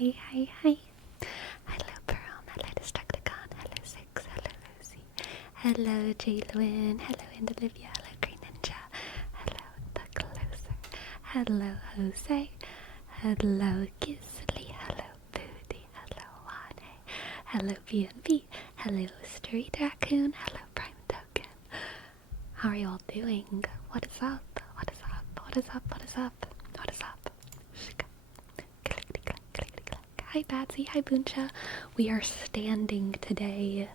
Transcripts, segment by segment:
Hi. Hello, Pearl. Hello, Destructicon. Hello, Six. Hello, Rosie. Hello, Jaylwin. Hello, and Olivia. Hello, Green Ninja. Hello, The Closer. Hello, Jose. Hello, Gisley. Hello, Booty. Hello, Wane. Hello, B&B. Hello, Street Raccoon. Hello, Prime Token. How are you all doing? What is up? What is up? What is up? What is up? What is up? Hi Batsy, hi Booncha. We are standing today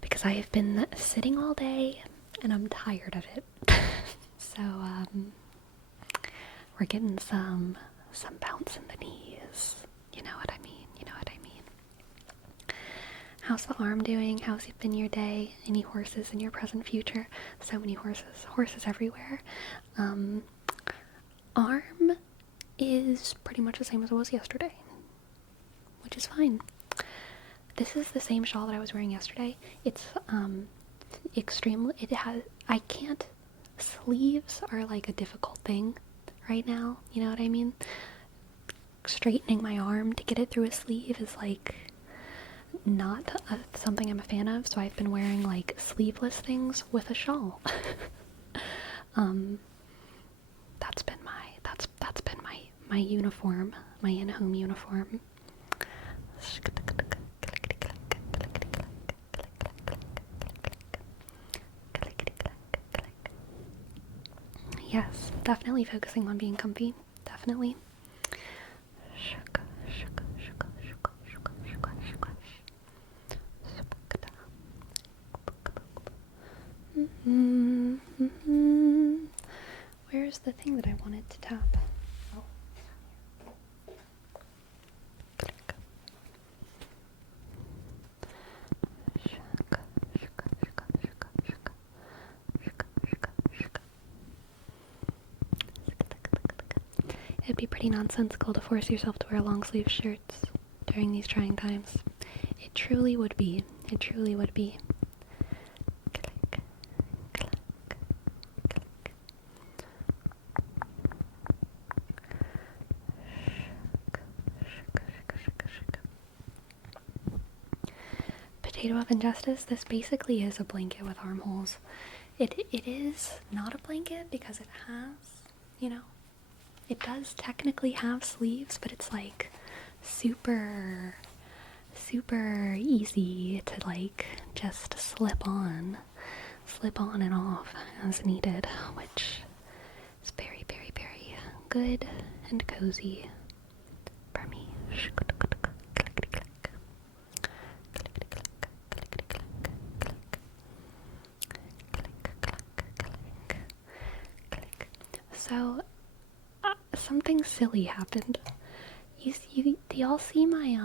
because I have been sitting all day and I'm tired of it. So we're getting some bounce in the knees. You know what I mean? How's the arm doing? How's it been your day? Any horses in your present future? So many horses everywhere. Arm is pretty much the same as it was yesterday, which is fine. This is the same shawl that I was wearing yesterday. It's I can't, sleeves are like a difficult thing right now, you know what I mean? Straightening my arm to get it through a sleeve is like not something I'm a fan of, so I've been wearing like sleeveless things with a shawl. That's been my uniform, my in-home uniform. Yes, definitely focusing on being comfy. Definitely. Where's the thing that I wanted to tap? Oh. It'd be pretty nonsensical to force yourself to wear long sleeve shirts during these trying times. It truly would be. It truly would be. Potato of Injustice, this basically is a blanket with armholes. It is not a blanket because it has, it does technically have sleeves, but it's like super easy to like just slip on and off as needed, which is very good and cozy for me. So, something silly happened. Do y'all see my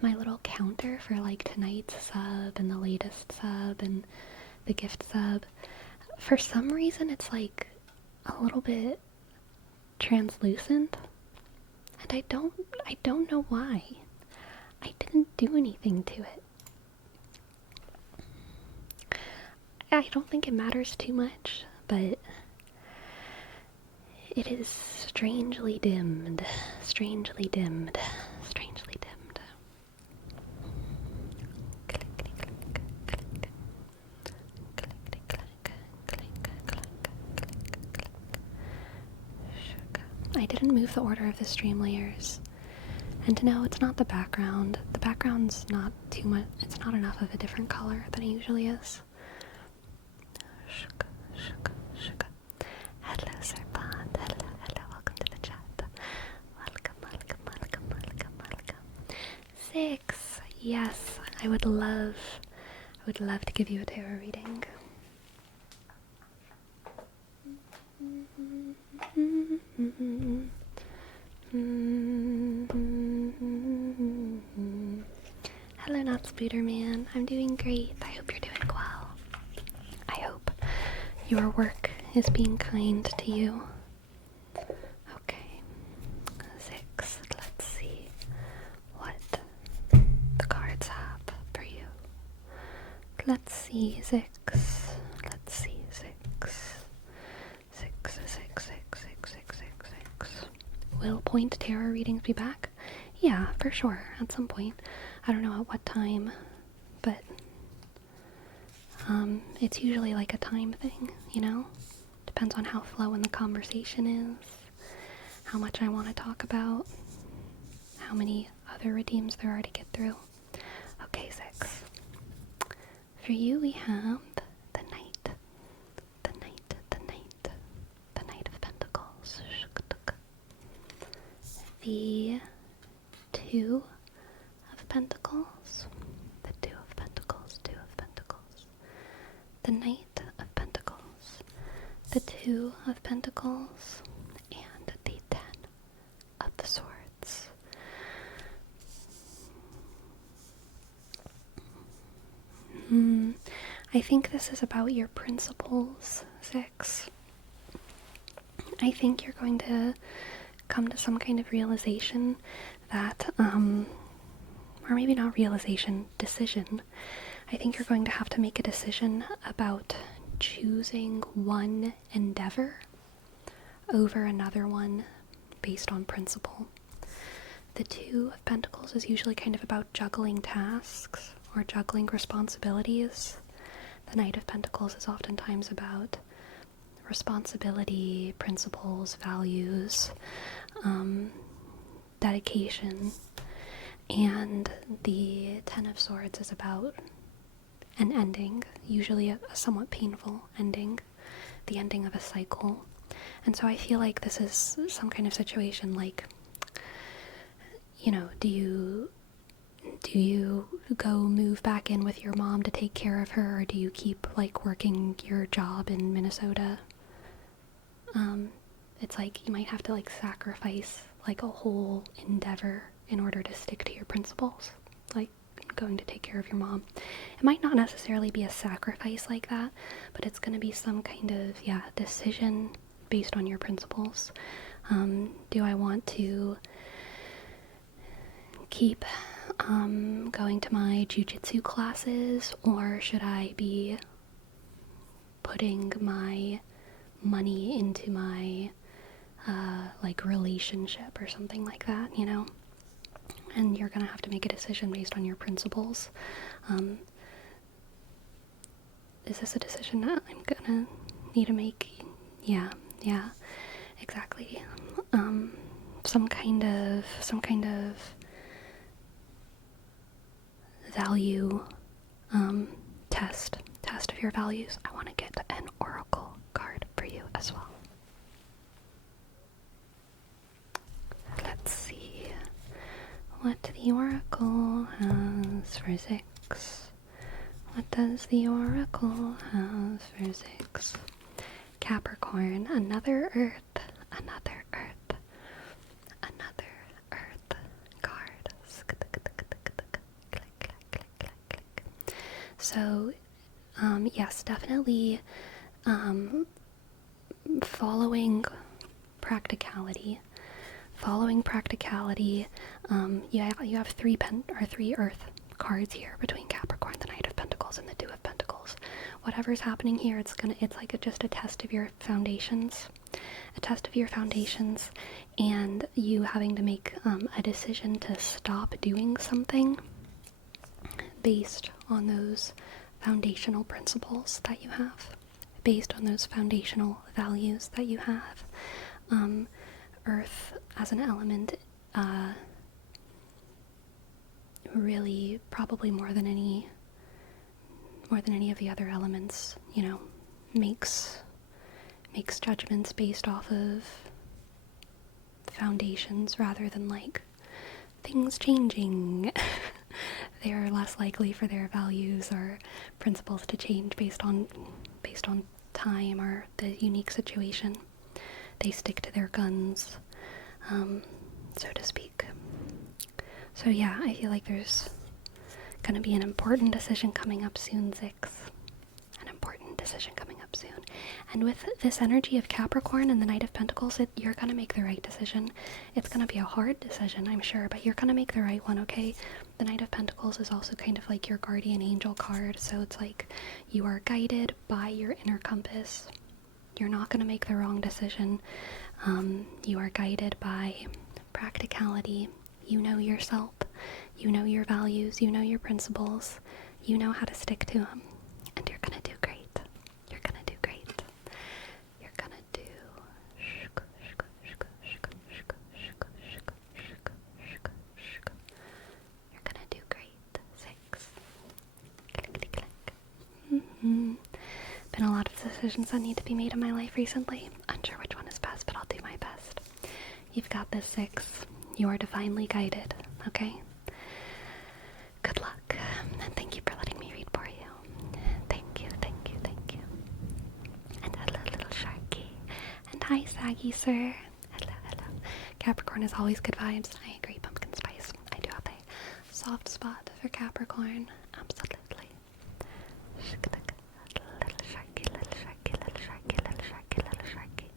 my little counter for like tonight's sub and the latest sub and the gift sub? For some reason, it's like a little bit translucent, and I don't know why. I didn't do anything to it. I don't think it matters too much, but it is strangely dimmed. I didn't move the order of the stream layers. And no, it's not the background. The background's not too much, it's not enough of a different color than it usually is. Hello, Serpent. Hello, welcome to the chat. Welcome. 6. Yes, I would love to give you a tarot reading. Hello, not Spooderman. I'm doing great. I hope you're doing well. I hope your work is being kind to you. Okay. 6. Let's see what the cards have for you. Let's see, 6. Let's see, 6. 6. Will point tarot readings be back? Yeah, for sure, at some point. I don't know at what time, but it's usually like a time thing, you know? Depends on how flowing the conversation is, how much I want to talk about, how many other redeems there are to get through. Okay, 6. For you, we have the Knight, the Knight, the Knight, the Knight of Pentacles, the Two of Pentacles, the Two of Pentacles, Two of Pentacles, the Knight of Pentacles, the Two of Pentacles, and the 10 of the Swords. I think this is about your principles, 6. I think you're going to come to some kind of realization that, or maybe not realization, decision. I think you're going to have to make a decision about choosing one endeavor over another one based on principle. The Two of Pentacles is usually kind of about juggling tasks or juggling responsibilities. The Knight of Pentacles is oftentimes about responsibility, principles, values, dedication, and the 10 of Swords is about an ending, usually a somewhat painful ending, the ending of a cycle. And so I feel like this is some kind of situation like, you know, do you go move back in with your mom to take care of her, or do you keep like working your job in Minnesota? It's like you might have to like sacrifice like a whole endeavor in order to stick to your principles, like going to take care of your mom. It might not necessarily be a sacrifice like that, but it's going to be some kind of, decision based on your principles. Do I want to keep going to my jujitsu classes, or should I be putting my money into my like relationship or something like that, you know? And you're gonna have to make a decision based on your principles. Is this a decision that I'm gonna need to make? Yeah, exactly. Some kind of value test of your values. I want to get an oracle card for you as well. Let's see what the oracle has for 6. What does the oracle have for 6? Capricorn, another earth, another earth, another earth card. So, yes, definitely following practicality. You have three earth cards here between Capricorn, the Knight of Pentacles, and the Two of Pentacles. Whatever's happening here, it's like just a test of your foundations. A test of your foundations, and you having to make a decision to stop doing something based on those foundational principles that you have, based on those foundational values that you have. Earth as an element, really probably more than any of the other elements, you know, makes judgments based off of foundations rather than like things changing. They are less likely for their values or principles to change based on time or the unique situation. They stick to their guns, so to speak. So yeah, I feel like there's gonna be an important decision coming up soon, 6. An important decision coming up soon. And with this energy of Capricorn and the Knight of Pentacles, you're gonna make the right decision. It's gonna be a hard decision, I'm sure, but you're gonna make the right one, okay? The Knight of Pentacles is also kind of like your guardian angel card, so it's like you are guided by your inner compass. You're not gonna make the wrong decision. You are guided by practicality, You know yourself. You know your values. You know your principles. You know how to stick to them. And you're gonna do great. You're gonna do great. You're gonna do... You're gonna do great. 6. Been a lot of decisions that need to be made in my life recently. Unsure which one is best, but I'll do my best. You've got this, 6. You are divinely guided, okay? Good luck, and thank you for letting me read for you. Thank you, thank you, thank you. And hello, little Sharky. And hi, Saggy Sir. Hello, hello. Capricorn is always good vibes. I agree, pumpkin spice. I do have a soft spot for Capricorn. Absolutely. Little Sharky, little Sharky, little Sharky, little Sharky, little Sharky.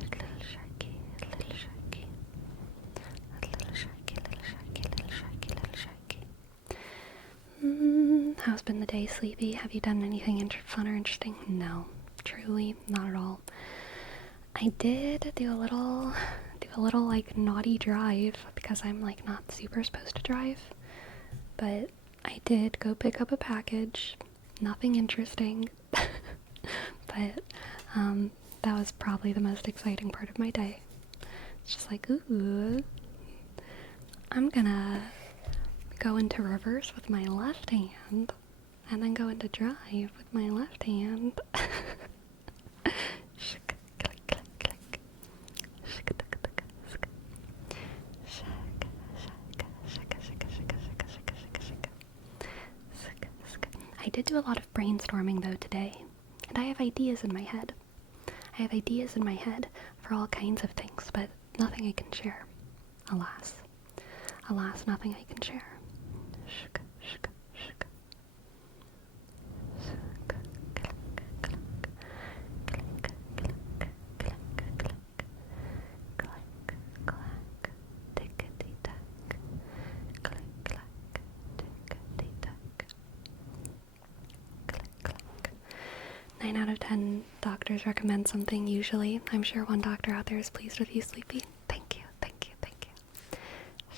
Little Sharky, little Sharky. Little Sharky, little Sharky, little Sharky, little Sharky. How's been the day, Sleepy? Have you done anything fun or interesting? No, truly not at all. I did do a little like naughty drive because I'm like not super supposed to drive, but I did go pick up a package. Nothing interesting, but that was probably the most exciting part of my day. It's just like, ooh, I'm gonna go into reverse with my left hand and then go into drive with my left hand. I did do a lot of brainstorming though today, and I have ideas in my head. I have ideas in my head for all kinds of things, but nothing I can share. Alas. Alas, nothing I can share. Nine out of 10 doctors recommend something usually. I'm sure one doctor out there is pleased with you, Sleepy. Thank you, thank you, thank you.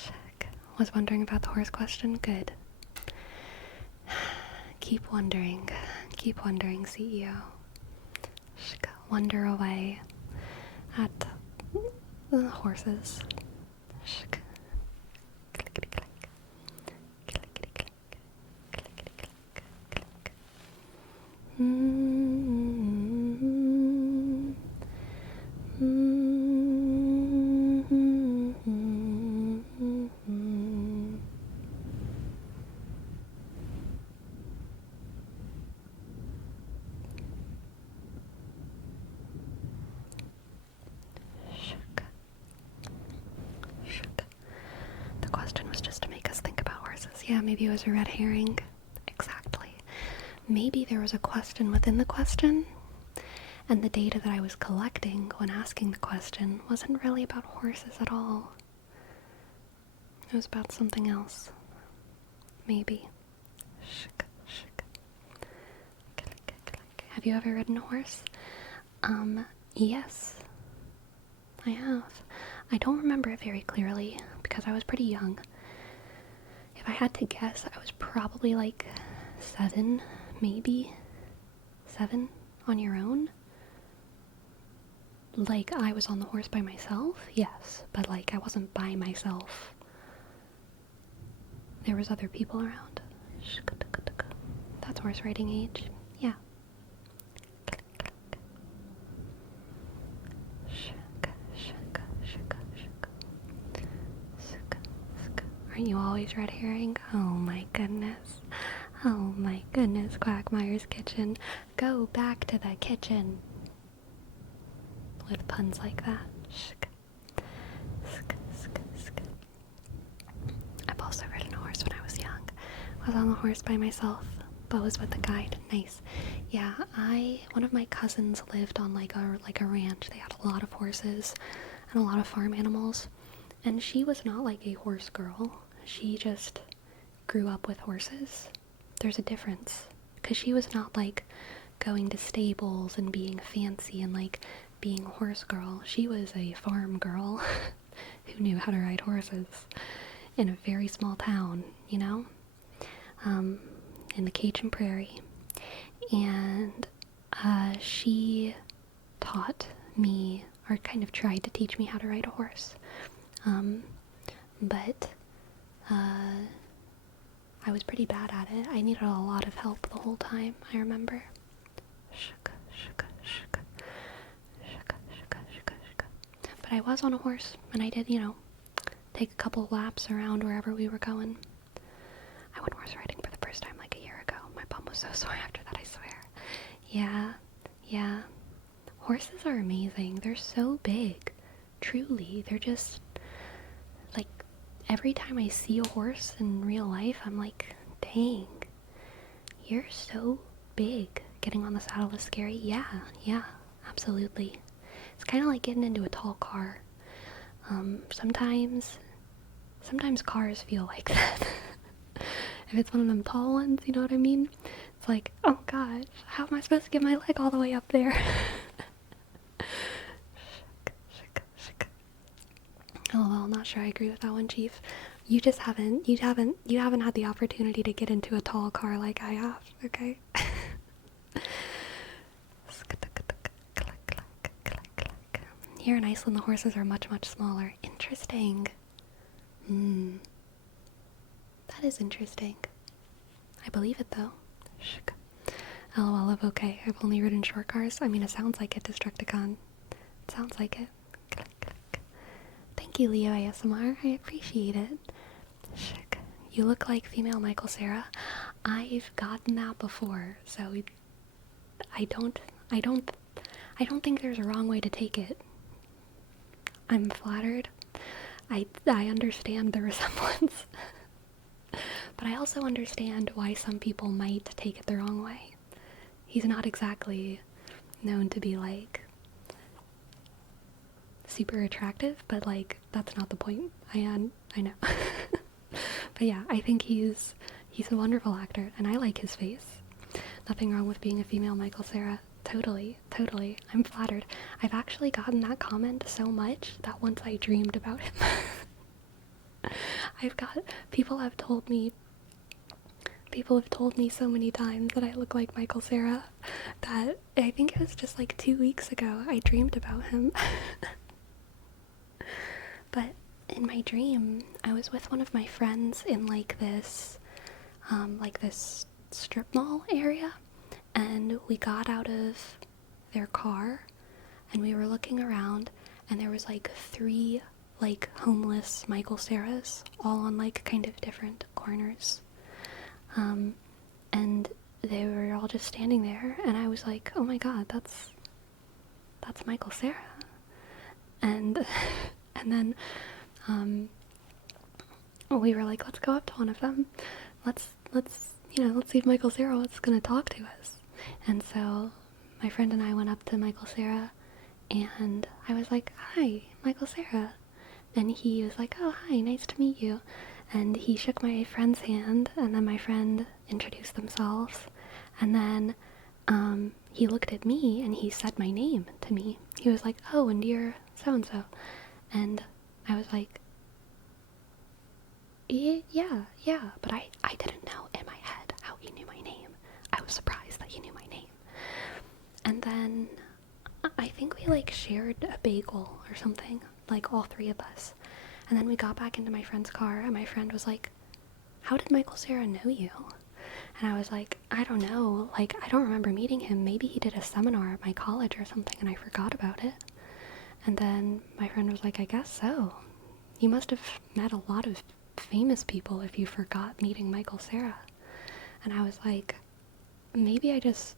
Check. Was wondering about the horse question? Good. Keep wondering, CEO. Wonder away at the horses. The question was just to make us think about horses. Yeah, maybe it was a red herring. Exactly. Maybe there was a question within the question, and the data that I was collecting when asking the question wasn't really about horses at all. It was about something else. Maybe. Have you ever ridden a horse? Yes. I have. I don't remember it very clearly because I was pretty young. If I had to guess, I was probably like 7, maybe 7 on your own. Like, I was on the horse by myself? Yes, but like, I wasn't by myself. There was other people around. That's horse riding age. Yeah. Aren't you always red herring? Oh my goodness. Oh my goodness, Quagmire's kitchen. Go back to the kitchen. With puns like that. I've also ridden a horse when I was young. I was on the horse by myself, but was with a guide. Nice. Yeah, one of my cousins lived on like a ranch. They had a lot of horses and a lot of farm animals. And she was not like a horse girl. She just grew up with horses. There's a difference. Because she was not like going to stables and being fancy and like being a horse girl. She was a farm girl who knew how to ride horses in a very small town, you know, in the Cajun Prairie. And she taught me, or kind of tried to teach me how to ride a horse. But I was pretty bad at it. I needed a lot of help the whole time, I remember. But I was on a horse, and I did, take a couple laps around wherever we were going. I went horse riding for the first time like a year ago. My bum was so sore after that, I swear. Yeah. Horses are amazing. They're so big. Truly. They're just, like, every time I see a horse in real life, I'm like, dang, you're so big. Getting on the saddle is scary. Yeah, absolutely. It's kind of like getting into a tall car. Sometimes cars feel like that. If it's one of them tall ones, you know what I mean? It's like, oh gosh, how am I supposed to get my leg all the way up there? Oh well, I'm not sure I agree with that one, Chief. You haven't had the opportunity to get into a tall car like I have, okay? Here in Iceland, the horses are much, much smaller. Interesting. That is interesting. I believe it, though. LOL of okay. I've only ridden short cars. I mean, it sounds like it, Destructicon. It sounds like it. Thank you, Leo ASMR. I appreciate it. You look like female Michael Cera. I've gotten that before, so I don't think there's a wrong way to take it. I'm flattered. I understand the resemblance. But I also understand why some people might take it the wrong way. He's not exactly known to be, like, super attractive, but, like, that's not the point. I know. But yeah, I think he's a wonderful actor, and I like his face. Nothing wrong with being a female Michael Cera. Totally. I'm flattered. I've actually gotten that comment so much that once I dreamed about him. People have told me so many times that I look like Michael Cera that I think it was just like 2 weeks ago I dreamed about him. But in my dream, I was with one of my friends in like this strip mall area, and we got out of their car and we were looking around, and there was like 3 like homeless Michael Ceras all on like kind of different corners, and they were all just standing there, and I was like, oh my god, that's Michael Cera. And and then we were like, let's go up to one of them, let's see if Michael Cera was gonna talk to us. And so my friend and I went up to Michael Cera, and I was like, hi, Michael Cera. And he was like, oh, hi, nice to meet you. And he shook my friend's hand, and then my friend introduced themselves. And then he looked at me, and he said my name to me. He was like, oh, and you're so-and-so. And I was like, yeah. But I didn't know in my head how he knew my name. I was surprised that he knew my name. And then I think we like shared a bagel or something, like all 3 of us. And then we got back into my friend's car, and my friend was like, how did Michael Cera know you? And I was like, I don't know, like, I don't remember meeting him. Maybe he did a seminar at my college or something and I forgot about it. And then my friend was like, I guess so. You must have met a lot of famous people if you forgot meeting Michael Cera. And I was like, maybe I just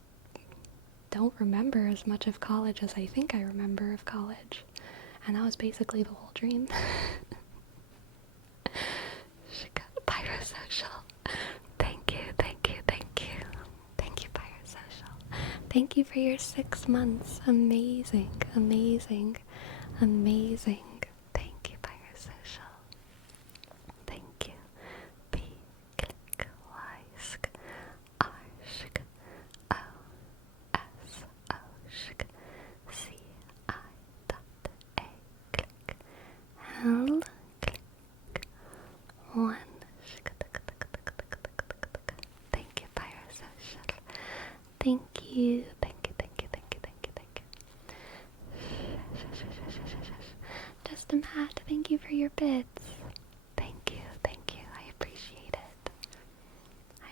don't remember as much of college as I think I remember of college. And that was basically the whole dream. Pyrosocial. Thank you, Pyrosocial. Thank you for your 6 months. Amazing. Thank you, Pyrosocial. Thank you. P, click, Y, sk, R, sk, O, S, O, sk, C, I, dot, A, click. Hello. you. Thank you, thank you, thank you, thank you, thank you. Just a Matt, thank you for your bits. Thank you, thank you. I appreciate it.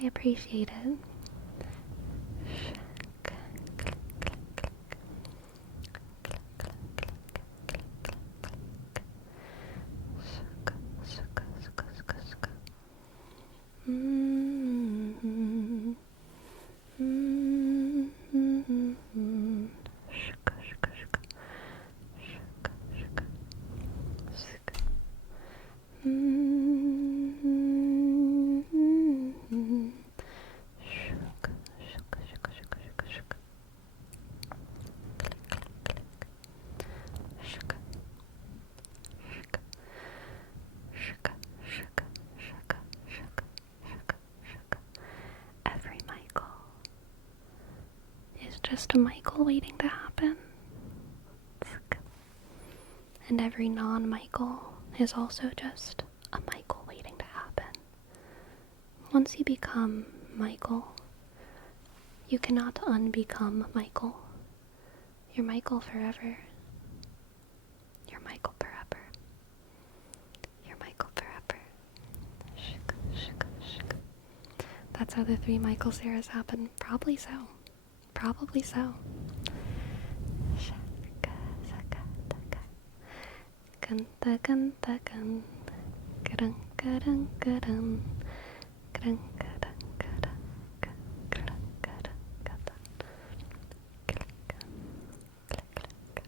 I appreciate it. Every Michael is just a Michael waiting to happen. And every non-Michael is also just a Michael waiting to happen. Once you become Michael, you cannot unbecome Michael. You're Michael forever. You're Michael forever. You're Michael forever. That's how the 3 Michael Ceras happen. Probably so. Probably so. Ganta ganta gan. Gadang gadang gadang. Gadang gadang gadang. Gadang gadang gadang. Click click click.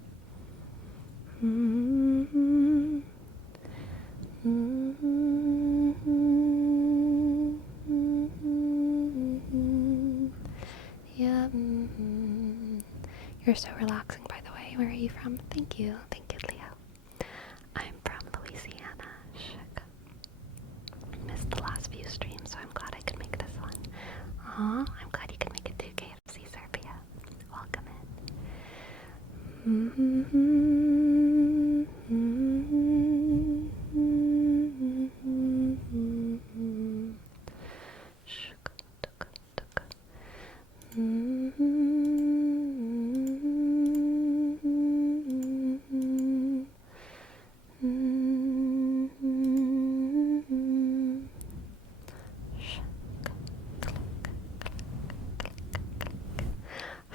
Yeah. You're so relaxing, by the way. Where are you from? Thank you. Thank you, Leo. I'm from Louisiana. Missed the last few streams, so I'm glad I could make this one. I'm glad you could make it to KFC Serbia. Welcome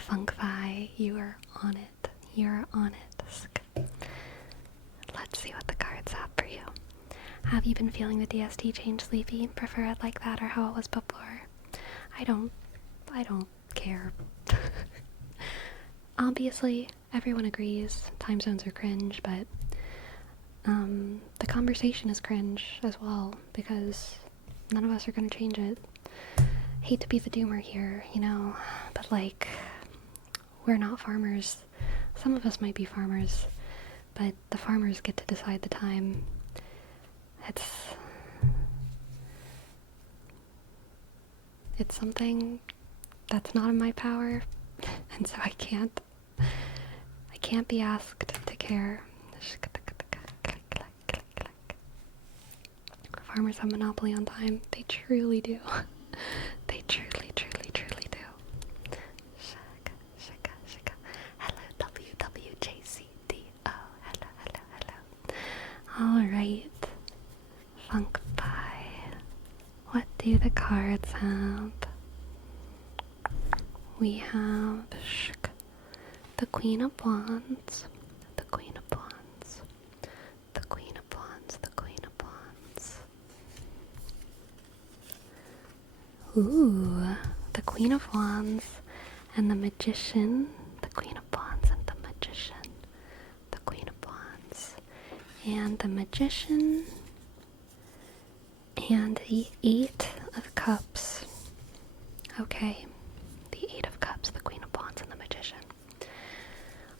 Funkfi, you are on it. You're on it. Let's see what the cards have for you. Have you been feeling the DST change sleepy? Prefer it like that or how it was before? I don't care. Obviously, everyone agrees time zones are cringe, but the conversation is cringe as well because none of us are gonna change it. Hate to be the doomer here, you know, but like, we're not farmers. Some of us might be farmers, but the farmers get to decide the time. It's something that's not in my power, and so I can't be asked to care. Farmers have monopoly on time. They truly do. They truly, truly, truly do. Hello, WWJCDO. Hello. Alright. Funk Pie. What do the cards have? We have the Queen of Wands, the Queen of Wands, the Queen of Wands, the Queen of Wands. Ooh, the Queen of Wands and the Magician, the Queen of Wands and the Magician, the Queen of Wands, and the Magician, and the 8 of Cups. Okay, the 8 of Cups, the Queen of Wands, and the Magician.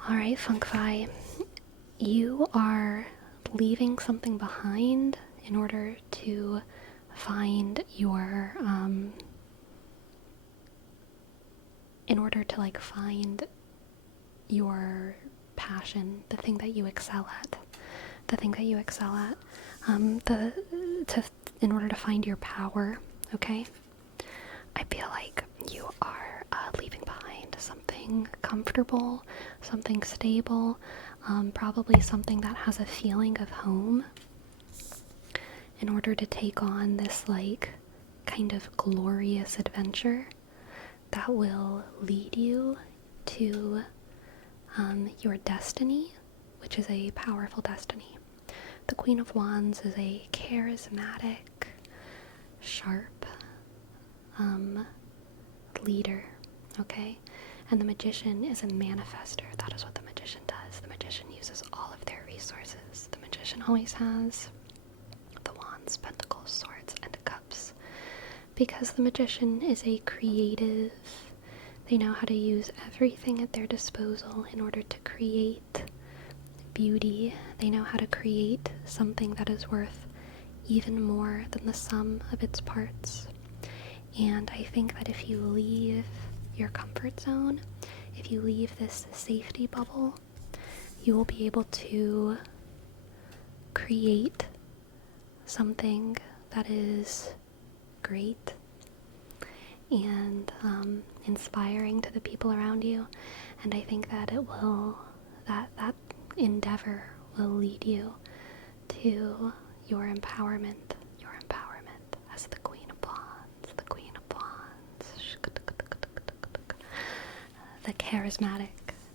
Alright, Funkfi, you are leaving something behind in order to find your, find your passion, the thing that you excel at. In order to find your power, okay? I feel like you are leaving behind something comfortable, something stable, probably something that has a feeling of home, in order to take on this like kind of glorious adventure that will lead you to your destiny, which is a powerful destiny. The Queen of Wands is a charismatic, sharp leader, okay? And the Magician is a manifester. That is what the Magician does. The Magician uses all of their resources. The Magician always has the Wands, Pentacles, Swords, and Cups. Because the Magician is a creative, they know how to use everything at their disposal in order to create beauty. They know how to create something that is worth even more than the sum of its parts. And I think that if you leave your comfort zone, if you leave this safety bubble, you will be able to create something that is great and inspiring to the people around you. And I think that that endeavor will lead you to your empowerment as the Queen of Wands, the charismatic,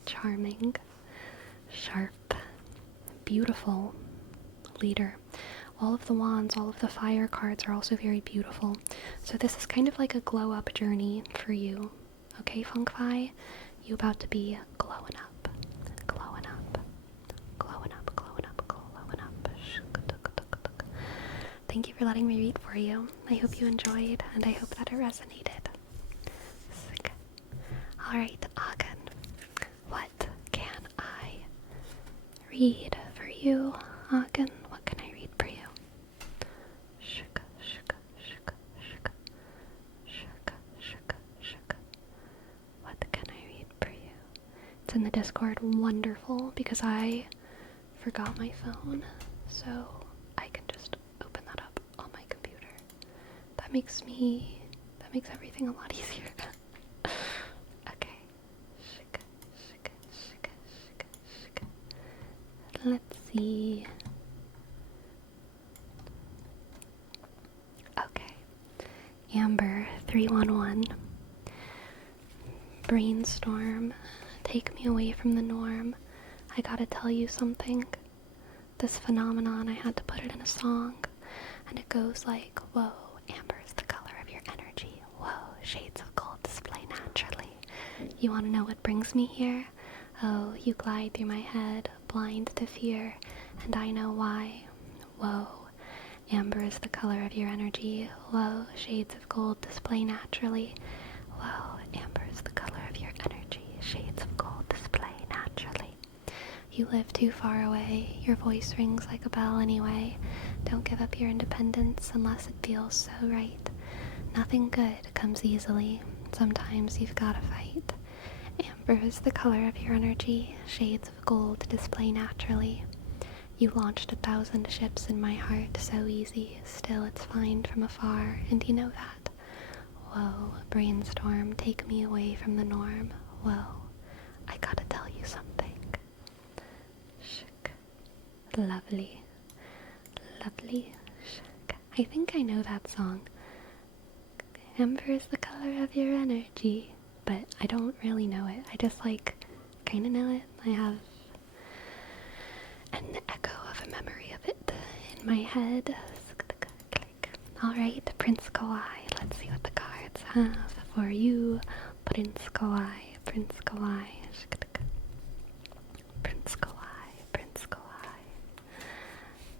charming, sharp, beautiful leader. All of the wands, all of the fire cards are also very beautiful. So this is kind of like a glow up journey for you. Okay, Feng Fi? You about to be glowing up, glowing up, glowing up, glowing up, glowing up. Thank you for letting me read for you. I hope you enjoyed, and I hope that it resonated. Alright, Agen, what can I read for you? Agen, what can I read for you? What can I read for you? It's in the Discord. Wonderful, because I forgot my phone, so I can just open that up on my computer. That makes everything a lot easier. Okay. Let's see. Okay. Amber 311. Brainstorm. Take me away from the norm. I gotta tell you something. This phenomenon, I had to put it in a song. And it goes like, whoa, amber is the color of your energy. Whoa, shades of gold display naturally. You wanna know what brings me here? Oh, you glide through my head, blind to fear, and I know why. Whoa, amber is the color of your energy. Whoa, shades of gold display naturally. Whoa, amber is the color of your energy. Shades of gold display naturally. You live too far away. Your voice rings like a bell anyway. Don't give up your independence unless it feels so right. Nothing good comes easily. Sometimes you've gotta fight. Amber is the color of your energy. Shades of gold display naturally. You launched 1,000 ships in my heart so easy. Still it's fine from afar, and you know that. Whoa, brainstorm, take me away from the norm. Whoa, I gotta tell you something. Lovely, lovely. I think I know that song. Amber is the color of your energy, but I don't really know it. I just kind of know it. I have an echo of a memory of it in my head. Alright, Prince Kawhi. Let's see what the cards have for you. Prince Kawhi, Prince Kawhi. Prince Kawhi, Prince Kawhi.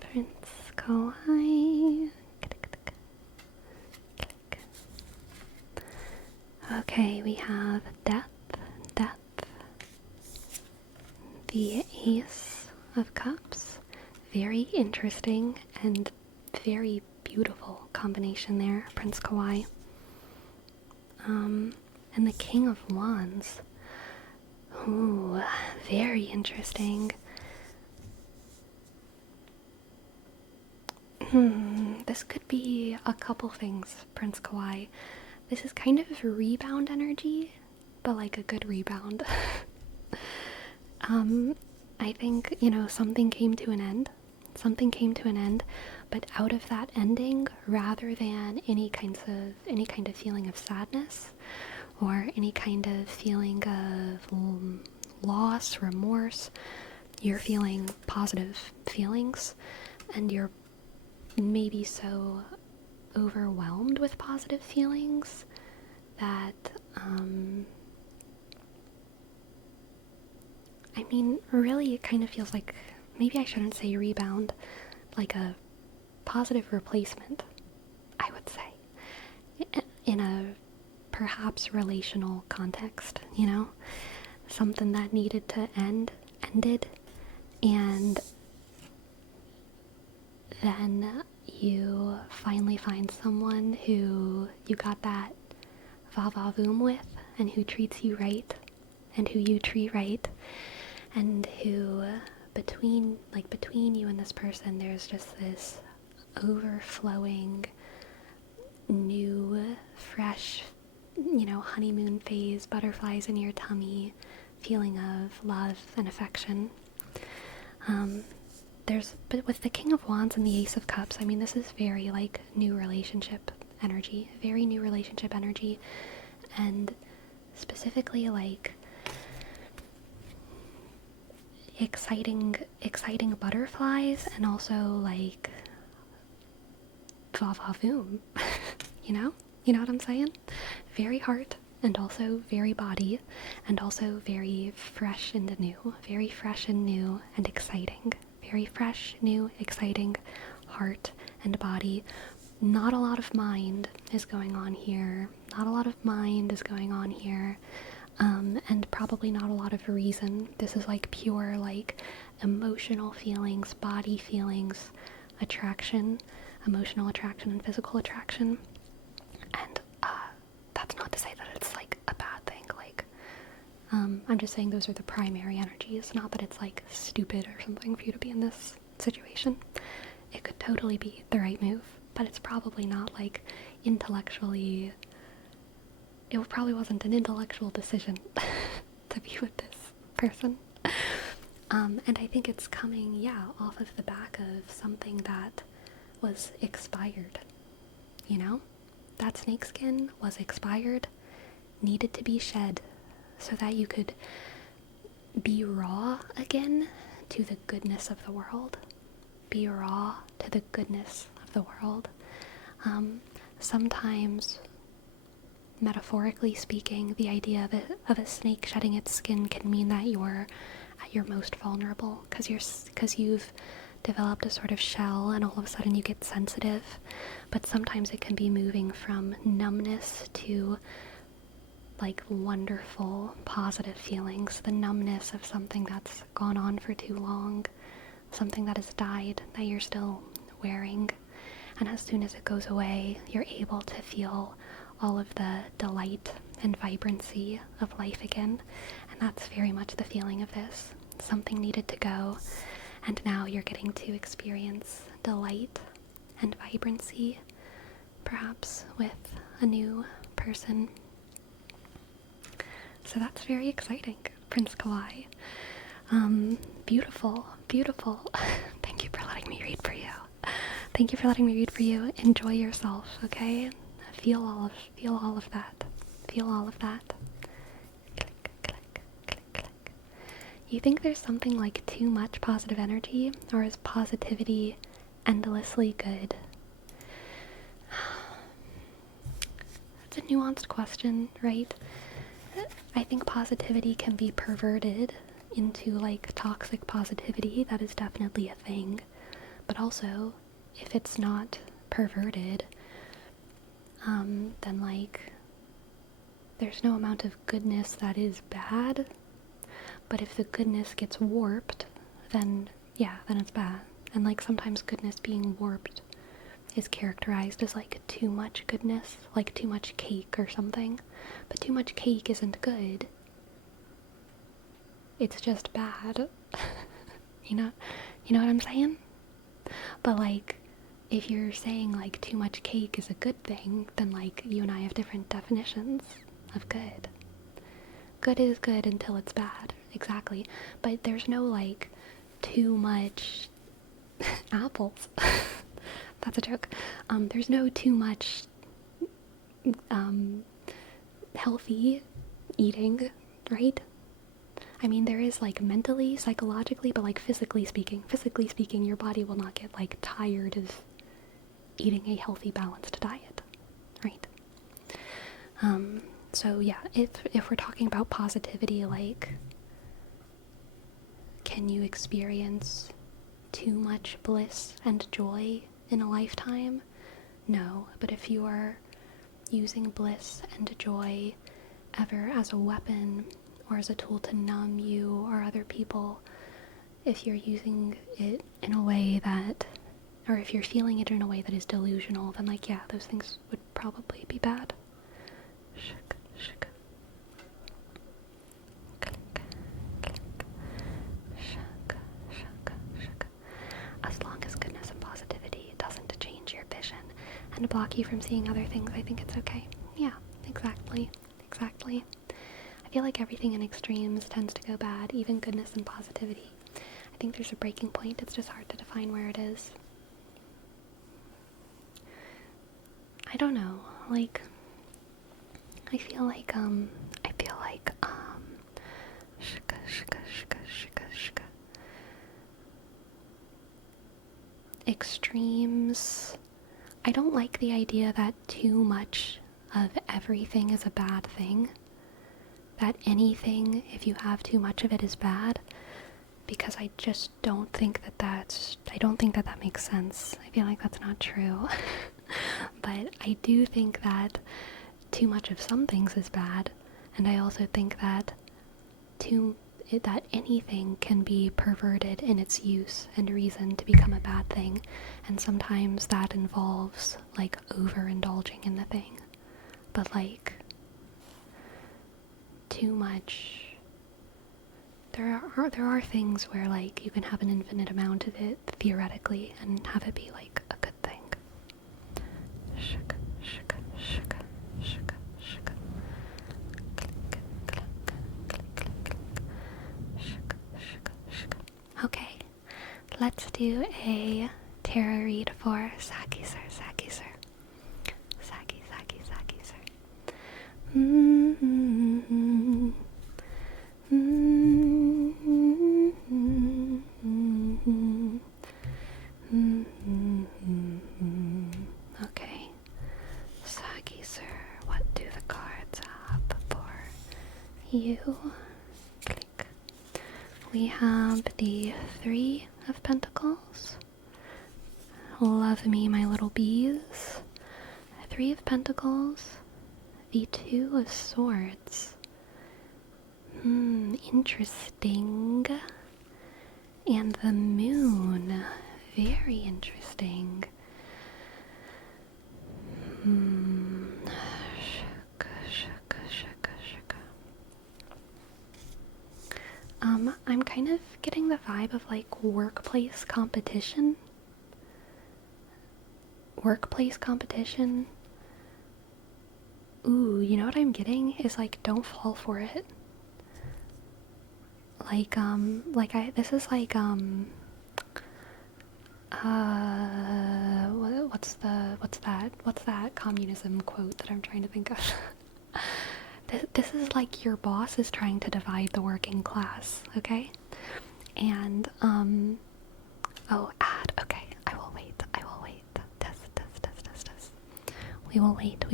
Prince Kawhi. Okay, we have depth, the Ace of Cups. Very interesting and very beautiful combination there, Prince Kawhi. And the King of Wands. Ooh, very interesting. This could be a couple things, Prince Kawhi. This is kind of rebound energy. but like a good rebound. I think, something came to an end. Something came to an end, but out of that ending, rather than any kind of feeling of sadness or any kind of feeling of loss, remorse, you're feeling positive feelings, and you're maybe so overwhelmed with positive feelings that I mean, really, it kind of feels like, maybe I shouldn't say rebound, like a positive replacement, I would say, in a perhaps relational context, something that needed to ended, and then you finally find someone who you got that va-va-voom with, and who treats you right, and who you treat right, and who between you and this person, there's just this overflowing new fresh honeymoon phase, butterflies in your tummy, feeling of love and affection. But with the King of Wands and the Ace of Cups, I mean, this is very like new relationship energy, very new relationship energy, and specifically like exciting butterflies, and also like va-va-voom. You know what I'm saying? Very heart, and also very body, and also very fresh and new, very fresh and new and exciting, very fresh, new, exciting heart and body. Not a lot of mind is going on here. Not a lot of mind is going on here. And probably not a lot of reason. This is like pure, like, emotional feelings, body feelings, attraction, emotional attraction and physical attraction. And that's not to say that it's like a bad thing. Like, I'm just saying those are the primary energies. Not that it's like stupid or something for you to be in this situation. It could totally be the right move, but it's probably not like intellectually. It probably wasn't an intellectual decision to be with this person. And I think it's coming, off of the back of something that was expired. That snakeskin was expired, needed to be shed so that you could be raw again to the goodness of the world. Be raw to the goodness of the world. Sometimes, metaphorically speaking, the idea of a snake shedding its skin can mean that you're at your most vulnerable, because you've developed a sort of shell and all of a sudden you get sensitive. But sometimes it can be moving from numbness to like wonderful positive feelings, the numbness of something that's gone on for too long, something that has died that you're still wearing, and as soon as it goes away, you're able to feel all of the delight and vibrancy of life again. And that's very much the feeling of this. Something needed to go, and now you're getting to experience delight and vibrancy, perhaps with a new person. So that's very exciting, Prince Kawhi. Beautiful, beautiful. Thank you for letting me read for you. Thank you for letting me read for you. Enjoy yourself, okay? Feel all of that. Feel all of that. Click, click, click, click. You think there's something like too much positive energy, or is positivity endlessly good? That's a nuanced question, right? I think positivity can be perverted into like toxic positivity. That is definitely a thing. But also, if it's not perverted, then like there's no amount of goodness that is bad. But if the goodness gets warped, then it's bad. And like sometimes goodness being warped is characterized as like too much goodness, like too much cake or something. But too much cake isn't good. It's just bad. You know what I'm saying? But like, if you're saying like too much cake is a good thing, then like you and I have different definitions of good. good is good until it's bad. Exactly. But there's no, like, too much apples. That's a joke. There's no too much healthy eating, right? I mean, there is, like, mentally, psychologically, but, like, physically speaking, your body will not get, like, tired of eating a healthy, balanced diet, right? So yeah, if we're talking about positivity, like, can you experience too much bliss and joy in a lifetime? No, but if you are using bliss and joy ever as a weapon or as a tool to numb you or other people, if you're using it in a way that, or if you're feeling it in a way that is delusional, then, like, yeah, those things would probably be bad. Shuk, shuk. Click, click. Shuk, shuk, shuk. As long as goodness and positivity doesn't change your vision and block you from seeing other things, I think it's okay. Yeah, exactly. I feel like everything in extremes tends to go bad, even goodness and positivity. I think there's a breaking point. It's just hard to define where it is. I don't know. Like, I feel like shika, shika, shika, shika, shika. Extremes. I don't like the idea that too much of everything is a bad thing. That anything, if you have too much of it, is bad. Because I just don't think that makes sense. I feel like that's not true. But I do think that too much of some things is bad, and I also think that that anything can be perverted in its use and reason to become a bad thing, and sometimes that involves, like, overindulging in the thing. But, like, too much. There are things where, like, you can have an infinite amount of it theoretically and have it be, like, a good thing. Shuk, shuk, shuk, shuk, shuk. Click, click, click, click, click. Shuk, shuk, shuk. Okay, let's do a tarot read for Saki sir. Saki, Saki sir. Okay, Saki sir, what do the cards have for you? Click. We have the Three of Pentacles. Love me, my little bees. Three of Pentacles. The Two of Swords. Interesting. And the Moon. Very interesting. I'm kind of getting the vibe of, like, workplace competition. Ooh, you know what I'm getting is, like, don't fall for it. This is like, what's that communism quote that I'm trying to think of? This is like your boss is trying to divide the working class, okay? And, okay, I will wait. Test. We will wait.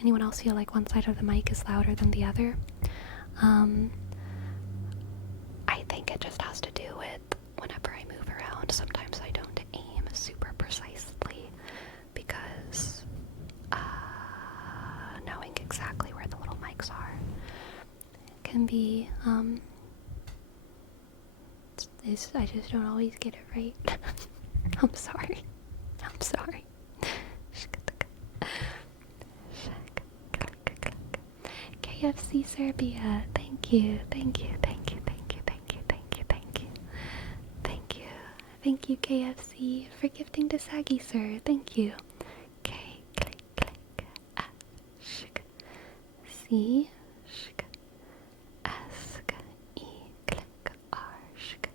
Anyone else feel like one side of the mic is louder than the other? I think it just has to do with whenever I move around, sometimes I don't aim super precisely because knowing exactly where the little mics are can be, I just don't always get it right. I'm sorry. KFC Serbia, thank you. Thank you, KFC, for gifting to Saggy Sir. Thank you. Okay, E, shk, sk, E, click, R, shk,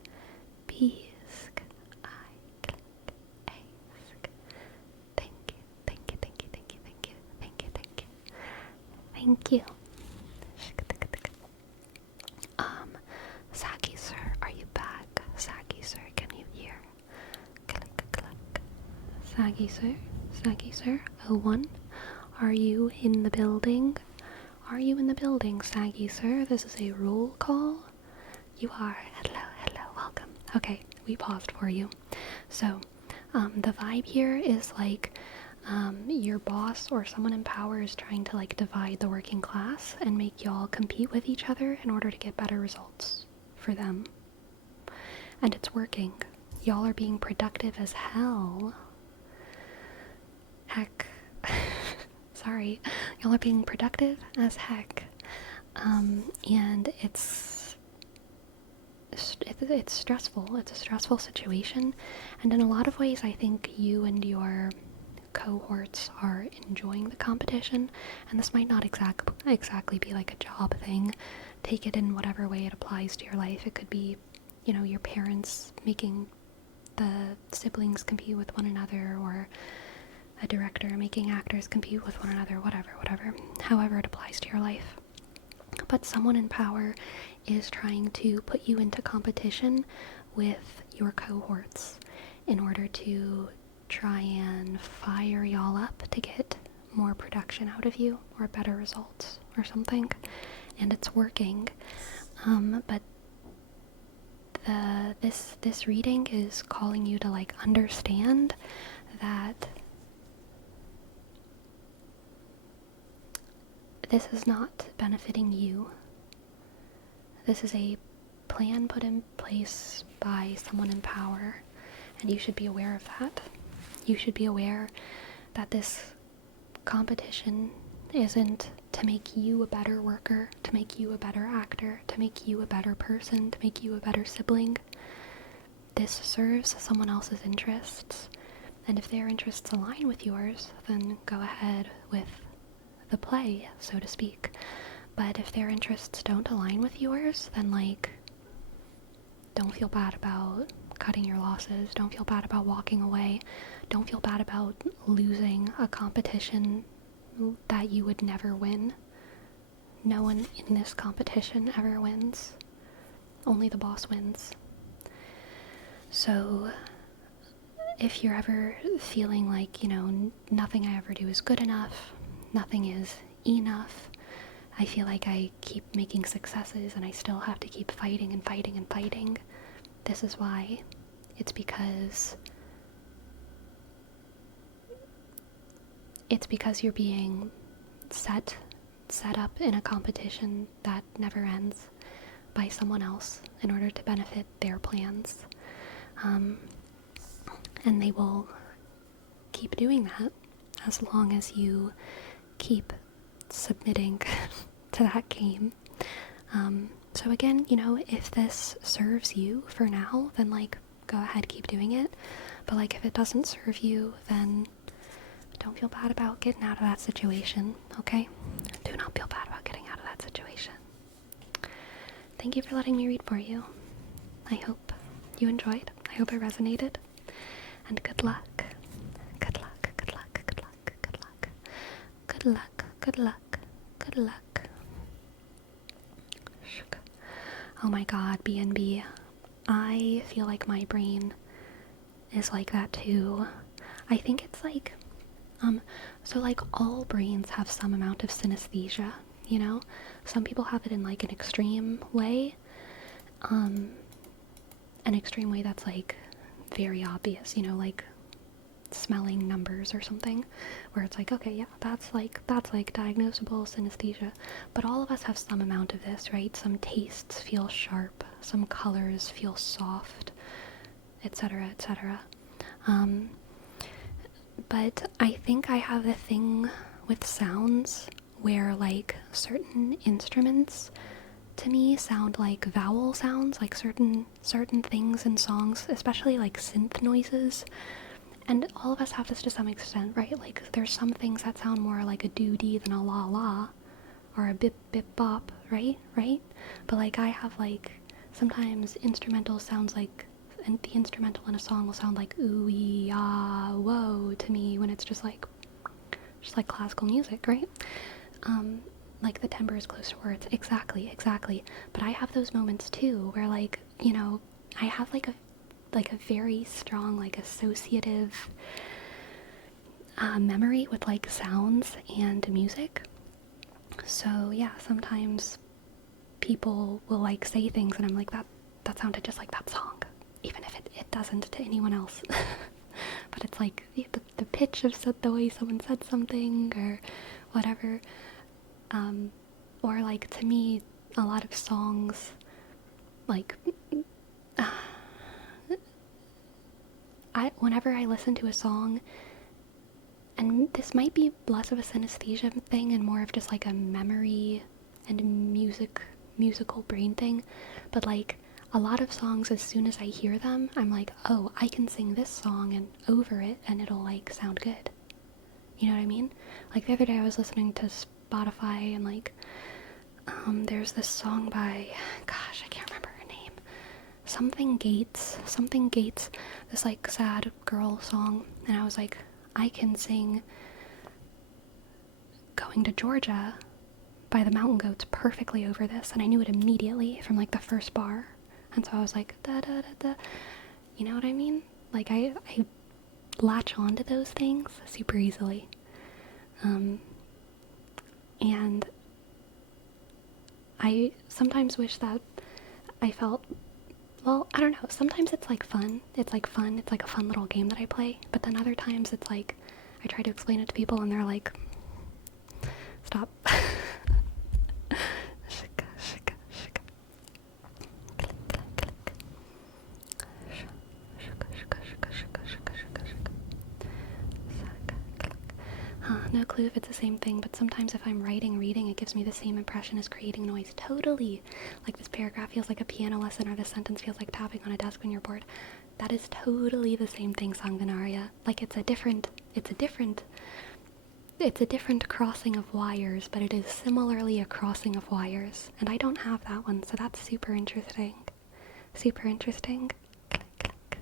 B, sk, I, click, A, sk. Thank you, thank you, thank you, thank you, thank you, thank you, thank you. Thank you. Saki sir, are you back? Saki sir, can you hear? Click, click. Saki sir, 01. Are you in the building? Are you in the building, Sagi sir? This is a roll call. You are. Hello, hello, welcome. Okay, we paused for you. So, the vibe here is like your boss or someone in power is trying to like divide the working class and make y'all compete with each other in order to get better results for them. And it's working. Y'all are being productive as hell. Heck. Sorry. Y'all are being productive as heck. And it's stressful. It's a stressful situation. And in a lot of ways, I think you and your cohorts are enjoying the competition. And this might not exactly be like a job thing. Take it in whatever way it applies to your life. It could be, you know, your parents making the siblings compete with one another, or a director making actors compete with one another, whatever, however it applies to your life. But someone in power is trying to put you into competition with your cohorts in order to try and fire y'all up to get more production out of you, or better results, or something. And it's working. But this reading is calling you to like understand that this is not benefiting you. This is a plan put in place by someone in power, and you should be aware of that. You should be aware that this competition isn't to make you a better worker, to make you a better actor, to make you a better person, to make you a better sibling. This serves someone else's interests, and if their interests align with yours, then go ahead with the play, so to speak. But if their interests don't align with yours, then like, don't feel bad about cutting your losses. Don't feel bad about walking away. Don't feel bad about losing a competition that you would never win. No one in this competition ever wins. Only the boss wins. So if you're ever feeling like, you know, nothing I ever do is good enough, nothing is enough, I feel like I keep making successes and I still have to keep fighting and fighting and fighting, this is why. It's because you're being set up in a competition that never ends by someone else in order to benefit their plans. And they will keep doing that as long as you keep submitting to that game. So again, you know, if this serves you for now, then like, go ahead, keep doing it. But like, if it doesn't serve you, then don't feel bad about getting out of that situation, okay? Do not feel bad about getting out of that situation. Thank you for letting me read for you. I hope you enjoyed. I hope it resonated. And good luck. Good luck, good luck, good luck, good luck. Good luck, good luck, good luck. Oh my god, BNB. I feel like my brain is like that too. I think it's like, so like all brains have some amount of synesthesia, you know? Some people have it in like an extreme way. An extreme way that's like very obvious, you know, like smelling numbers or something, where it's like, okay, yeah, that's like diagnosable synesthesia. But all of us have some amount of this, right? Some tastes feel sharp, some colors feel soft, etc., etc. But I think I have a thing with sounds where like certain instruments to me sound like vowel sounds, like certain things in songs, especially like synth noises. And all of us have this to some extent, right? Like there's some things that sound more like a doo-dee than a la-la, are a bip bip bop, right? But like I have like sometimes instrumental sounds like, and the instrumental in a song will sound like ooh ah whoa to me when it's just like classical music, right? Like the timbre is close to words. Exactly. But I have those moments too where like, you know, I have like a very strong like associative memory with like sounds and music. So yeah, sometimes people will like say things and I'm like, that sounded just like that song, even if it doesn't to anyone else. But it's like the pitch of the way someone said something or whatever. Or like to me, a lot of songs, like whenever I listen to a song, and this might be less of a synesthesia thing and more of just like a memory and musical brain thing, but like a lot of songs, as soon as I hear them, I'm like, oh, I can sing this song and over it and it'll like sound good. You know what I mean? Like the other day I was listening to Spotify and like there's this song by, gosh, I can't remember her name. Something Gates, this like sad girl song, and I was like, I can sing Going to Georgia by the Mountain Goats perfectly over this, and I knew it immediately from like the first bar. And so I was like, da da da da. You know what I mean? Like I latch onto those things super easily. And I sometimes wish that I felt, well, I don't know, sometimes it's like fun. It's like fun. It's like a fun little game that I play. But then other times it's like, I try to explain it to people and they're like, stop. Shika, shika, shika. Click, click, click. Shika, shika, shika, shika, shika, shika, shika. Shika, click. No clue if it's the same thing, but sometimes if I'm reading, it gives me the same impression as creating noise. Totally. Like this paragraph feels like a piano lesson, or this sentence feels like tapping on a desk when you're bored. That is totally the same thing, Sanganaria. Like it's a different crossing of wires, but it is similarly a crossing of wires. And I don't have that one, so that's super interesting. Super interesting. Click, click.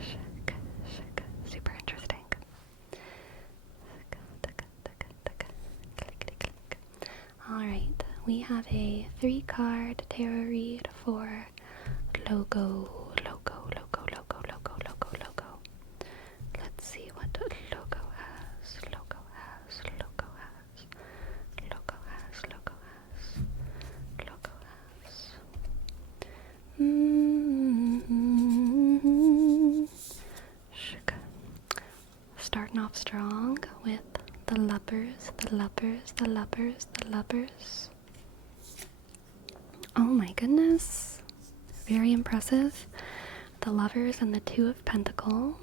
Shake, shake. Super interesting. Alright, we have a 3-card tarot read for logo. Let's see what logo has. Starting off strong with the lovers. Oh my goodness. Very impressive. The lovers and the 2 of Pentacles.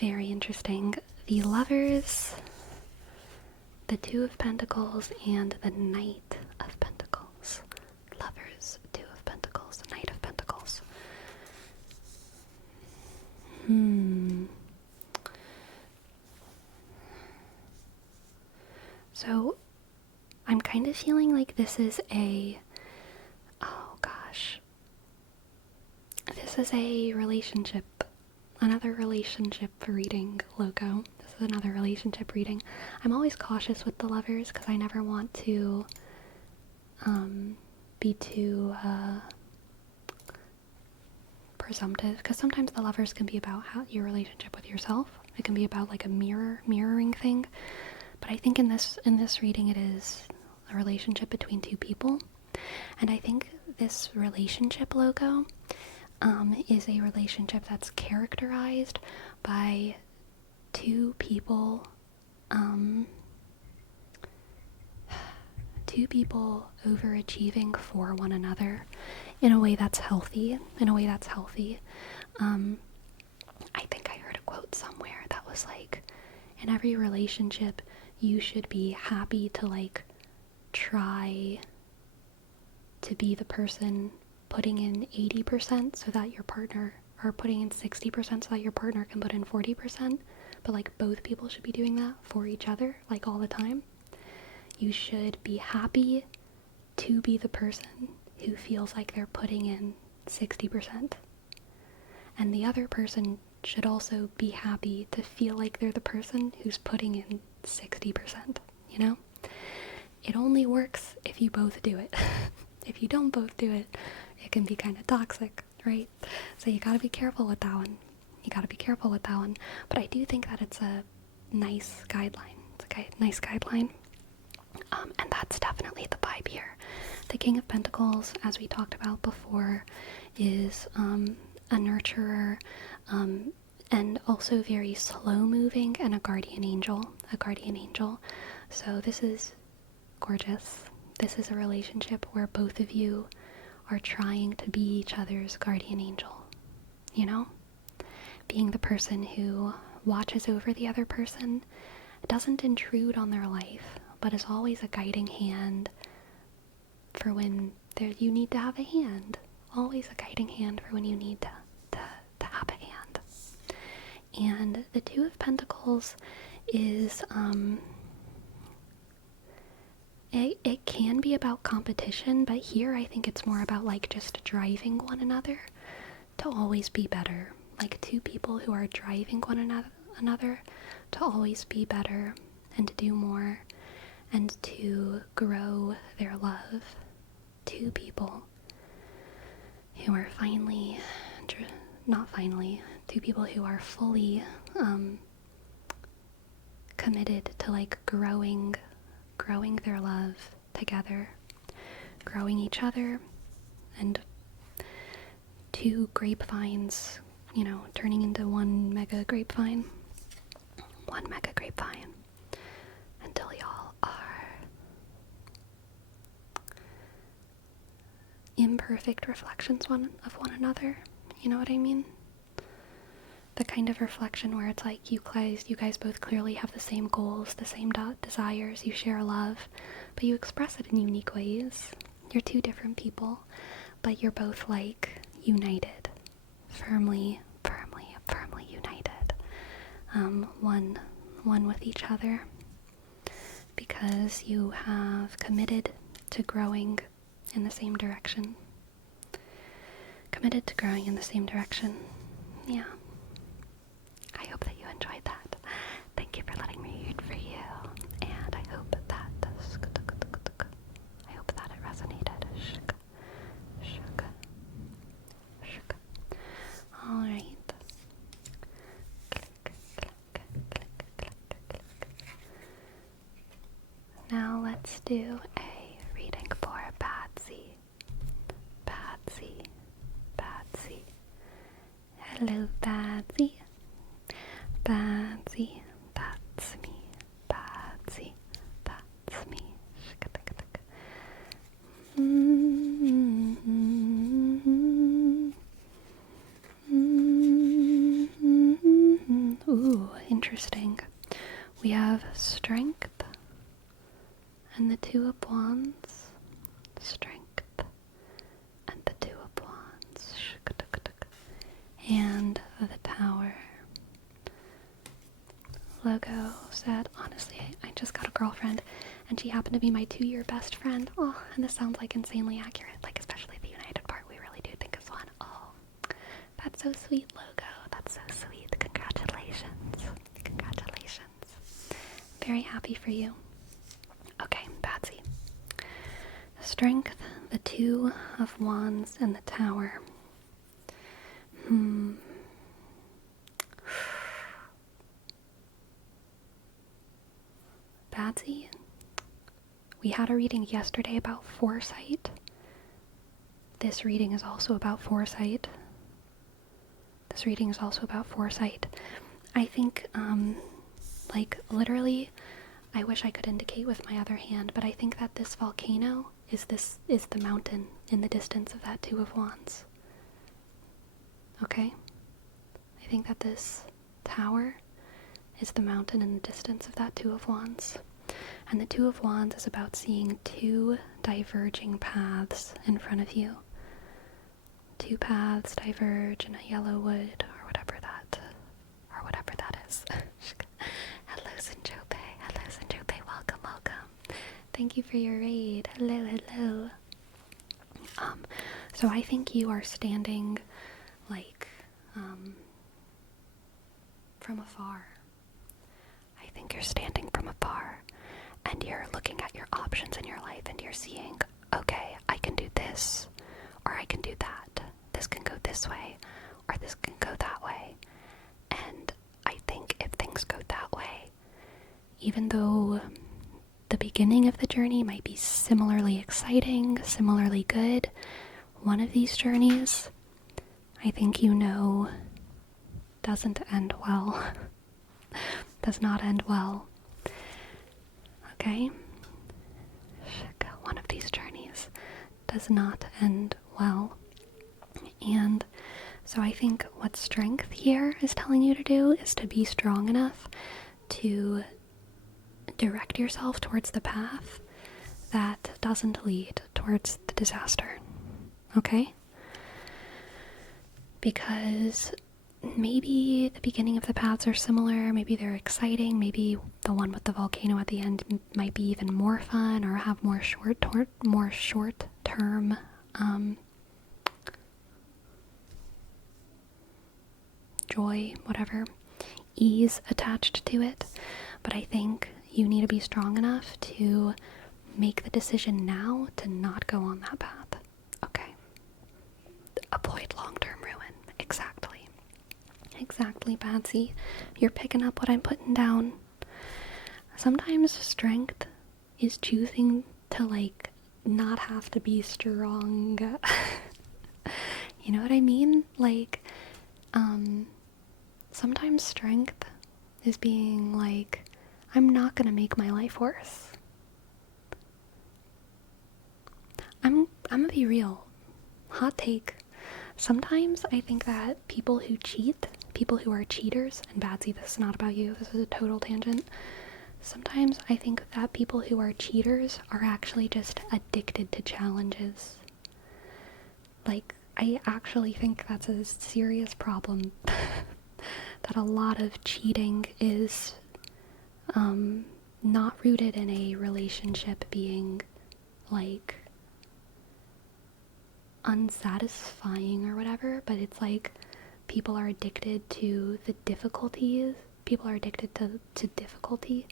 Very interesting. The lovers, the 2 of Pentacles, and the Knight of Pentacles. Lovers, 2 of Pentacles, Knight of Pentacles. So, I'm kind of feeling like this is a relationship. Another relationship reading, logo. This is another relationship reading. I'm always cautious with the lovers because I never want to be too presumptive, because sometimes the lovers can be about your relationship with yourself. It can be about like a mirroring thing. But I think in this reading it is a relationship between 2 people. And I think this relationship logo is a relationship that's characterized by 2 people, 2 people overachieving for one another in a way that's healthy. I think I heard a quote somewhere that was like, in every relationship, you should be happy to like try to be the person putting in 80% so that your partner are putting in 60% so that your partner can put in 40%, but like both people should be doing that for each other, like all the time. You should be happy to be the person who feels like they're putting in 60%. And the other person should also be happy to feel like they're the person who's putting in 60%, you know? It only works if you both do it. If you don't both do it, it can be kind of toxic, right? So you gotta be careful with that one. But I do think that it's a nice guideline. It's a nice guideline. And that's definitely the vibe here. The King of Pentacles, as we talked about before, is a nurturer, and also very slow moving, and a guardian angel. So this is gorgeous. This is a relationship where both of you are trying to be each other's guardian angel. You know? Being the person who watches over the other person, doesn't intrude on their life, but is always a guiding hand for when you need to have a hand. Always a guiding hand for when you need to have a hand. And the Two of Pentacles is, it can be about competition, but here I think it's more about like just driving one another to always be better. Like two people who are driving one another to always be better and to do more and to grow their love. Two people who are two people who are fully committed to like growing their love together, growing each other, and two grapevines, you know, turning into one mega grapevine, until y'all are imperfect reflections of one another. You know what I mean? The kind of reflection where it's like you guys both clearly have the same goals, the same desires, you share love, but you express it in unique ways. You're two different people, but you're both like united, firmly united, one with each other, because you have committed to growing in the same direction. Yeah. I hope that you enjoyed that. Thank you for letting me read for you, and I hope that it resonated. Alright. Now let's do a reading for Patsy. Hello, Patsy. Patsy, that's me. Patsy, that's me. Ooh, interesting. We have Strength and the Two of Wands. Strength and the Two of Wands. And the Tower. Logo said, honestly, I just got a girlfriend, and she happened to be my 2-year best friend. Oh, and this sounds like insanely accurate, like especially the united part. We really do think it's one. Oh, that's so sweet, Logo. That's so sweet. Congratulations. Very happy for you. Okay, Patsy. Strength, the Two of Wands, and the Tower. Patsy, we had a reading yesterday about foresight. This reading is also about foresight. I think, like, literally, I wish I could indicate with my other hand, but I think that this volcano is the mountain in the distance of that Two of Wands. Okay? I think that this tower is the mountain in the distance of that Two of Wands. And the Two of Wands is about seeing two diverging paths in front of you. two paths diverge in a yellow wood, or whatever that is. Hello, Sinjope. Hello, Sinjope. Welcome, welcome. Thank you for your raid. Hello, hello. So I think you are standing, like, from afar. I think you're standing from afar, and you're looking at your options in your life, and you're seeing, okay, I can do this, or I can do that. This can go this way, or this can go that way. And I think if things go that way, even though the beginning of the journey might be similarly exciting, similarly good, one of these journeys, I think you know, doesn't end well. Does not end well. Okay? One of these journeys does not end well. And so I think what strength here is telling you to do is to be strong enough to direct yourself towards the path that doesn't lead towards the disaster. Okay? Because maybe the beginning of the paths are similar, maybe they're exciting, maybe the one with the volcano at the end might be even more fun or have more short-term joy, whatever, ease attached to it. But I think you need to be strong enough to make the decision now to not go on that path. Okay. Avoid long-term ruin. Exactly. Exactly, Batsy. You're picking up what I'm putting down. Sometimes strength is choosing to, like, not have to be strong. You know what I mean? Like, sometimes strength is being like, I'm not gonna make my life worse. I'm gonna be real. Hot take. Sometimes I think that people who cheat, people who are cheaters, and Batsy, this is not about you, this is a total tangent. Sometimes I think that people who are cheaters are actually just addicted to challenges. Like, I actually think that's a serious problem. That a lot of cheating is not rooted in a relationship being, like, unsatisfying or whatever, but it's like people are addicted to the difficulties. People are addicted to difficulty,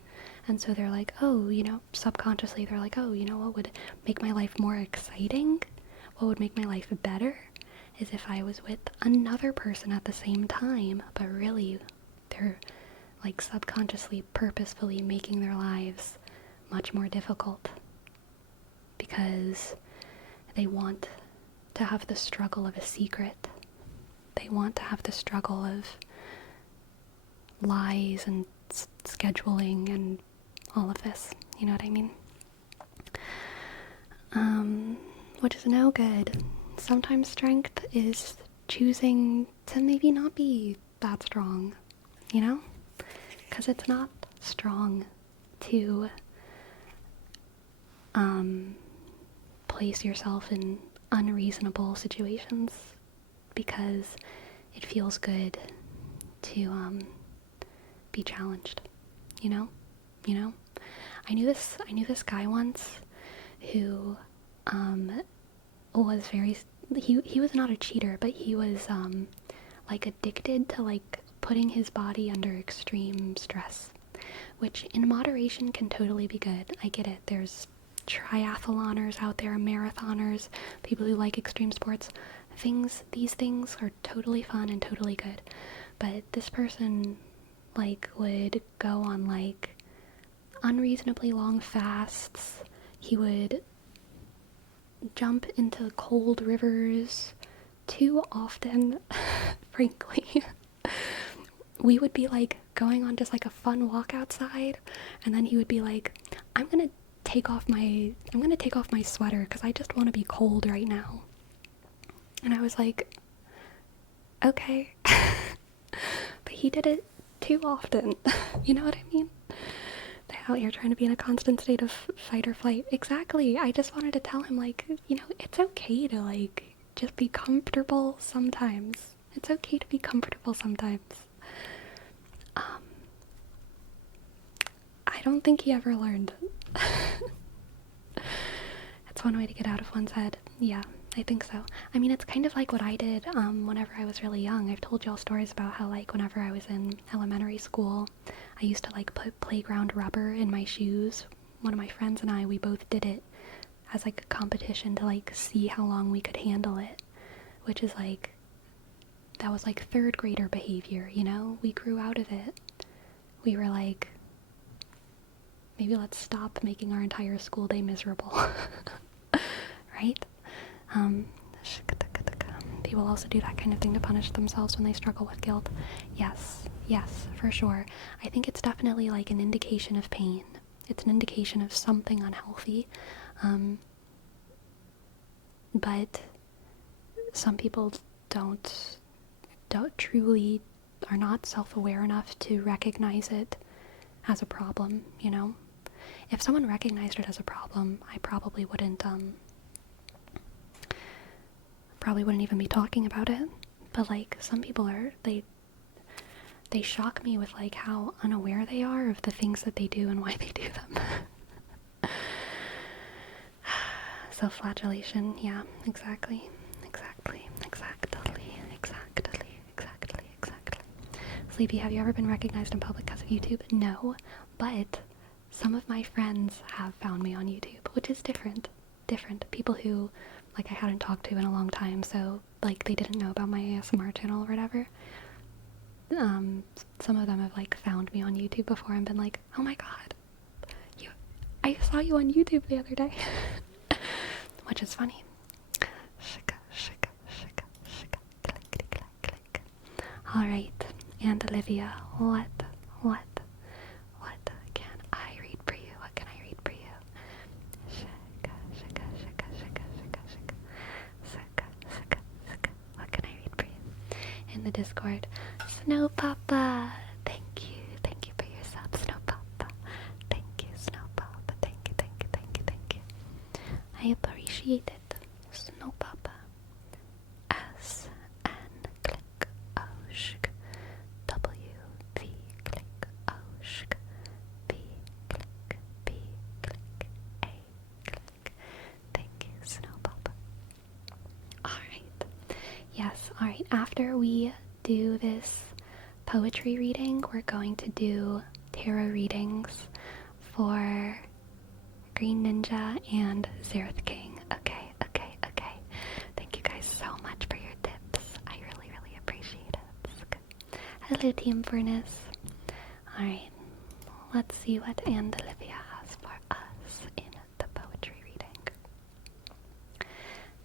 and so they're like, oh, you know, subconsciously they're like, oh, you know what would make my life more exciting? What would make my life better is if I was with another person at the same time, but really they're, like, subconsciously, purposefully making their lives much more difficult because they want to have the struggle of a secret. They want to have the struggle of lies and scheduling and all of this. You know what I mean? Which is no good. Sometimes strength is choosing to maybe not be that strong, you know? Because it's not strong to place yourself in unreasonable situations because it feels good to be challenged, you know? I knew this guy once who was very, he was not a cheater, but he was like addicted to, like, putting his body under extreme stress, which in moderation can totally be good. I get it. There's triathloners out there, marathoners, people who like extreme sports. These things are totally fun and totally good. But this person, like, would go on, like, unreasonably long fasts. He would jump into cold rivers too often, frankly. We would be, like, going on just, like, a fun walk outside, and then he would be like, I'm gonna take off my sweater because I just want to be cold right now. And I was like, okay. But he did it too often. You know what I mean? They're out here trying to be in a constant state of fight or flight. Exactly. I just wanted to tell him, like, you know, it's okay to, like, Just be comfortable sometimes. It's okay to be comfortable sometimes. I don't think he ever learned. That's one way to get out of one's head. Yeah, I think so. I mean, it's kind of like what I did whenever I was really young. I've told y'all stories about how, like, whenever I was in elementary school, I used to, like, put playground rubber in my shoes. One of my friends and I, we both did it as, like, a competition to, like, see how long we could handle it. Which is, like, that was, like, third grader behavior, you know? We grew out of it. We were like, maybe let's stop making our entire school day miserable. Right? People also do that kind of thing to punish themselves when they struggle with guilt. Yes, for sure. I think it's definitely like an indication of pain. It's an indication of something unhealthy. But some people don't truly are not self-aware enough to recognize it as a problem, you know? If someone recognized it as a problem, I probably wouldn't even be talking about it. But like, some people are, they shock me with like how unaware they are of the things that they do and why they do them. Self-flagellation, yeah, exactly. Sleepy, have you ever been recognized in public because of YouTube? No, but some of my friends have found me on YouTube, which is different. People who, like, I hadn't talked to in a long time, so, like, they didn't know about my ASMR channel or whatever. Some of them have, like, found me on YouTube before and been like, oh my god, I saw you on YouTube the other day. Which is funny. Alright, and Olivia, what can I read for you? What can I read for you? What can I read for you? In the Discord, Snow Papa, thank you for your sub, Snow Papa. Thank you, Snow Papa. Thank you. I appreciate it, Snow Papa. S N click O shk W V click O shk B click A click. Thank you, Snow Papa. Alright. Yes, alright. After we do this poetry reading, we're going to do tarot readings for Green Ninja and Xerath King. Okay. Thank you guys so much for your tips. I really appreciate it. Hello, Team Furnace. Alright, let's see what Aunt Olivia has for us in the poetry reading.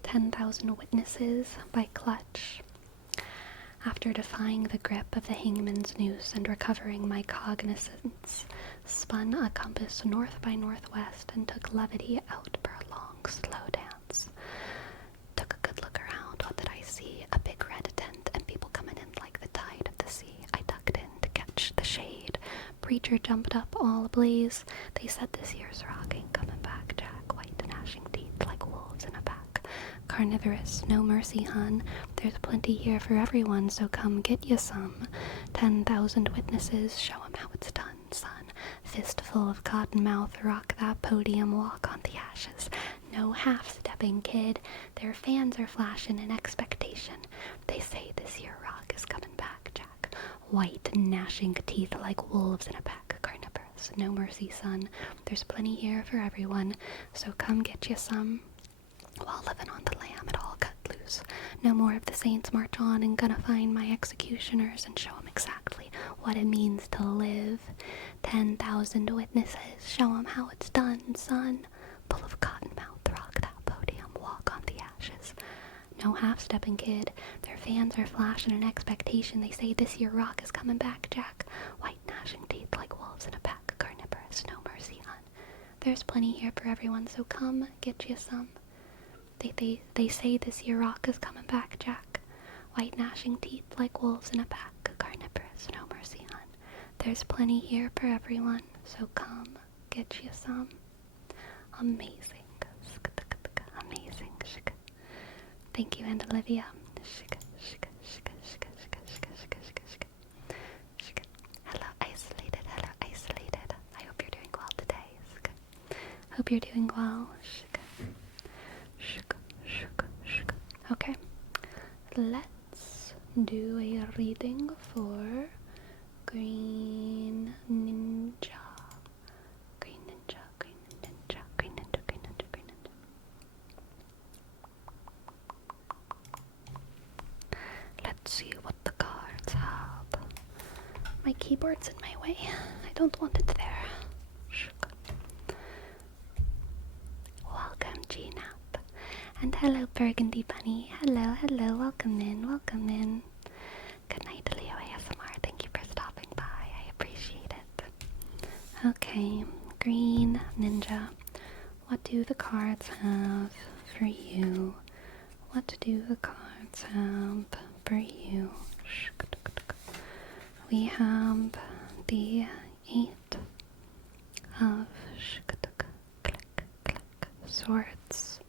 10,000 Witnesses by Clutch. After defying the grip of the hangman's noose and recovering my cognizance, spun a compass north by northwest and took levity out for a long, slow dance. Took a good look around. What did I see? A big red tent and people coming in like the tide of the sea. I ducked in to catch the shade. Preacher jumped up all ablaze. They said this year's rock ain't coming back, Jack. White gnashing teeth like wolves in a pack. Carnivorous, no mercy, hun. There's plenty here for everyone, so come get you some. 10,000 witnesses, show 'em how it's done, son. Fistful of cotton mouth, rock that podium, walk on the ashes. No half-stepping, kid. Their fans are flashing in expectation. They say this year rock is coming back, Jack. White, gnashing teeth like wolves in a pack. Carnivorous, no mercy, son. There's plenty here for everyone, so come get you some. While living on the lam, it all cut loose. No more of the saints march on and gonna find my executioners and show 'em exactly what it means to live. 10,000 witnesses, show 'em how it's done, son. Full of cotton mouth, rock that podium, walk on the ashes. No half-stepping, kid. Their fans are flashing in expectation. They say this year rock is coming back, Jack. White gnashing teeth like wolves in a pack. Carnivorous, no mercy, hun. There's plenty here for everyone, so come get you some. They say this year rock is coming back, Jack. White gnashing teeth like wolves in a pack. Carnivorous, no mercy, hun. There's plenty here for everyone, so come get you some. Amazing. Thank you, and Olivia. Shika, shika, shika, shika, shika, shika, shika, shika, shika. Shika. Hello, isolated. Hello, isolated. I hope you're doing well today. Shika. Hope you're doing well. Shika. Shika, shika, shika. Okay. Let's do a reading for Green Ninja. Green Ninja, Green Ninja, Green Ninja, Green Ninja, Green Ninja. Let's see what the cards have. My keyboard's in my way. I don't want it there. Welcome, G-Nap. And hello, Burgundy Bunny. Hello, hello. Welcome in, welcome in. Good night, Leo ASMR. Thank you for stopping by. I appreciate it. Okay, Green Ninja. What do the cards have for you? What do the cards have for you? We have the 8 of swords,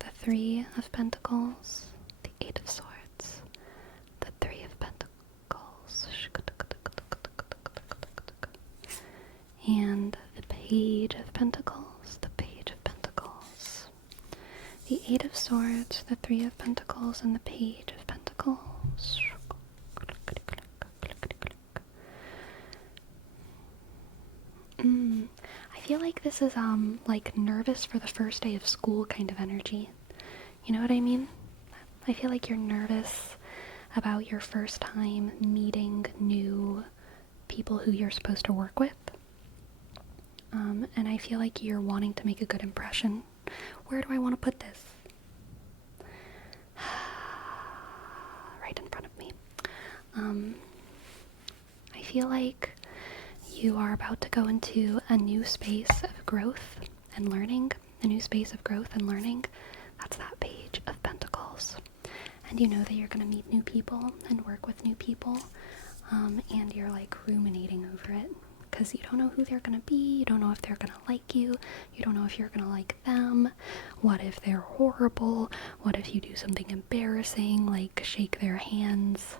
the 3 of pentacles, the 8 of swords, the 3 of pentacles, and the page of pentacles, the page of pentacles, the 8 of swords, the 3 of pentacles, and the page of pentacles. I feel like this is like nervous for the first day of school kind of energy. You know what I mean? I feel like you're nervous about your first time meeting new people who you're supposed to work with. And I feel like you're wanting to make a good impression. Where do I want to put this? Right in front of me. I feel like you are about to go into a new space of growth and learning. A new space of growth and learning. That's that page of pentacles. And you know that you're going to meet new people and work with new people. And you're like ruminating over it. Because you don't know who they're going to be. You don't know if they're going to like you. You don't know if you're going to like them. What if they're horrible? What if you do something embarrassing, like shake their hands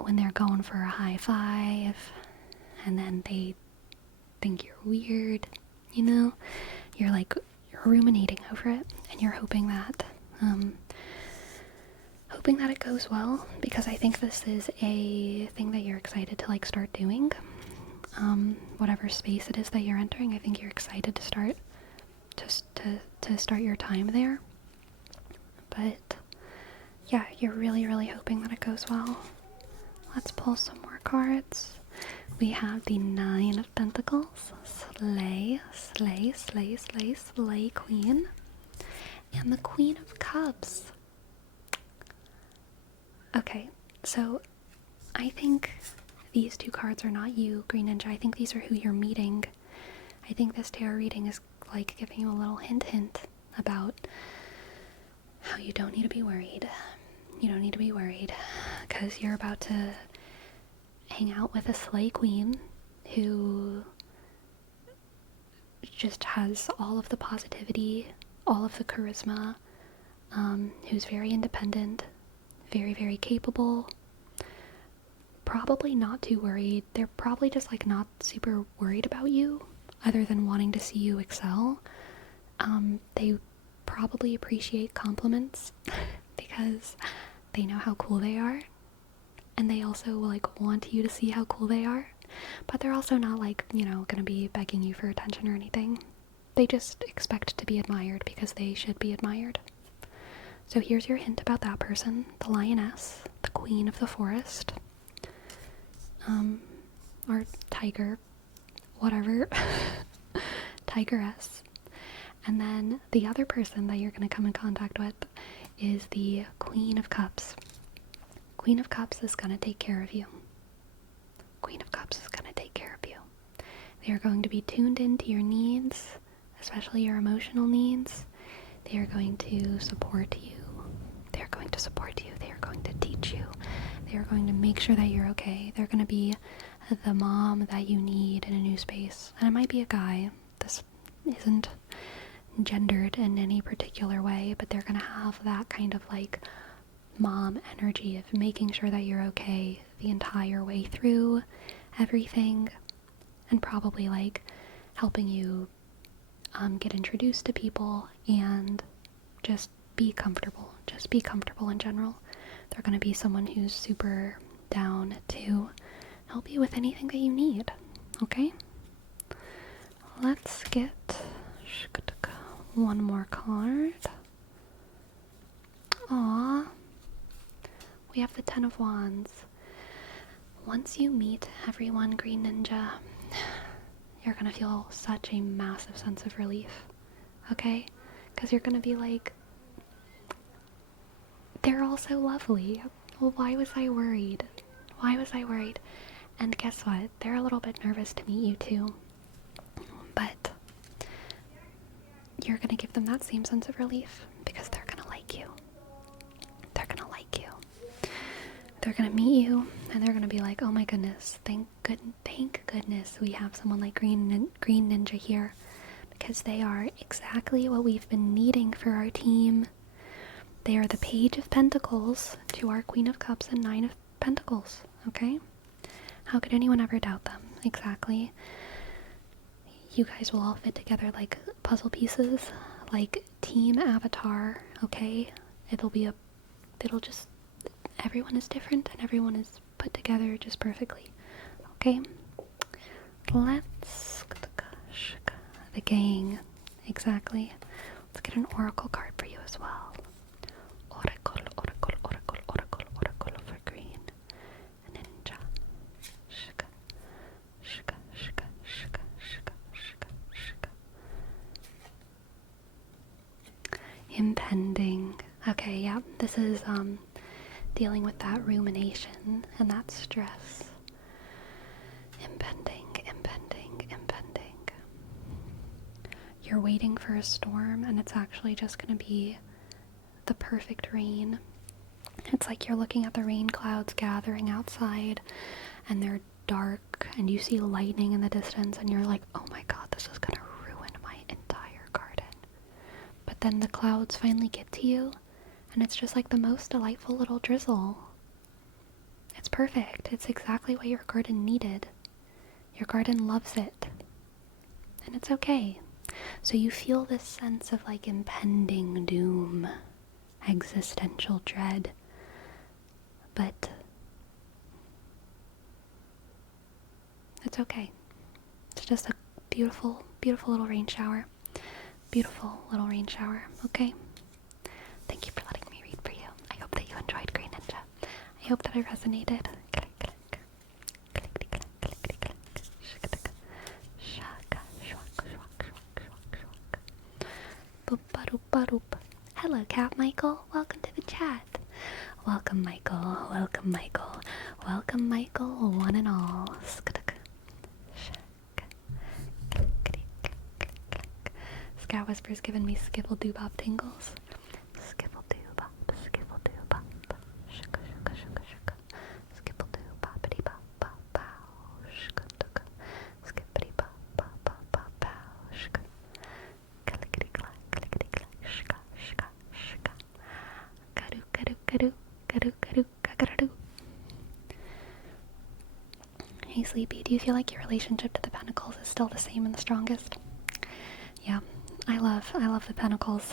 when they're going for a high five? And then they think you're weird, you know? You're ruminating over it, and you're hoping that it goes well, because I think this is a thing that you're excited to like start doing. Whatever space it is that you're entering, I think you're excited to start to start your time there. But yeah, you're really, really hoping that it goes well. Let's pull some more cards. We have the 9 of Pentacles, Slay, Slay, Slay, Slay, Slay Queen, and the Queen of Cups. Okay, so I think these 2 cards are not you, Green Ninja. I think these are who you're meeting. I think this tarot reading is like giving you a little hint about how you don't need to be worried. You don't need to be worried, because you're about to hang out with a Slay Queen who just has all of the positivity, all of the charisma, who's very independent, very, very capable, probably not too worried. They're probably just like not super worried about you, other than wanting to see you excel. They probably appreciate compliments because they know how cool they are. And they also like want you to see how cool they are. But they're also not like, you know, gonna be begging you for attention or anything. They just expect to be admired because they should be admired. So here's your hint about that person. The lioness, the queen of the forest. Or tiger, whatever. Tigress. And then the other person that you're gonna come in contact with is the Queen of Cups. Queen of Cups is going to take care of you. Queen of Cups is going to take care of you. They are going to be tuned into your needs, especially your emotional needs. They are going to support you. They are going to support you. They are going to teach you. They are going to make sure that you're okay. They're going to be the mom that you need in a new space. And it might be a guy. This isn't gendered in any particular way, but they're gonna have that kind of like mom energy of making sure that you're okay the entire way through everything, and probably like helping you get introduced to people and just be comfortable. Just be comfortable in general. They're going to be someone who's super down to help you with anything that you need. Okay? Let's get one more card. Aww. We have the Ten of Wands. Once you meet everyone, Green Ninja, you're going to feel such a massive sense of relief. Okay? Because you're going to be like, they're all so lovely. Well, why was I worried? Why was I worried? And guess what? They're a little bit nervous to meet you too. But you're gonna give them that same sense of relief because they're gonna like you. They're gonna like you. They're gonna meet you and they're gonna be like, oh my goodness, thank goodness we have someone like Green Ninja here, because they are exactly what we've been needing for our team. They are the Page of Pentacles to our Queen of Cups and Nine of Pentacles, okay? How could anyone ever doubt them? Exactly. You guys will all fit together like puzzle pieces, like Team Avatar, okay? Everyone is different and everyone is put together just perfectly, okay? Let's, the gang, exactly. Let's get an oracle card for you as well. Oracle for green. Ninja. Shika. Impending. Okay, yeah, this is dealing with that rumination and that stress. Impending. You're waiting for a storm and it's actually just going to be the perfect rain. It's like you're looking at the rain clouds gathering outside and they're dark and you see lightning in the distance and you're like, oh my god, this is gonna ruin my entire garden. But then the clouds finally get to you and it's just like the most delightful little drizzle. It's perfect. It's exactly what your garden needed. Your garden loves it. And it's okay. So you feel this sense of like impending doom, existential dread, but it's okay. It's just a beautiful, beautiful little rain shower. Beautiful little rain shower, okay? Thank you for letting me read for you. I hope that you enjoyed Green Ninja. I hope that I resonated. Hello, Cat Michael. Welcome to the chat. Welcome, Michael. Welcome, Michael. Welcome, Michael, one and all. Scout Whisper's giving me skibble-doo-bop tingles. Skibble-doo-bop, skibble-doo-bop. Shuka, shuka, shuka, shuka. Skibble-doo-boppity-bop-bop-pow. Shuka-duka. Skippity-bop-bop-bop-pow. Shuka. Clickety-clack, clickety-clack. Shuka, shuka, shuka. Kadu, kadu, kadu. Kadu, kadu, kakadu. Hey, Sleepy, do you feel like your relationship to the Pentacles is still the same and the strongest? Yeah, I love the Pentacles.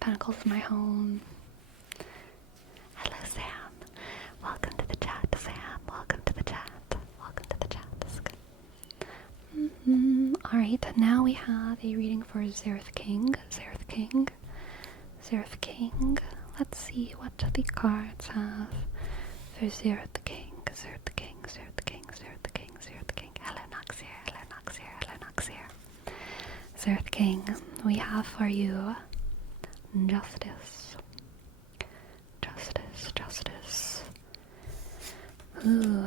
Pentacles is my home. Hello, Sam. Welcome to the chat, Sam. Welcome to the chat. Welcome to the chat. Alright, now we have a reading for Zereth King. Let's see what the cards have for Zereth King. Hello, Noxir. Zereth King, we have for you justice. Ooh,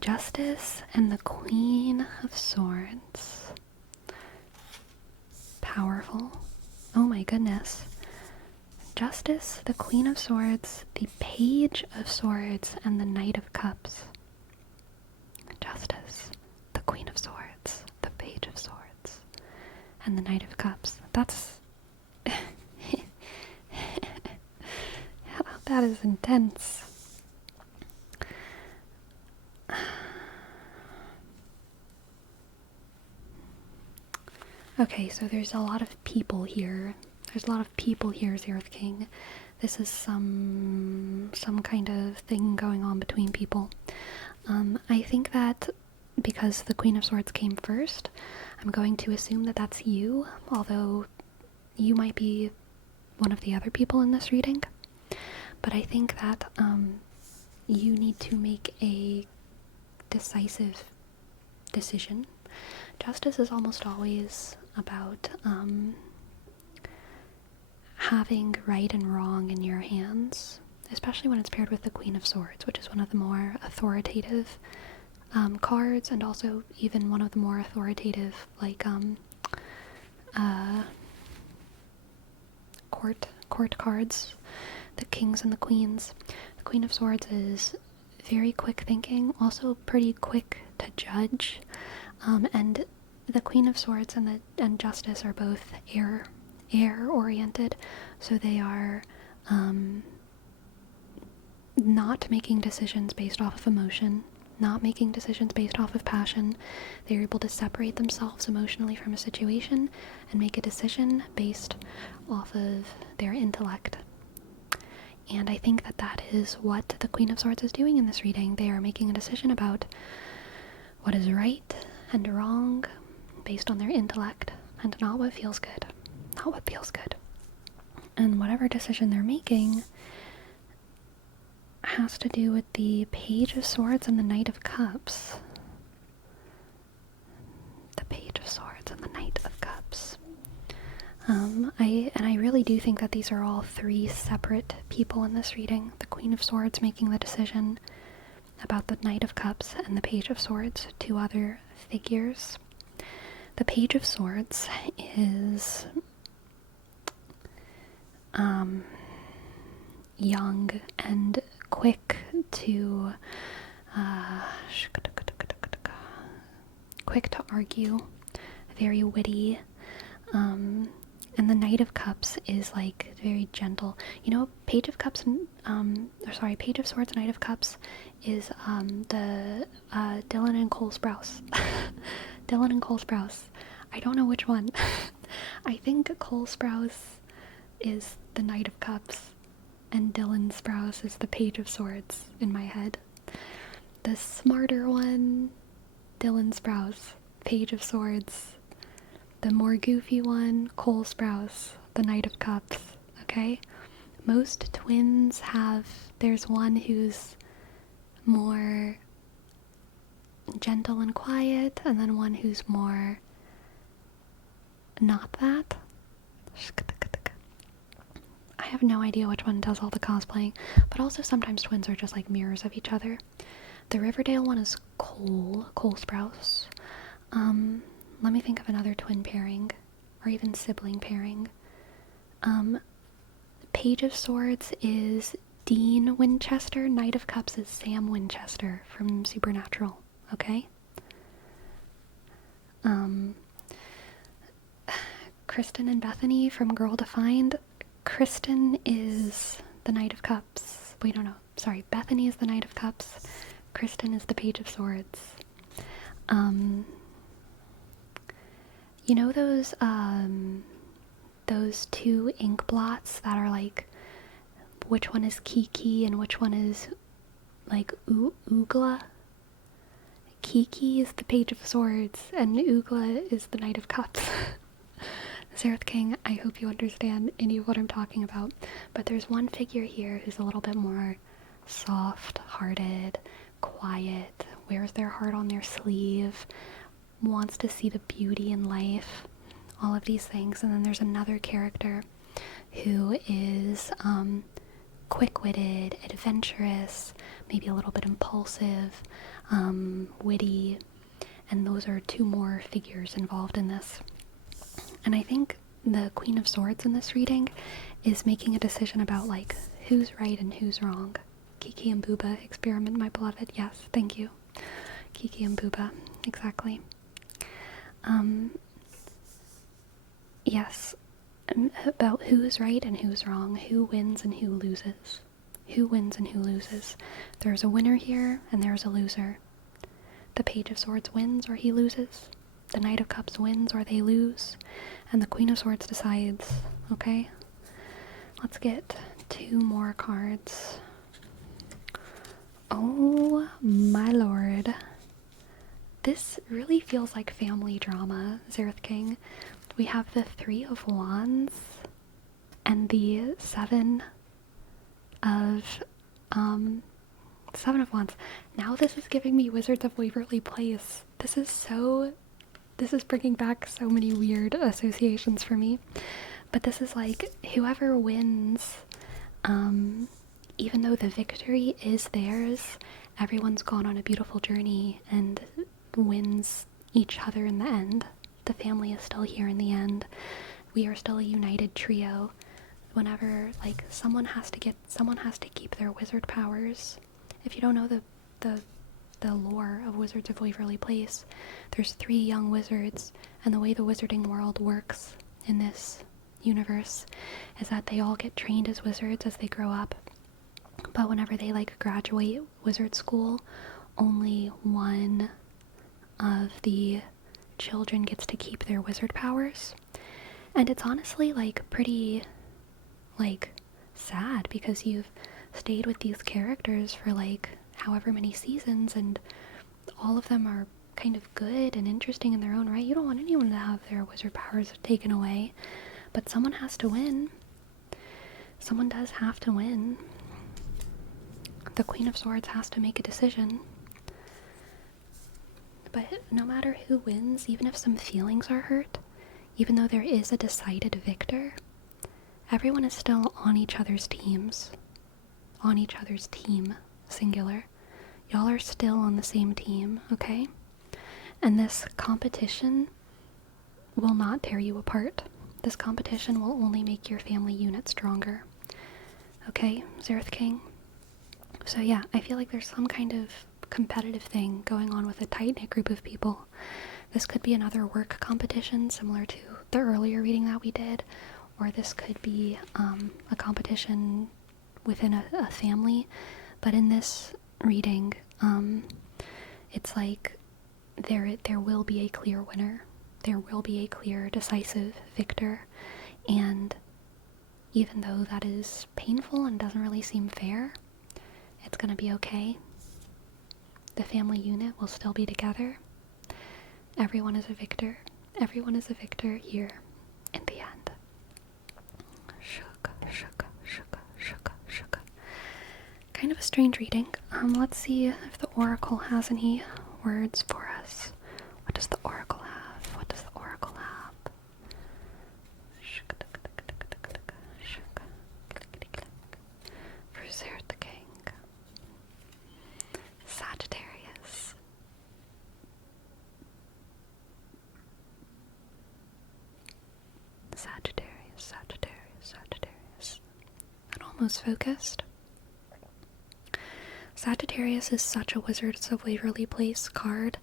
justice and the Queen of Swords. Powerful. Oh my goodness. Justice, the Queen of Swords, the Page of Swords, and the Knight of Cups. Justice, the Queen of Swords, the Page of Swords, and the Knight of Cups. That's... that is intense. Okay, so there's a lot of people here. There's a lot of people here, Xerath King. This is some kind of thing going on between people. I think that because the Queen of Swords came first, I'm going to assume that that's you, although you might be one of the other people in this reading. But I think that you need to make a decisive decision. Justice is almost always about having right and wrong in your hands, especially when it's paired with the Queen of Swords, which is one of the more authoritative cards, and also even one of the more authoritative, like, court cards, the kings and the queens. The Queen of Swords is very quick thinking, also pretty quick to judge, and the Queen of Swords and Justice are both air oriented, so they are not making decisions based off of emotion, not making decisions based off of passion. They're able to separate themselves emotionally from a situation and make a decision based off of their intellect. And I think that that is what the Queen of Swords is doing in this reading. They are making a decision about what is right and wrong based on their intellect, and not what feels good. Not what feels good. And whatever decision they're making has to do with the Page of Swords and the Knight of Cups. The Page of Swords and the Knight of Cups. I really do think that these are all three separate people in this reading. The Queen of Swords making the decision about the Knight of Cups, and the Page of Swords, two other figures. The Page of Swords is young and quick to argue, very witty, and the Knight of Cups is like very gentle. You know, Page of Cups Page of Swords, Knight of Cups is the Dylan and Cole Sprouse. Dylan and Cole Sprouse. I don't know which one. I think Cole Sprouse is the Knight of Cups, and Dylan Sprouse is the Page of Swords in my head. The smarter one, Dylan Sprouse, Page of Swords. The more goofy one, Cole Sprouse, the Knight of Cups, okay? Most twins there's one who's more gentle and quiet, and then one who's more not that. I have no idea which one does all the cosplaying, but also sometimes twins are just like mirrors of each other. The Riverdale one is Cole Sprouse. Let me think of another twin pairing, or even sibling pairing. Page of Swords is Dean Winchester. Knight of Cups is Sam Winchester from Supernatural, okay? Kristen and Bethany from Girl Defined. Kristen is the Knight of Cups. Wait, no, sorry. Bethany is the Knight of Cups. Kristen is the Page of Swords. You know those two ink blots that are like, which one is Kiki and which one is like Oogla? Kiki is the Page of Swords and Oogla is the Knight of Cups. Xerath King, I hope you understand any of what I'm talking about, but there's one figure here who's a little bit more soft-hearted, quiet, wears their heart on their sleeve, wants to see the beauty in life, all of these things. And then there's another character who is quick-witted, adventurous, maybe a little bit impulsive, witty, and those are two more figures involved in this. And I think the Queen of Swords in this reading is making a decision about like who's right and who's wrong. Kiki and Booba experiment, my beloved. Yes, thank you. Kiki and Booba, exactly. Yes, about who's right and who's wrong, who wins and who loses. Who wins and who loses. There's a winner here and there's a loser. The Page of Swords wins or he loses. The Knight of Cups wins or they lose. And the Queen of Swords decides, okay? Let's get 2 more cards. Oh my lord. This really feels like family drama, Zereth King. We have the 3 of Wands and the 7 of Wands. Now this is giving me Wizards of Waverly Place. This is bringing back so many weird associations for me. But this is like, whoever wins, even though the victory is theirs, everyone's gone on a beautiful journey and wins each other in the end. The family is still here in the end. We are still a united trio. Whenever, like, someone has to keep their wizard powers. If you don't know the lore of Wizards of Waverly Place, there's 3 young wizards, and the way the wizarding world works in this universe is that they all get trained as wizards as they grow up. But whenever they, like, graduate wizard school, only one of the children gets to keep their wizard powers. And it's honestly, like, pretty, like, sad, because you've stayed with these characters for, like, however many seasons, and all of them are kind of good and interesting in their own right. You don't want anyone to have their wizard powers taken away, but someone has to win. Someone does have to win. The Queen of Swords has to make a decision. But no matter who wins, even if some feelings are hurt, even though there is a decided victor, everyone is still on each other's teams. On each other's team, singular. Y'all are still on the same team, okay? And this competition will not tear you apart. This competition will only make your family unit stronger. Okay, Zereth King? So yeah, I feel like there's some kind of competitive thing going on with a tight-knit group of people. This could be another work competition similar to the earlier reading that we did, or this could be a competition within a family. But in this reading, it's like there will be a clear winner. There will be a clear, decisive victor. And even though that is painful and doesn't really seem fair, it's gonna be okay. The family unit will still be together. Everyone is a victor. Everyone is a victor here in the end. Shuka, shuka, shuka, shuka, shuka. Kind of a strange reading. Let's see if the Oracle has any words for us. What does the Oracle have? What does the Oracle have? For Zereth the King. Sagittarius. Sagittarius, Sagittarius, Sagittarius. And almost focused. Sagittarius is such a Wizards of Waverly Place card.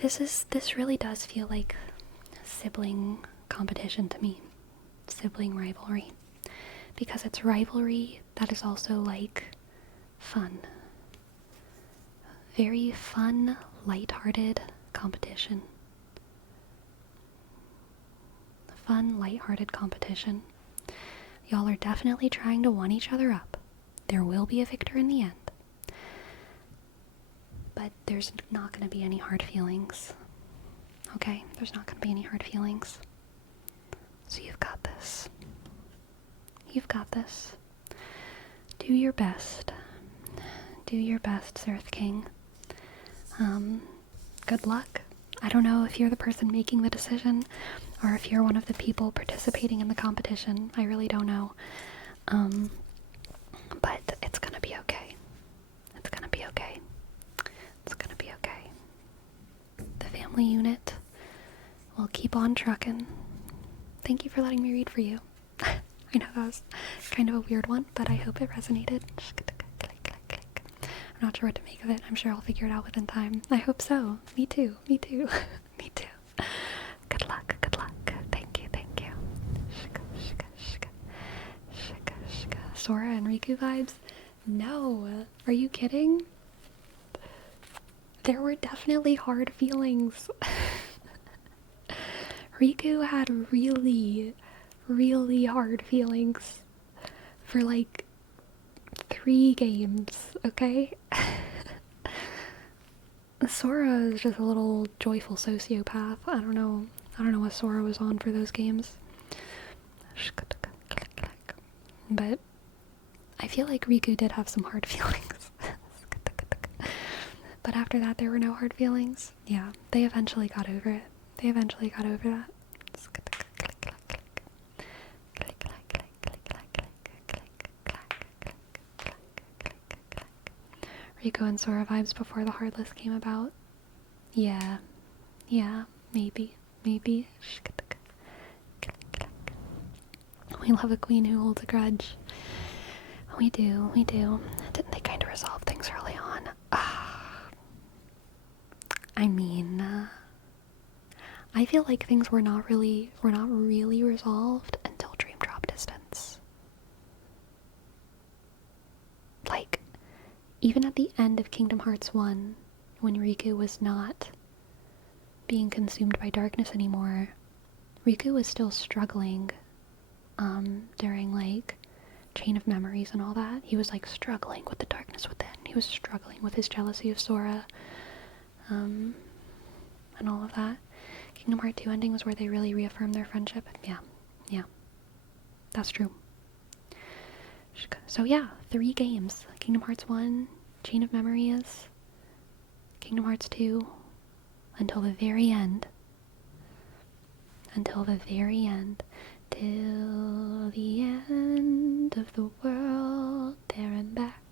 This really does feel like sibling competition to me. Sibling rivalry. Because it's rivalry that is also, like, fun. Very fun, lighthearted competition. Fun, lighthearted competition. Y'all are definitely trying to one each other up. There will be a victor in the end. But there's not going to be any hard feelings. Okay? There's not going to be any hard feelings. So you've got this. You've got this. Do your best. Do your best, Zereth King. Good luck. I don't know if you're the person making the decision or if you're one of the people participating in the competition. I really don't know. But it's gonna be okay. It's gonna be okay. It's gonna be okay. The family unit will keep on trucking. Thank you for letting me read for you. I know that was kind of a weird one, but I hope it resonated. I'm not sure what to make of it. I'm sure I'll figure it out within time. I hope so. Me too. Me too. Me Sora and Riku vibes? No. Are you kidding? There were definitely hard feelings. Riku had really, really hard feelings for like 3 games, okay? Sora is just a little joyful sociopath. I don't know. I don't know what Sora was on for those games. But I feel like Riku did have some hard feelings. But after that, there were no hard feelings. Yeah, they eventually got over it. They eventually got over that. Rico and Sora vibes before the hard list came about. Yeah, maybe. We love a queen who holds a grudge. We do. Didn't they kind of resolve things early on? I mean, I feel like things were not really resolved until Dream Drop Distance. Like, even at the end of Kingdom Hearts 1, when Riku was not being consumed by darkness anymore, Riku was still struggling, during, like, Chain of Memories and all that. He was, like, struggling with the darkness within. He was struggling with his jealousy of Sora, and all of that. Kingdom Hearts 2 ending was where they really reaffirmed their friendship. Yeah. That's true. So yeah, 3 games. Kingdom Hearts 1, Chain of Memories, Kingdom Hearts 2, until the very end. Till the end of the world, there and back.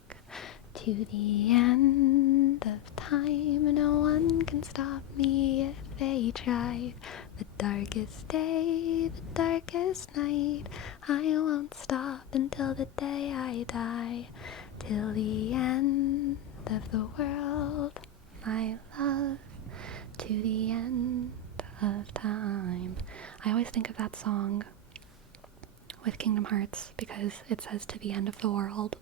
To the end of time, no one can stop me if they try. The darkest day, the darkest night, I won't stop until the day I die. Till the end of the world, my love, to the end of time. I always think of that song with Kingdom Hearts because it says to the end of the world.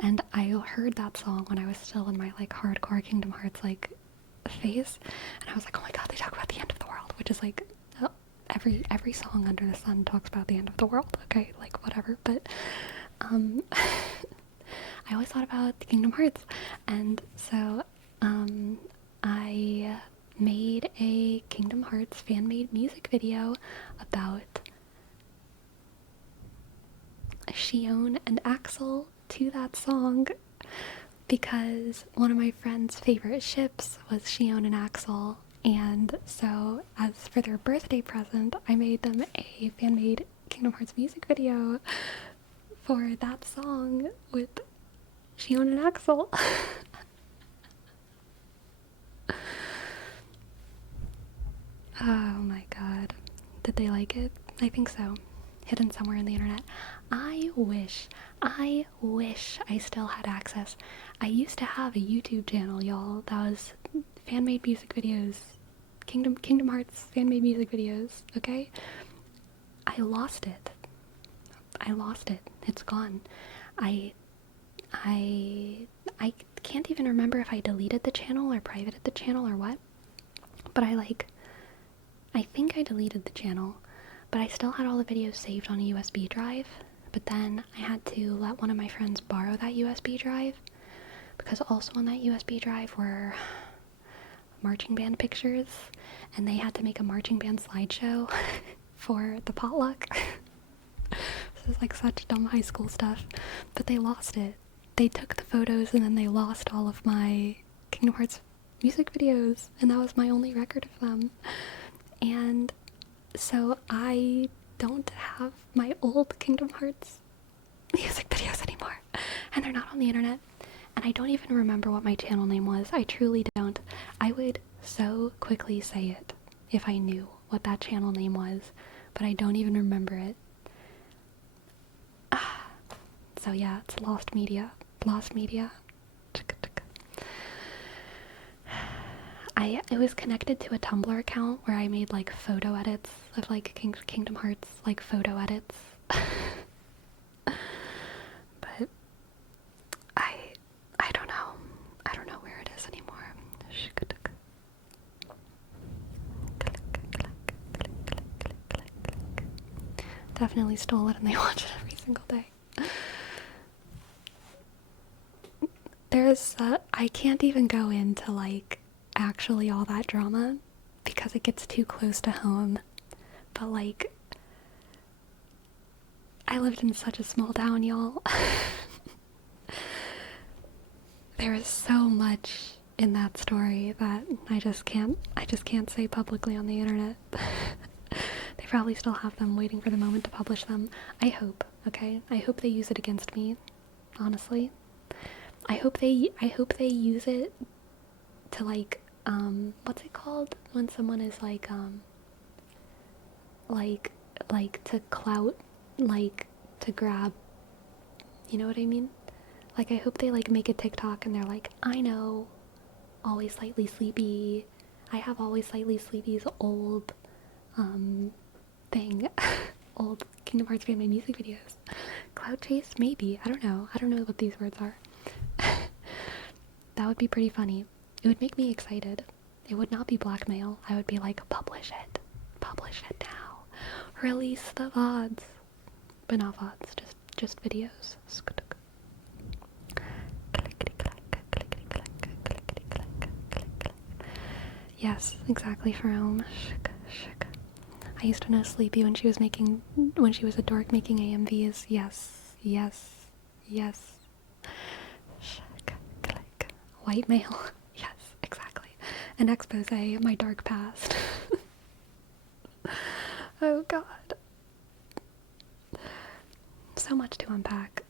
And I heard that song when I was still in my like hardcore Kingdom Hearts like phase, and I was like, oh my god, they talk about the end of the world, which is like every song under the sun talks about the end of the world, okay, like whatever. But I always thought about Kingdom Hearts, and so I made a Kingdom Hearts fan-made music video about Shion and Axel to that song, because one of my friend's favorite ships was Shion and Axel, and so as for their birthday present, I made them a fan-made Kingdom Hearts music video for that song with Shion and Axel. Oh my god. Did they like it? I think so. Hidden somewhere in the internet. I wish I still had access. I used to have a YouTube channel, y'all, that was fan-made music videos. Kingdom Hearts fan-made music videos, okay? I lost it. It's gone. I can't even remember if I deleted the channel or privated the channel or what. But I think I deleted the channel, but I still had all the videos saved on a USB drive. But then I had to let one of my friends borrow that USB drive, because also on that USB drive were marching band pictures, and they had to make a marching band slideshow for the potluck. This is like such dumb high school stuff, but they lost it. They took the photos and then they lost all of my Kingdom Hearts music videos, and that was my only record of them. And so I don't have my old Kingdom Hearts music videos anymore, and they're not on the internet, and I don't even remember what my channel name was. I truly don't. I would so quickly say it if I knew what that channel name was, but I don't even remember it. So yeah, it's lost media. It was connected to a Tumblr account where I made like photo edits of like Kingdom Hearts, like photo edits. this anymore. Definitely stole it and they watch it every single day. I can't even go into like actually all that drama because it gets too close to home. But like, I lived in such a small town, y'all. There is so much in that story that I just can't say publicly on the internet. They probably still have them waiting for the moment to publish them. I hope, okay? I hope they use it against me, honestly. I hope they use it to like, what's it called? When someone is like to clout, like to grab, you know what I mean? Like I hope they like make a TikTok and they're like, I know, Always Slightly Sleepy, I have Always Slightly Sleepy's old, thing, old Kingdom Hearts family music videos. Cloud chase? Maybe. I don't know what these words are. That would be pretty funny. It would make me excited. It would not be blackmail. I would be like, publish it now, release the VODs, but not VODs, just videos. Yes, exactly, Jerome. I used to know Sleepy when she was a dork making AMVs. Yes. White male. Yes, exactly. An expose, my dark past. Oh god. So much to unpack.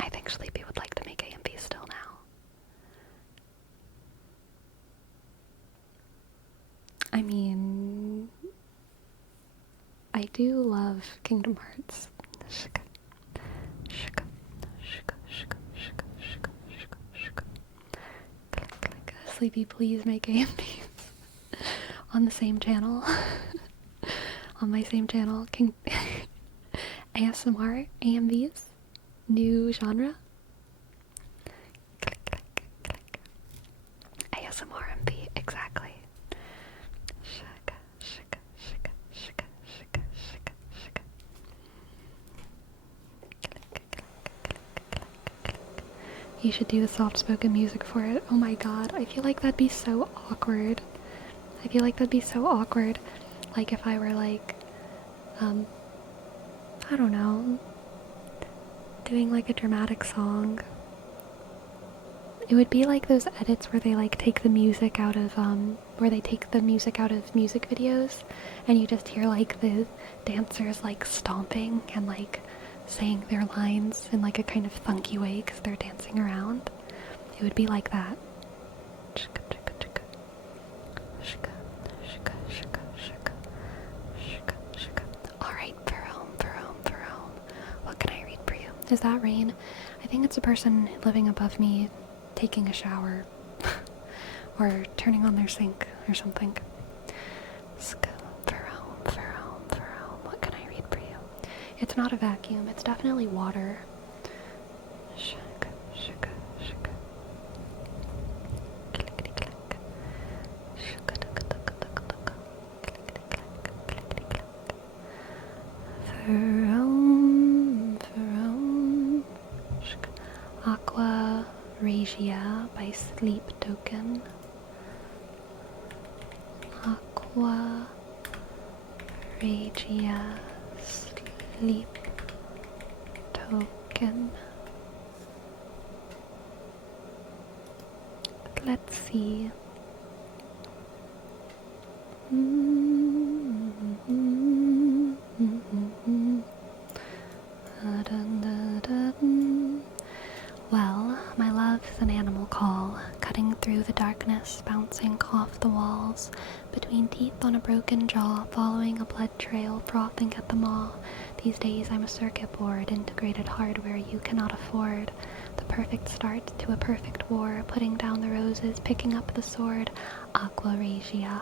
I think Sleepy would like to make AMVs still now. I mean, I do love Kingdom Hearts. Sleepy, please make AMVs on the same channel. On my same channel, ASMR AMVs, new genre. ASMR MV, exactly. You should do the soft-spoken music for it. Oh my god, I feel like that'd be so awkward. Like if I were like, I don't know, doing like a dramatic song. It would be like those edits where they like take the music out of music videos and you just hear like the dancers like stomping and like saying their lines in like a kind of funky way because they're dancing around. It would be like that. Alright, Verome. What can I read for you? Is that rain? I think it's a person living above me taking a shower or turning on their sink or something. Verome, what can I read for you? It's not a vacuum, it's definitely water. Verome. Aqua Regia by Sleep Token. Aqua Regia Sleep Token. Let's see. Well, my love is an animal call, cutting through the darkness, bouncing off the walls, between teeth on a broken jaw, following a blood trail, frothing at the maw. These days I'm a circuit board, integrated hardware you cannot afford. The perfect start to a perfect war, putting down the roses, picking up the sword. Aqua Regia,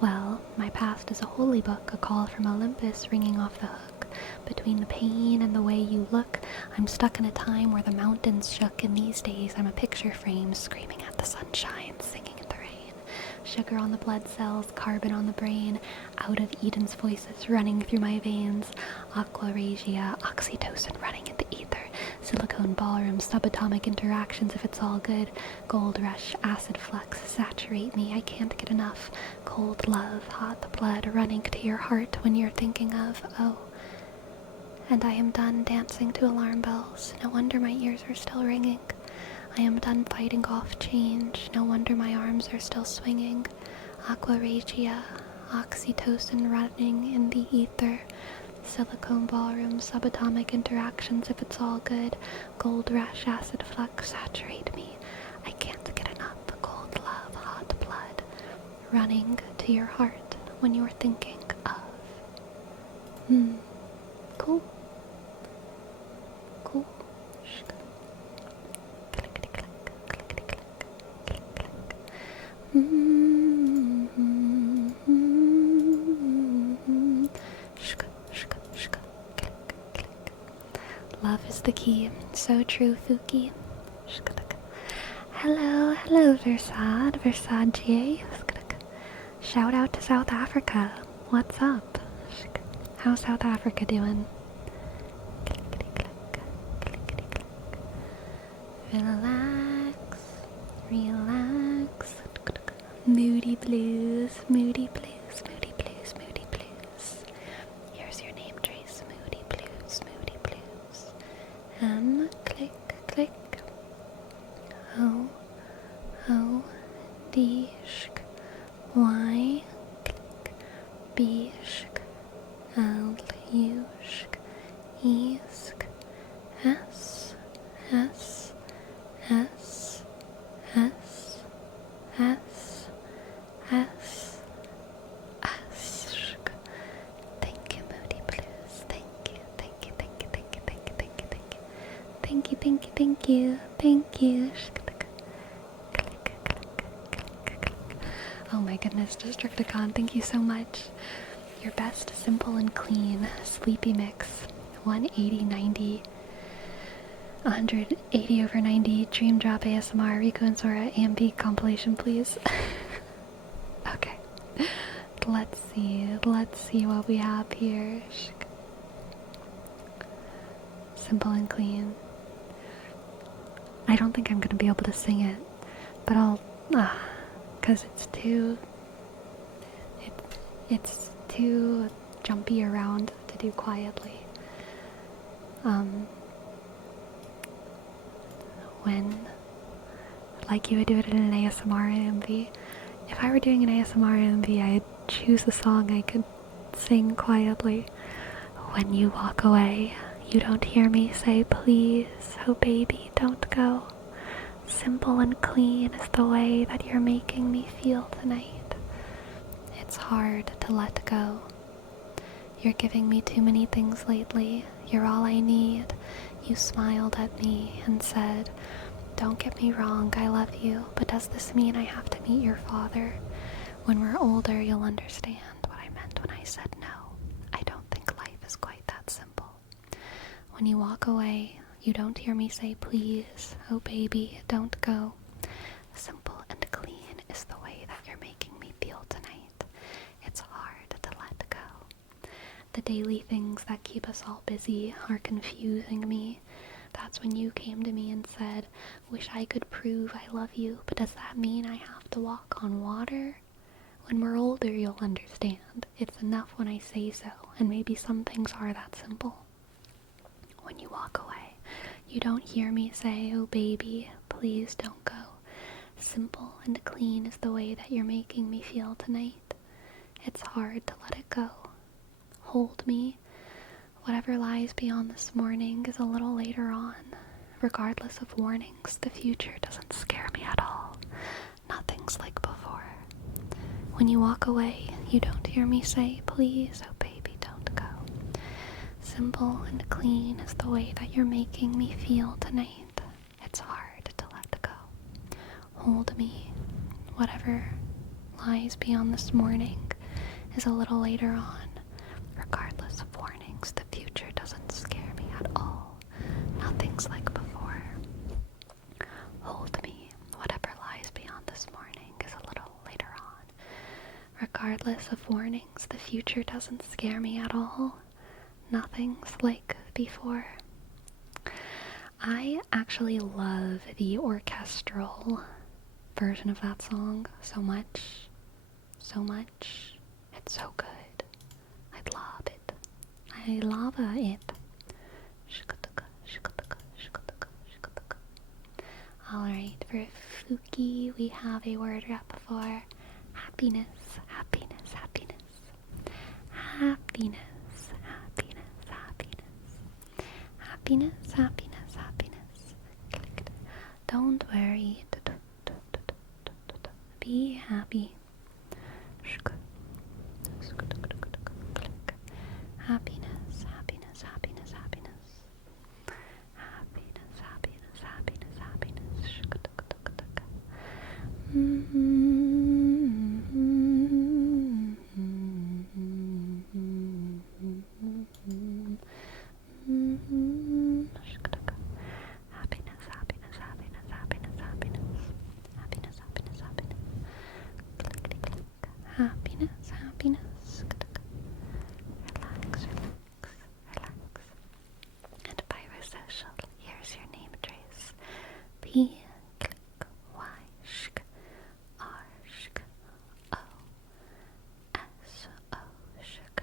Well, my past is a holy book, a call from Olympus ringing off the hook. Between the pain and the way you look, I'm stuck in a time where the mountains shook, and these days I'm a picture frame screaming at the sunshine, singing in the rain. Sugar on the blood cells, carbon on the brain, out of Eden's voices running through my veins. Aqua regia, oxytocin running in the ether. Silicone ballroom, subatomic interactions if it's all good. Gold rush, acid flux, saturate me, I can't get enough. Cold love, hot blood running to your heart when you're thinking of, oh. And I am done dancing to alarm bells, no wonder my ears are still ringing. I am done fighting off change, no wonder my arms are still swinging. Aqua regia, oxytocin running in the ether. Silicone ballroom, subatomic interactions if it's all good. Gold rush, acid flux, saturate me. I can't get enough. Cold love, hot blood running to your heart when you're thinking of. Cool. Cool. Clickety click, clickety click, click click. Love is the key. So true, Fuki. Hello, hello, Versace. Shout out to South Africa. What's up? How's South Africa doing? Relax, relax. Moody blues, moody blues, moody blues, moody blues. Here's your name, Trace. Moody blues, moody blues. Click, click. O, O, D, shk. Y, click. B, shk. L, U, shk. E, shk. S, S, S, S, S, S, S, shk. Thank you, Moody Blues. Thank you, thank you, thank you, thank you, thank you, thank you, thank you. Thank you, thank you, thank you, thank you. Oh my goodness, Destructicon, thank you so much. Your best, simple and clean, sleepy mix. 180/90, 180/90, Dream Drop ASMR, Rico and Sora, AMP compilation, please. Okay, let's see what we have here. Simple and clean. I don't think I'm gonna be able to sing it, but I'll, cause it's too jumpy around to do quietly. When, like you would do it in an ASMR AMV. If I were doing an ASMR AMV, I'd choose a song I could sing quietly. When you walk away, you don't hear me say please, oh baby, don't go. Simple and clean is the way that you're making me feel tonight. It's hard to let go. You're giving me too many things lately. You're all I need. You smiled at me and said, don't get me wrong, I love you, but does this mean I have to meet your father? When we're older, you'll understand what I meant when I said no. I don't think life is quite that simple. When you walk away, you don't hear me say please, oh baby, don't go. Simple and clean is the way that you're making me feel tonight. It's hard to let go. The daily things that keep us all busy are confusing me. That's when you came to me and said, wish I could prove I love you, but does that mean I have to walk on water? When we're older, you'll understand. It's enough when I say so, and maybe some things are that simple. When you walk away, you don't hear me say, oh baby, please don't go. Simple and clean is the way that you're making me feel tonight. It's hard to let it go. Hold me. Whatever lies beyond this morning is a little later on. Regardless of warnings, the future doesn't scare me at all. Nothing's like before. When you walk away, you don't hear me say, please, oh baby, don't go. Simple and clean is the way that you're making me feel tonight. It's hard to let go. Hold me. Whatever lies beyond this morning is a little later on. Regardless of warnings, the future doesn't scare me at all. Nothing's like before. Hold me, whatever lies beyond this morning is a little later on. Regardless of warnings, the future doesn't scare me at all. Nothing's like before. I actually love the orchestral version of that song so much. So much. It's so good. I love it. I love it. Alright, for Fuki, we have a word wrap for happiness, happiness, happiness. Happiness, happiness, happiness. Happiness, happiness, happiness. Don't worry. Be happy. Happiness, happiness, happiness, happiness. Happiness, happiness, happiness, happiness. Happiness, happiness, happiness, happiness, happiness. Happiness, happiness, happiness. Happiness, happiness. Relax, relax, relax. And Pyrosocial, here's your name trace. P, click, Y, shk, R, shk, O, S, O, shk,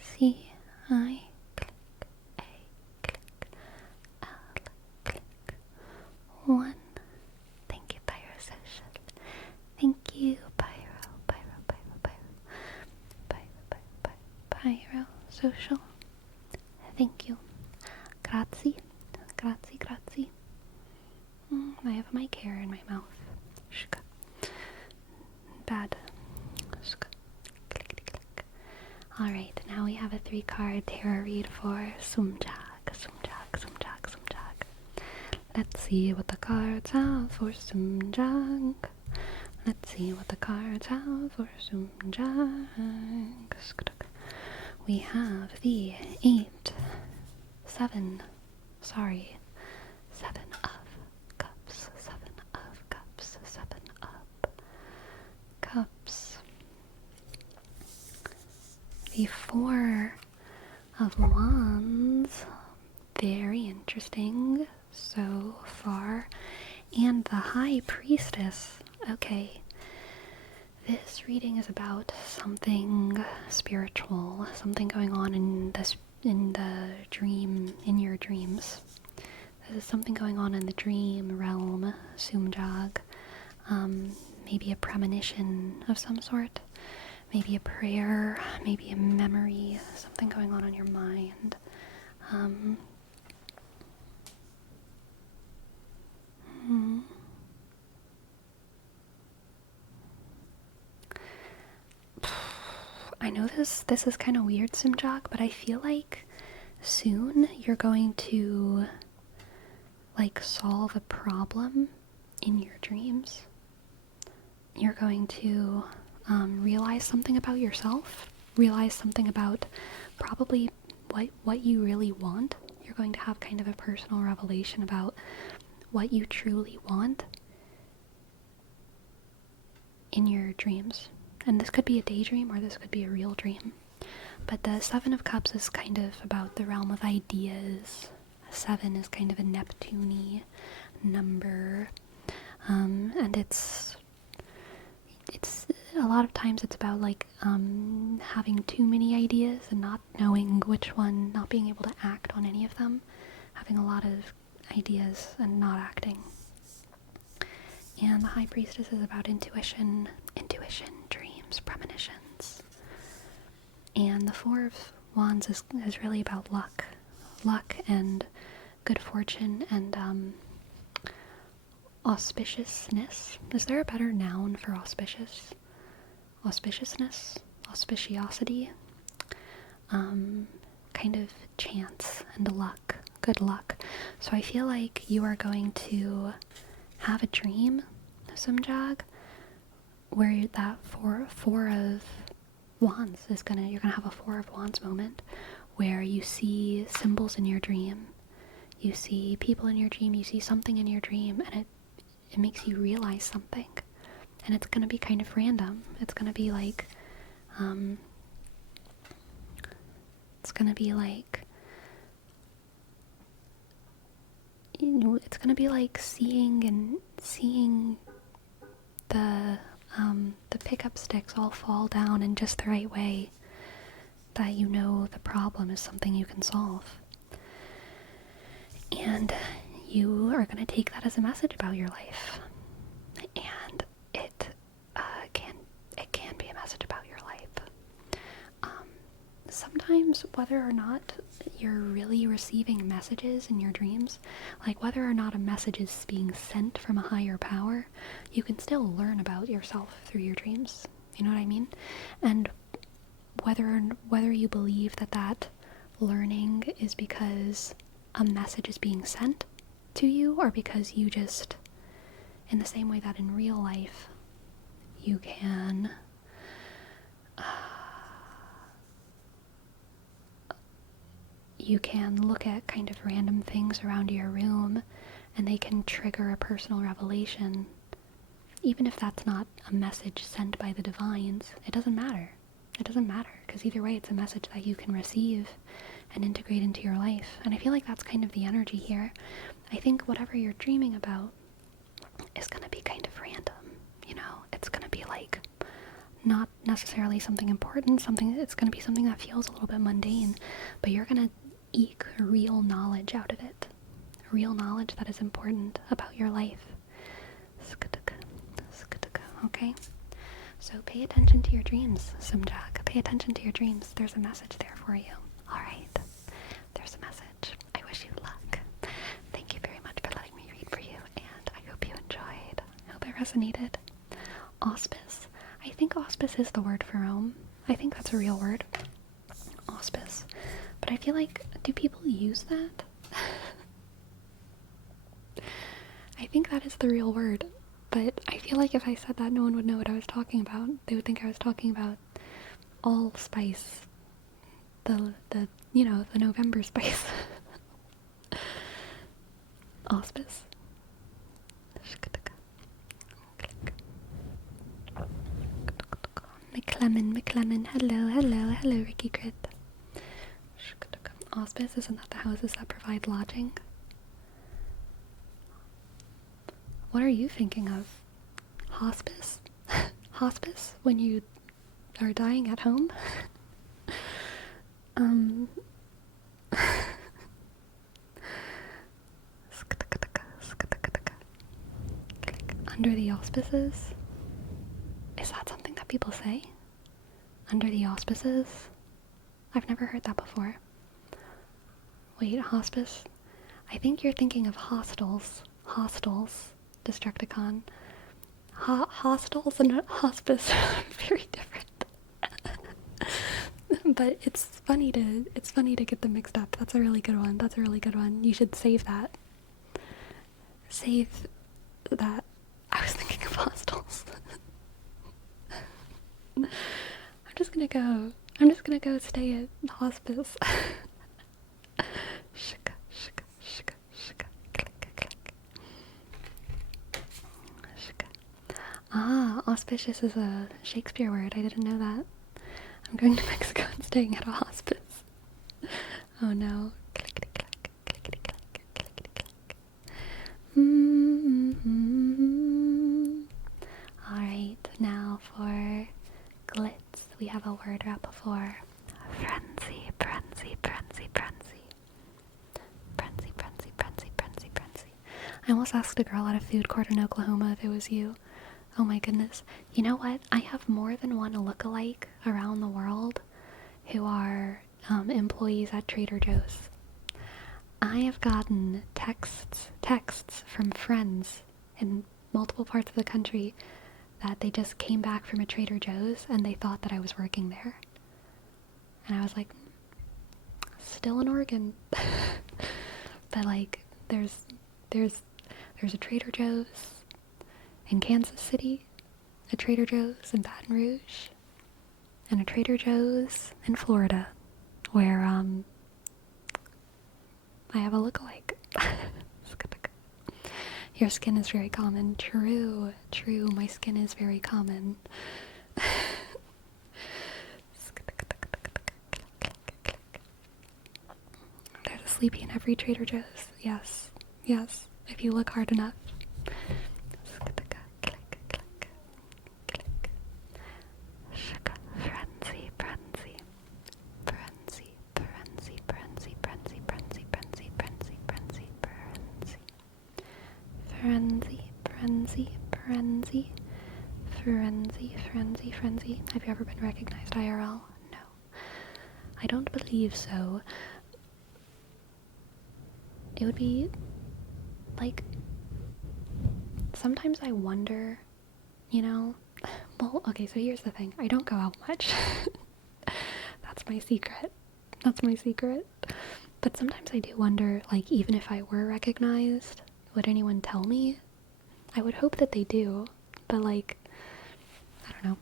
C, I, click, A, click, L, click, 1. Thank you, Pyrosocial. Thank you, Pyrosocial. Thank you. Grazie. Grazie, grazie. I have mic hair in my mouth. Shk. Bad. Shk. Clickety click. Alright, now we have a 3-card tarot read for Sumjag. Sumjag, Sumjag, Sumjag. Let's see what the cards have for Sumjag. Let's see what the cards have for Sumjag. We have the 7 of cups, 7 of cups, 7 of cups. The 4 of wands, very interesting so far. And the high priestess, okay. This reading is about something spiritual, something going on in your dreams. This is something going on in the dream realm, Sumjag. Maybe a premonition of some sort, maybe a prayer, maybe a memory, something going on in your mind. I know this is kind of weird, Simjak, but I feel like soon you're going to solve a problem in your dreams. You're going to realize something about yourself, realize something about probably what you really want. You're going to have kind of a personal revelation about what you truly want in your dreams. And this could be a daydream or this could be a real dream. But the 7 of Cups is kind of about the realm of ideas. 7 is kind of a Neptune-y number. And it's a lot of times it's about having too many ideas and not knowing which one, not being able to act on any of them. Having a lot of ideas and not acting. And the High Priestess is about intuition, dreams, premonitions. And the 4 of Wands is really about luck and good fortune and auspiciousness. Is there a better noun for auspicious? Auspiciousness? Auspiciosity? Kind of chance and luck. Good luck. So I feel like you are going to have a dream, Sumjag, where that four of Wands is you're gonna have a Four of Wands moment where you see symbols in your dream, you see people in your dream, you see something in your dream, and it makes you realize something. And it's gonna be kind of random. It's gonna be like, it's gonna be like, it's gonna be like seeing the pickup sticks all fall down in just the right way, that you know the problem is something you can solve. And you are going to take that as a message about your life. And it can be a message about your life. Sometimes, whether or not you're really receiving messages in your dreams, like whether or not a message is being sent from a higher power, you can still learn about yourself through your dreams. You know what I mean? And whether you believe that learning is because a message is being sent to you, or because you just, in the same way that in real life you can look at kind of random things around your room and they can trigger a personal revelation, even if that's not a message sent by the divines. It doesn't matter. It doesn't matter, because either way it's a message that you can receive and integrate into your life. And I feel like that's kind of the energy here. I think whatever you're dreaming about is going to be kind of random, you know? It's going to be like not necessarily something important, it's going to be something that feels a little bit mundane, but you're going to eke real knowledge out of it. Real knowledge that is important about your life. Okay? So pay attention to your dreams, Simjak. Pay attention to your dreams. There's a message there for you. Alright. There's a message. I wish you luck. Thank you very much for letting me read for you, and I hope you enjoyed. I hope it resonated. Auspice. I think auspice is the word for Rome. I think that's a real word. Auspice. But I feel like, do people use that? I think that is the real word. But I feel like if I said that, no one would know what I was talking about. They would think I was talking about allspice. The November spice. Auspice. McClemon. Hello, Ricky Crit. Auspice, isn't that the houses that provide lodging? What are you thinking of? Hospice? Hospice? When you are dying at home? Under the auspices? Is that something that people say? Under the auspices? I've never heard that before. Wait, hospice? I think you're thinking of hostels. Hostels, Destructicon. Hostels and hospice are very different. But it's funny to get them mixed up. That's a really good one. You should save that. Save that. I was thinking of hostels. I'm just gonna go stay at hospice. Auspicious is a Shakespeare word. I didn't know that. I'm going to Mexico and staying at a hospice. Oh no. Alright, now for glitz, we have a word wrap for frenzy. I almost asked a girl at a food court in Oklahoma if it was you. Oh my goodness. You know what? I have more than one look-alike around the world who are employees at Trader Joe's. I have gotten texts from friends in multiple parts of the country that they just came back from a Trader Joe's and they thought that I was working there. And I was like, still in Oregon. But like, there's a Trader Joe's in Kansas City, a Trader Joe's in Baton Rouge. and a Trader Joe's in Florida, where I have a lookalike. Your skin is very common. True, true. My skin is very common. There's a Sleepy in every Trader Joe's. Yes, yes. If you look hard enough. Frenzy, frenzy, frenzy, frenzy, frenzy, frenzy, frenzy, frenzy, frenzy, frenzy, frenzy. Frenzy, frenzy, frenzy, frenzy, frenzy, frenzy. Have you ever been recognized IRL? No. I don't believe so. It would be, like, sometimes I wonder, you know? Well, okay, so here's the thing. I don't go out much. That's my secret. That's my secret. But sometimes I do wonder, like, even if I were recognized, would anyone tell me? I would hope that they do, but, like, I don't know.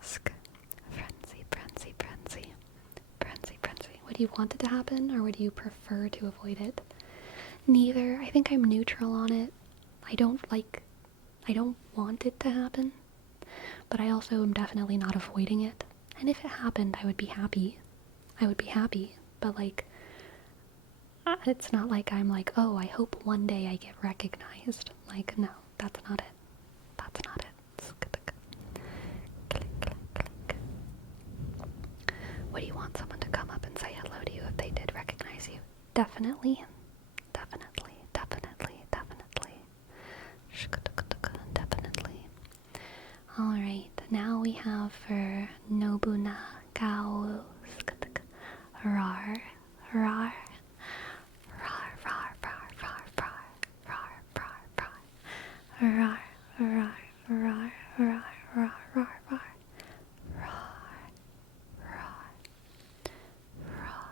Frenzy, frenzy, frenzy. Frenzy, frenzy. Would you want it to happen, or would you prefer to avoid it? Neither. I think I'm neutral on it. I don't want it to happen, but I also am definitely not avoiding it. And if it happened, I would be happy. I would be happy, but, like, it's not like I'm like, oh, I hope one day I get recognized. Like, no, that's not it. That's not it. Would you want someone to come up and say hello to you if they did recognize you? Definitely. Definitely. Definitely. Definitely. Definitely. Alright, now we have for Nobunagao. Rar. Rar. Rar, rar, rar, rar, rar, rar, rar, rar, rar, rar, rar, rar, rar, rar,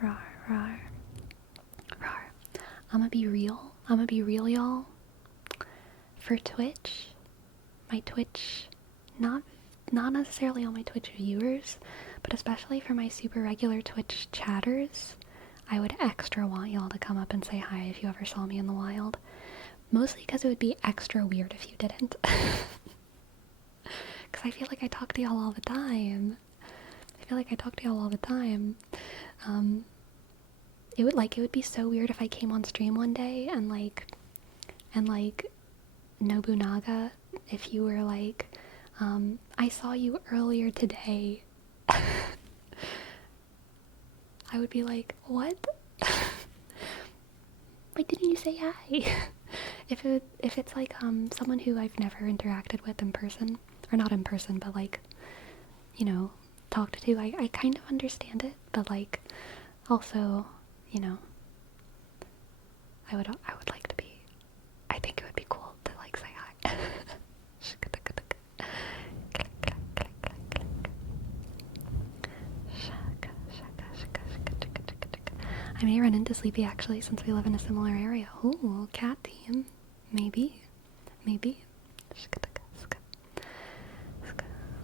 rar, rar, rar, I'ma be real, y'all. For Twitch, my Twitch, not necessarily all my Twitch viewers, but especially for my super regular Twitch chatters, I would extra want y'all to come up and say hi if you ever saw me in the wild. Mostly because it would be extra weird if you didn't. Because I feel like I talk to y'all all the time. It would be so weird if I came on stream one day and like Nobunaga, if you were like, I saw you earlier today. I would be like, what? Why didn't you say hi? If it's like someone who I've never interacted with in person, or not in person, but like, you know, talked to, I kind of understand it, but like, also, you know, I would like to be, I think it would be cool to like say hi. I may run into Sleepy actually, since we live in a similar area. Ooh, cat team. Maybe.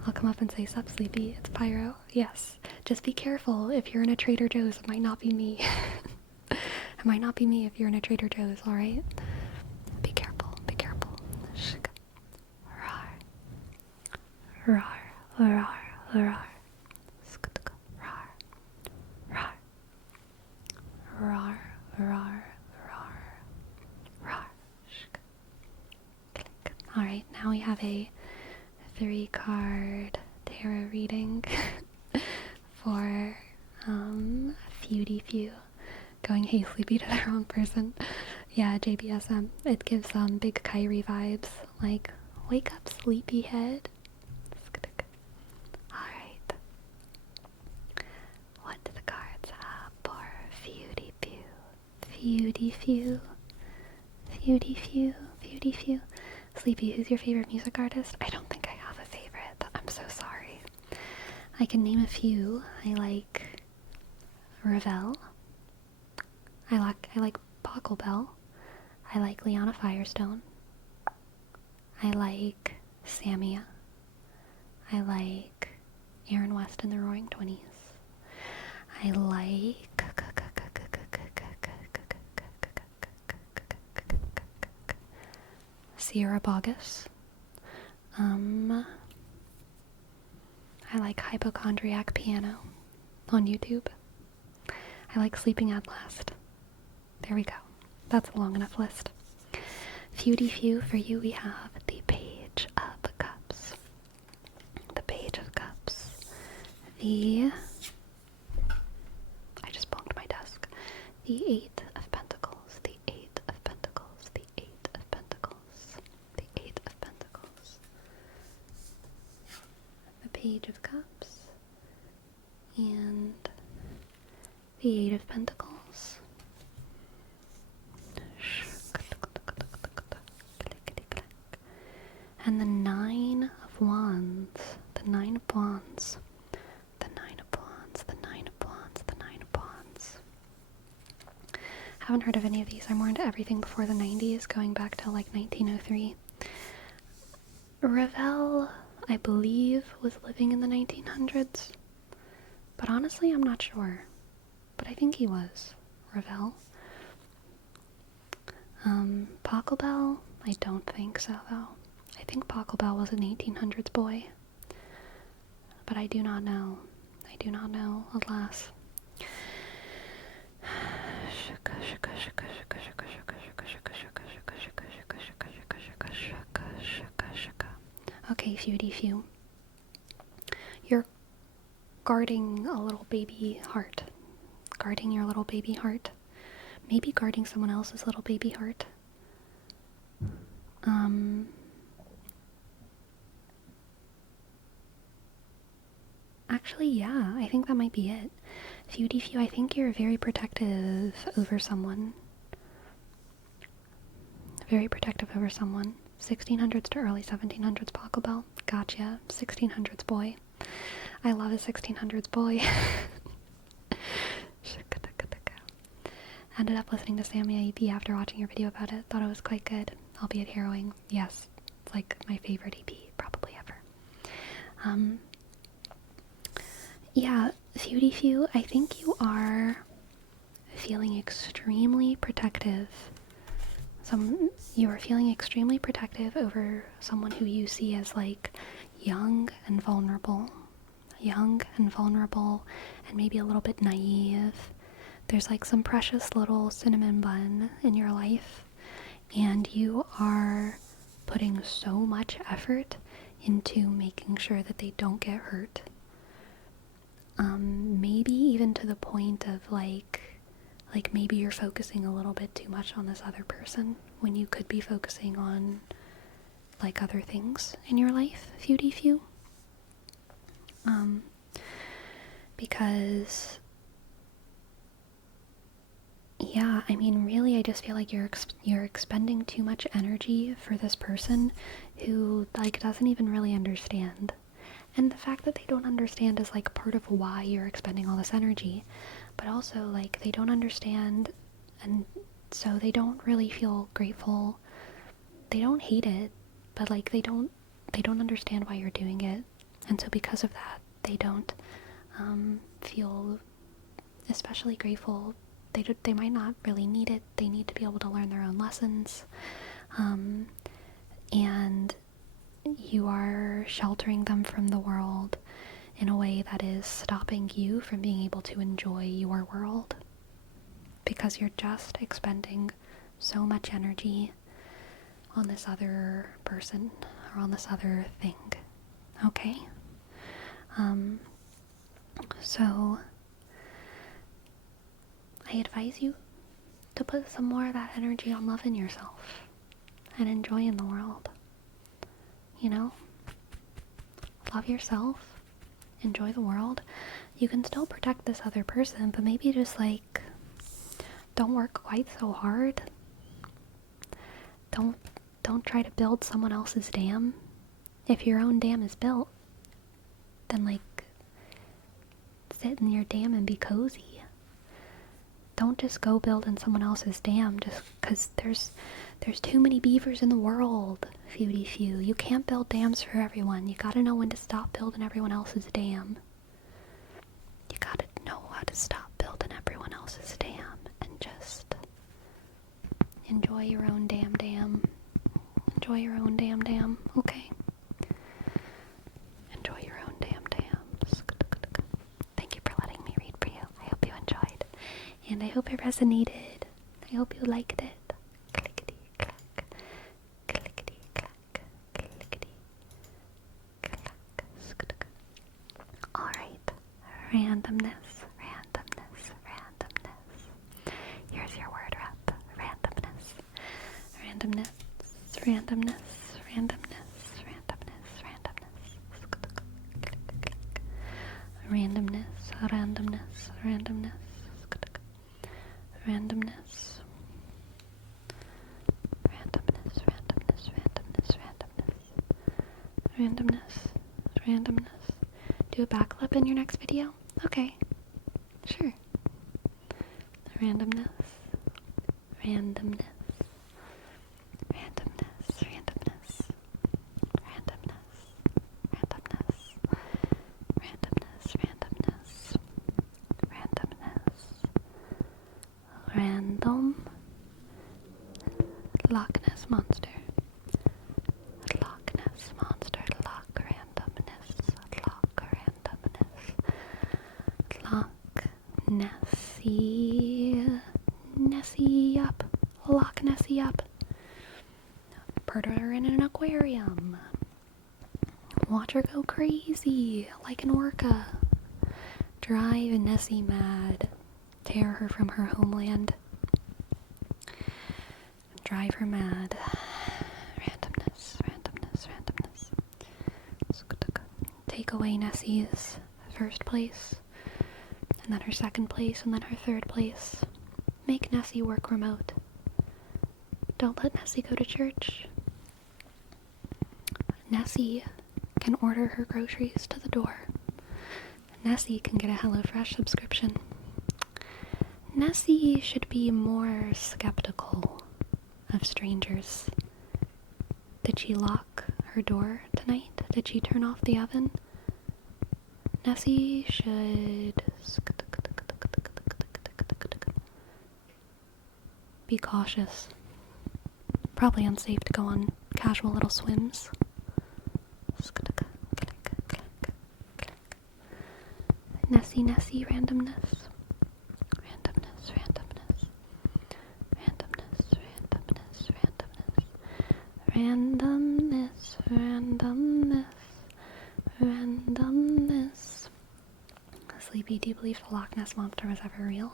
I'll come up and say, sup, Sleepy, it's Pyro. Yes. Just be careful. If you're in a Trader Joe's, it might not be me. It might not be me if you're in a Trader Joe's, alright? Be careful. Rar. Alright, now we have a 3-card tarot reading for Feudy Few. Going, hey, Sleepy, to the wrong person. Yeah, JBSM. It gives big Kyrie vibes. Like, wake up, sleepyhead. Alright. What do the cards have for Feudy Few? Sleepy, who's your favorite music artist? I don't think I have a favorite. I'm so sorry. I can name a few. I like Ravel. I like Pachelbel. I like Liana Firestone. I like Samia. I like Aaron West and the Roaring Twenties. I like Cera Bogus. I like Hypochondriac Piano on YouTube. I like Sleeping at Last. There we go. That's a long enough list. Feudy few for you, we have the Page of Cups. The Page of Cups. I just bonked my desk. The Eight of Pentacles. The Eight of Pentacles. The Eight of Pentacles. The Eight of Pentacles. The Page of Cups. And the Eight of Pentacles. And the Nine of Wands. The Nine of Wands. The Nine of Wands. The Nine of Wands. The Nine of Wands. Haven't heard of any of these. I'm more into everything before the 90s, going back to like 1903. Ravel, I believe, was living in the 1900s. But honestly, I'm not sure. But I think he was. Ravel. Pachelbel, I don't think so, though. I think Pachelbel was an 1800s boy. But I do not know. I do not know, alas. Okay, Feudy few. You're guarding a little baby heart. Guarding your little baby heart. Maybe guarding someone else's little baby heart. Actually, yeah, I think that might be it. Feudy few, I think you're very protective over someone. Very protective over someone. 1600s to early 1700s Pachelbel. Gotcha. 1600s boy. I love a 1600s boy. Ended up listening to Samia EP after watching your video about it. Thought it was quite good, albeit harrowing. Yes, it's like my favorite EP probably ever. Yeah, Feudy few, I think you are feeling extremely protective. You are feeling extremely protective over someone who you see as like young and vulnerable. Young and vulnerable and maybe a little bit naive. There's like some precious little cinnamon bun in your life, and you are putting so much effort into making sure that they don't get hurt. Maybe even to the point of like maybe you're focusing a little bit too much on this other person when you could be focusing on like other things in your life, Feudy few. Because yeah, I mean, really, I just feel like you're expending too much energy for this person who like doesn't even really understand. And the fact that they don't understand is like part of why you're expending all this energy. But also like they don't understand, and so they don't really feel grateful. They don't hate it, but like they don't understand why you're doing it. And so because of that, they don't feel especially grateful. They might not really need it. They need to be able to learn their own lessons. And you are sheltering them from the world in a way that is stopping you from being able to enjoy your world. Because you're just expending so much energy on this other person or on this other thing. Okay? So I advise you to put some more of that energy on loving yourself and enjoying the world. You know? Love yourself. Enjoy the world. You can still protect this other person, but maybe just like don't work quite so hard. Don't don't try to build someone else's dam. If your own dam is built, then like sit in your dam and be cozy. Don't just go build in someone else's dam just because there's too many beavers in the world. Feudy few. You can't build dams for everyone. You gotta know when to stop building everyone else's dam. You gotta know how to stop building everyone else's dam and just enjoy your own damn dam. Enjoy your own damn dam, okay? Enjoy your own damn dam. Thank you for letting me read for you. I hope you enjoyed. And I hope it resonated. I hope you liked it. Clickety clack. Clickety clack. Clickety clack. Alright. Randomness. Randomness. Randomness. Here's your word rep. Randomness. Randomness. Randomness. Randomness. Randomness. Randomness. Randomness. Randomness. Randomness. Randomness. Randomness, randomness, randomness, randomness. Randomness, randomness. Do a backflip in your next video? Okay. Sure. Randomness. Randomness. Randomness, randomness. Randomness. Randomness. Randomness, randomness. Randomness. Random. Loch Ness Monster. Loch Ness Monster. Loch randomness. Loch randomness. Loch Nessie. Nessie up. Loch Nessie up. Put her in an aquarium. Watch her go crazy like an orca. Drive Nessie mad. Tear her from her homeland. Drive her mad. Randomness, randomness, randomness. Take away Nessie's first place, and then her second place, and then her third place. Make Nessie work remote. Don't let Nessie go to church. Nessie can order her groceries to the door. Nessie can get a HelloFresh subscription. Nessie should be more skeptical of strangers. Did she lock her door tonight? Did she turn off the oven? Nessie should be cautious. Probably unsafe to go on casual little swims. Nessie, Nessie, randomness. Randomness, randomness. Randomness, randomness, randomness. Randomness, randomness. Randomness. Sleepy, do you believe the Loch Ness Monster was ever real?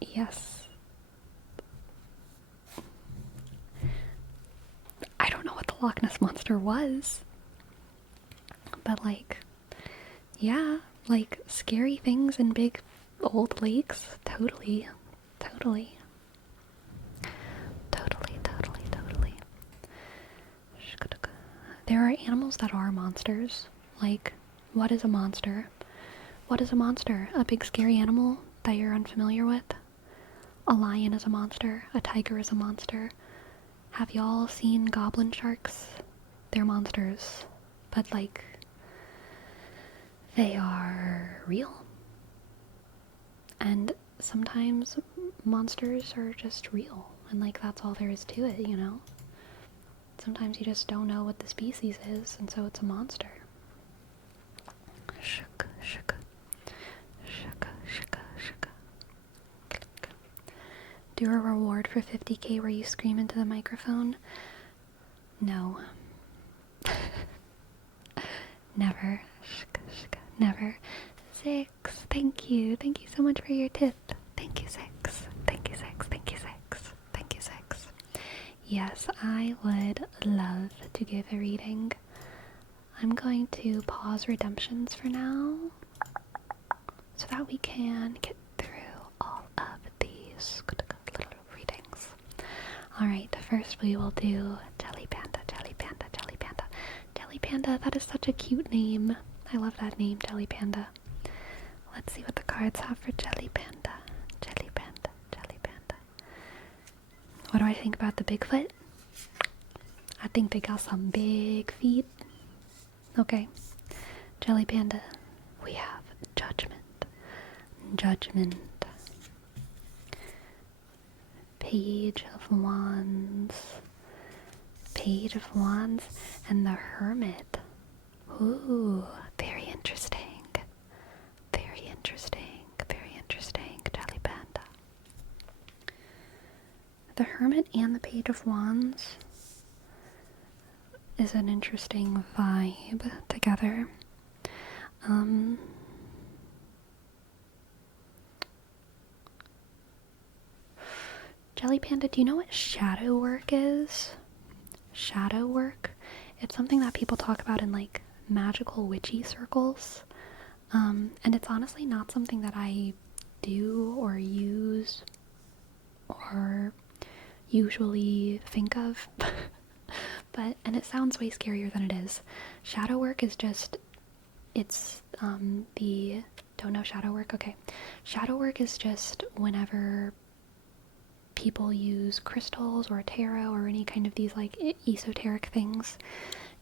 Yes. I don't know what the Loch Ness Monster was. But like, yeah, like scary things in big old lakes. Totally. Totally. Totally, totally, totally. There are animals that are monsters. Like, what is a monster? What is a monster? A big scary animal that you're unfamiliar with? A lion is a monster. A tiger is a monster. Have y'all seen goblin sharks? They're monsters. But like, they are real. And sometimes monsters are just real. And like, that's all there is to it, you know? Sometimes you just don't know what the species is, and so it's a monster. Shuka, shuka. Shuka, shuka, shuka. Click. Do a reward for 50k where you scream into the microphone? No. Never. Shuka, shuka. Never. 6. Thank you. Thank you so much for your tip. Thank you, 6. Thank you, 6. Thank you, 6. Thank you, 6. Yes, I would love to give a reading. I'm going to pause redemptions for now so that we can get through all of these little readings. Alright, first we will do Jelly Panda, Jelly Panda, Jelly Panda. Jelly Panda, that is such a cute name. I love that name, Jelly Panda. Let's see what the cards have for Jelly Panda. Jelly Panda, Jelly Panda. What do I think about the Bigfoot? I think they got some big feet. Okay. Jelly Panda. We have Judgment. Judgment. Page of Wands. Page of Wands and the Hermit. Ooh, very interesting. Very interesting. Very interesting. Jelly Panda. The Hermit and the Page of Wands is an interesting vibe together. Jelly Panda, do you know what shadow work is? Shadow work? It's something that people talk about in like magical witchy circles. And it's honestly not something that I do or use or usually think of. And it sounds way scarier than it is. Shadow work is just, don't know shadow work? Okay. Shadow work is just whenever people use crystals or tarot or any kind of these like esoteric things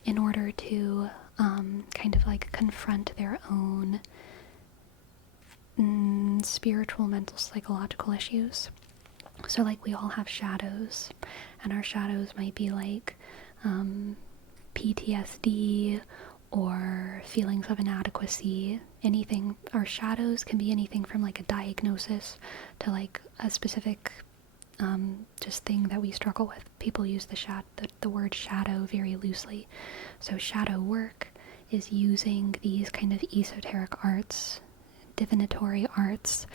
in order to kind of like confront their own spiritual, mental, psychological issues. So like we all have shadows, and our shadows might be like PTSD or feelings of inadequacy, anything. Our shadows can be anything from like a diagnosis to like a specific just thing that we struggle with. People use the word shadow very loosely. So shadow work is using these kind of esoteric arts, divinatory arts,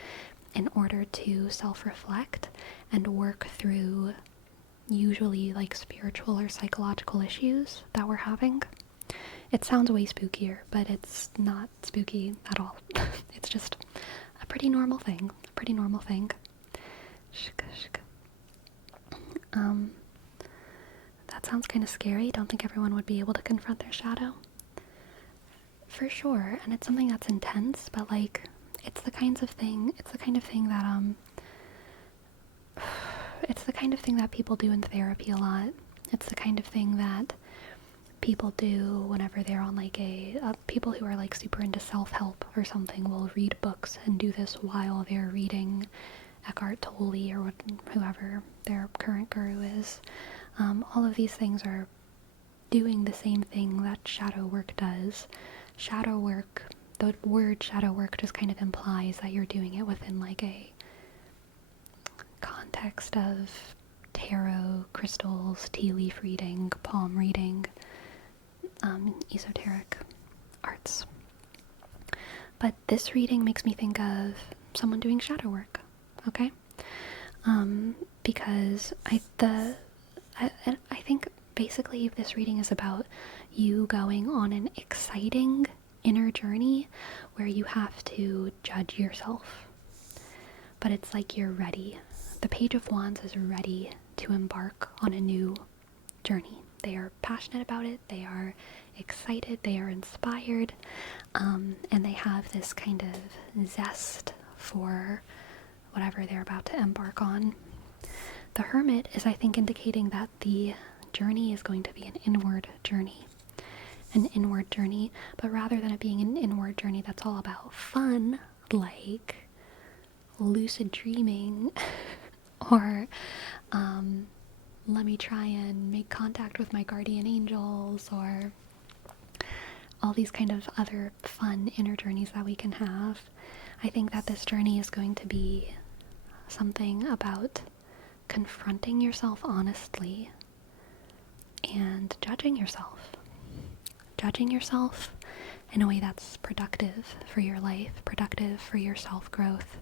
in order to self-reflect and work through usually like spiritual or psychological issues that we're having. It sounds way spookier, but it's not spooky at all. It's just a pretty normal thing. That sounds kind of scary. Don't think everyone would be able to confront their shadow. For sure, and it's something that's intense, but like, it's the kind of thing that it's the kind of thing that people do in therapy a lot. It's the kind of thing that people do whenever they're on like people who are like super into self-help or something will read books and do this while they're reading Eckhart Tolle or whoever their current guru is. All of these things are doing the same thing that shadow work does. Shadow work, the word shadow work just kind of implies that you're doing it within like a context of tarot, crystals, tea leaf reading, palm reading, esoteric arts. But this reading makes me think of someone doing shadow work, okay? Because I think basically this reading is about you going on an exciting inner journey where you have to judge yourself. But it's like you're ready. The Page of Wands is ready to embark on a new journey. They are passionate about it, they are excited, they are inspired, and they have this kind of zest for whatever they're about to embark on. The Hermit is, I think, indicating that the journey is going to be an inward journey. But rather than it being an inward journey that's all about fun, like lucid dreaming, or let me try and make contact with my guardian angels, or all these kind of other fun inner journeys that we can have. I think that this journey is going to be something about confronting yourself honestly and judging yourself. Judging yourself in a way that's productive for your life, productive for your self-growth,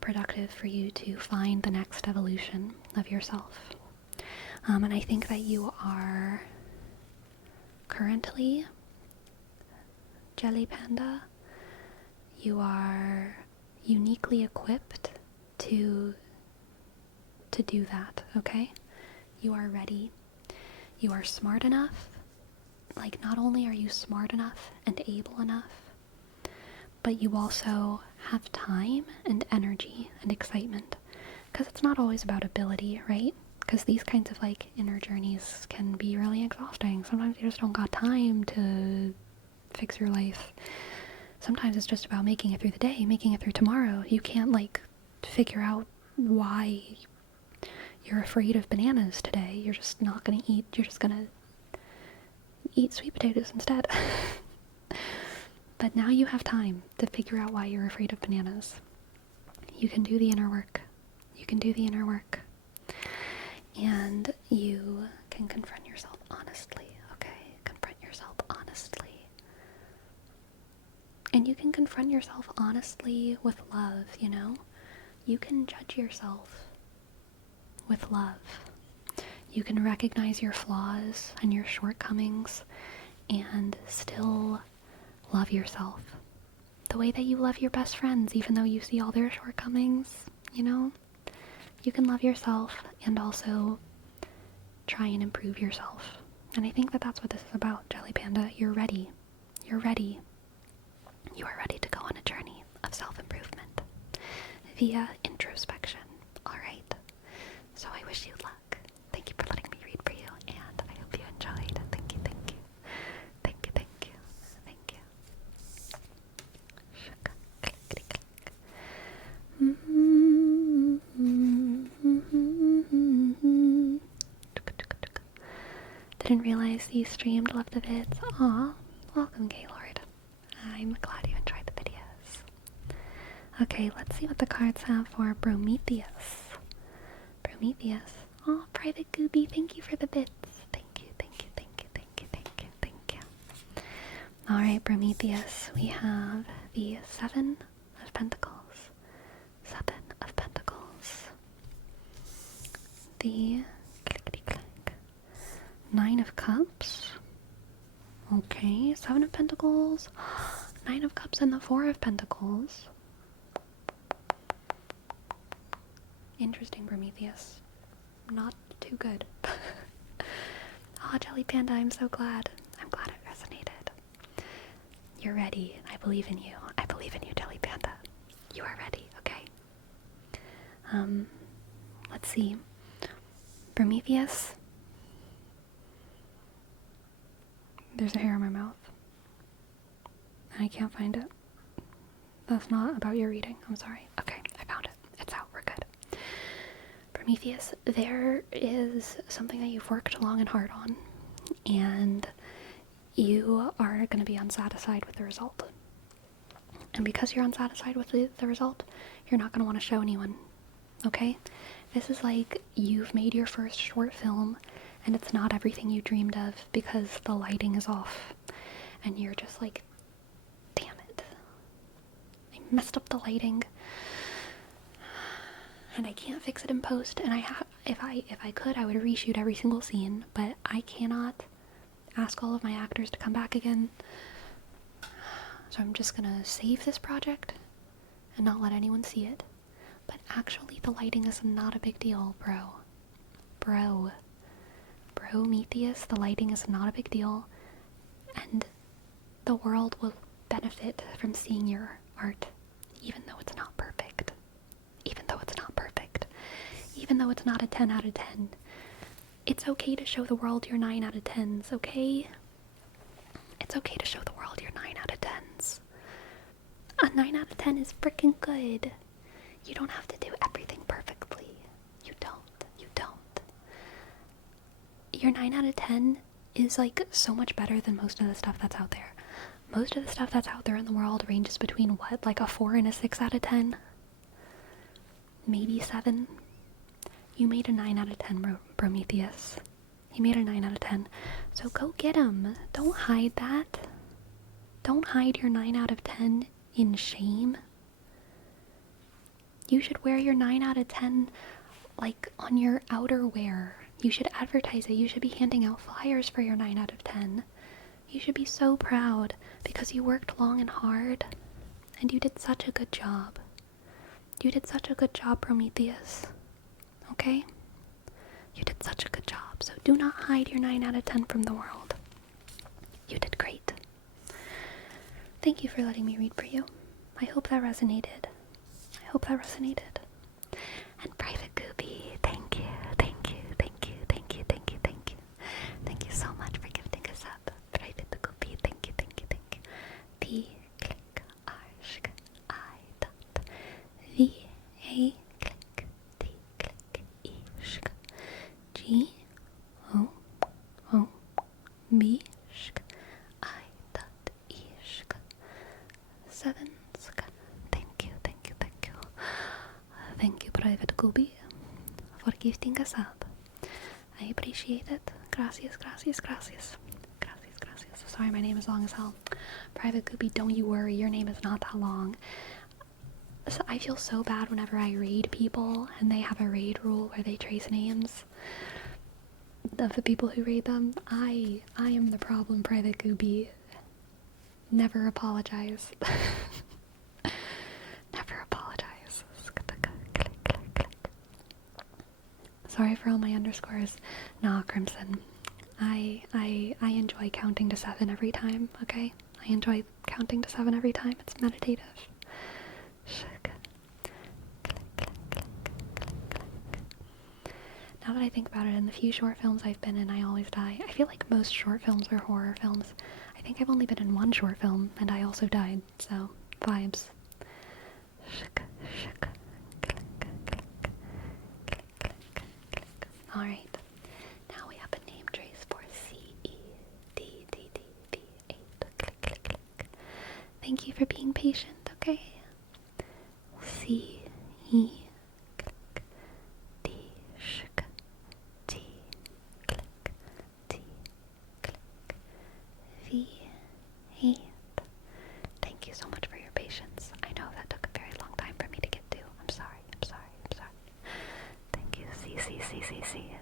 productive for you to find the next evolution of yourself. And I think that you are currently, Jelly Panda, you are uniquely equipped to to do that, okay? You are ready. You are smart enough. Like, not only are you smart enough and able enough, but you also have time and energy and excitement. Because it's not always about ability, right? Because these kinds of, like, inner journeys can be really exhausting. Sometimes you just don't got time to fix your life. Sometimes it's just about making it through the day, making it through tomorrow. You can't, like, figure out why you're afraid of bananas today. You're just not gonna eat. You're just gonna eat sweet potatoes instead. But now you have time to figure out why you're afraid of bananas. You can do the inner work. You can do the inner work. And you can confront yourself honestly, okay? Confront yourself honestly. And you can confront yourself honestly with love, you know? You can judge yourself with love. You can recognize your flaws and your shortcomings and still love yourself. The way that you love your best friends, even though you see all their shortcomings, you know? You can love yourself and also try and improve yourself. And I think that that's what this is about, Jelly Panda. You're ready. You're ready. You are ready to go on a journey of self-improvement via introspection. Alright? So I wish you luck. Thank you for letting me read for you, and I hope you enjoyed. Thank you, thank you. Thank you, thank you. Thank you. Clickety click. Didn't realize you streamed Love the Vids. Aw, welcome, Gaylord. I'm glad you enjoyed the videos. Okay, let's see what the cards have for Prometheus. Prometheus. Aw, Private Gooby, thank you for the bits. Thank you, thank you, thank you, thank you, thank you, thank you. Alright, Prometheus, we have the Seven of Pentacles. Seven of Pentacles. The clickety-click. Nine of Cups. Okay, Seven of Pentacles. Nine of Cups and the Four of Pentacles. Interesting, Prometheus. Not too good. Oh, Jelly Panda, I'm so glad. I'm glad it resonated. You're ready. I believe in you. I believe in you, Jelly Panda. You are ready, okay? Let's see. Prometheus. There's a hair in my mouth. I can't find it. That's not about your reading. I'm sorry. Okay, I found it. It's out. We're good. Prometheus, there is something that you've worked long and hard on, and you are going to be unsatisfied with the result. And because you're unsatisfied with the result, you're not going to want to show anyone. Okay? This is like you've made your first short film, and it's not everything you dreamed of because the lighting is off. And you're just like, damn it. I messed up the lighting. And I can't fix it in post, and if I could, I would reshoot every single scene, but I cannot ask all of my actors to come back again. So I'm just gonna save this project and not let anyone see it. But actually, the lighting is not a big deal, bro. Prometheus, the lighting is not a big deal, and the world will benefit from seeing your art, even though it's not perfect. Even though it's not perfect. Even though it's not a 10 out of 10. It's okay to show the world your 9 out of 10s, okay? It's okay to show the world your 9 out of 10s. A 9 out of 10 is freaking good. You don't have to do everything perfectly. You don't. Your 9 out of 10 is like so much better than most of the stuff that's out there. Most of the stuff that's out there in the world ranges between what? Like a 4 and a 6 out of 10? Maybe 7? You made a 9 out of 10, Prometheus. You made a 9 out of 10. So go get him. Don't hide that. Don't hide your 9 out of 10 in shame. You should wear your 9 out of 10 like on your outerwear. You should advertise it. You should be handing out flyers for your 9 out of 10. You should be so proud because you worked long and hard and you did such a good job. You did such a good job, Prometheus. okay? You did such a good job, so do not hide your 9 out of 10 from the world. You did great. Thank you for letting me read for you. I hope that resonated. And Private Goopy, thank you. Thank you so much for gifting us up. Private Goopy, thank you. P click arshk I dot V A click T click ishk G O O B shk I dot ishk 7 sk. Thank you. Thank you, Private Goopy, for gifting us up. I appreciate it. Gracias. Sorry, my name is long as hell. Private Goopy, don't you worry, your name is not that long. So I feel so bad whenever I raid people and they have a raid rule where they trace names of the people who raid them. I am the problem, Private Goopy. Never apologize. Never apologize. Sorry for all my underscores. Nah, Crimson. I enjoy counting to 7 every time, okay? I enjoy counting to 7 every time. It's meditative. Now that I think about it, in the few short films I've been in, I always die. I feel like most short films are horror films. I think I've only been in one short film, and I also died, so vibes. Alright, now we have a name trace for CEDDV8. Thank you for being patient, okay? C E D shk T click T click V 8. Thank you so much for your patience. I know that took a very long time for me to get to. I'm sorry. Thank you.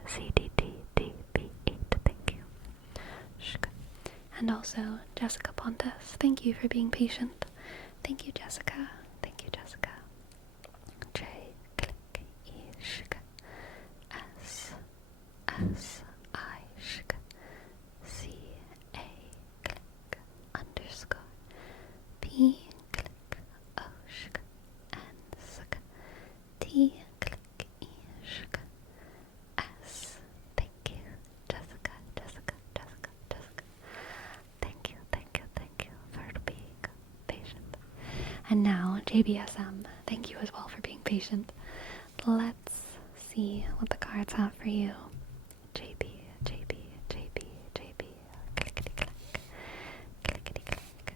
CDDDB8. Thank you. Shk. And also Jessica Pontes. Thank you for being patient. Thank you, Jessica. J click E shk S I shk C A click underscore P click O shk N sk T click E shk S. Thank you, Jessica. Thank you for being patient. And now, JBSM, thank you as well for being patient. Let's see what the cards have for you. JB. Clickety clack.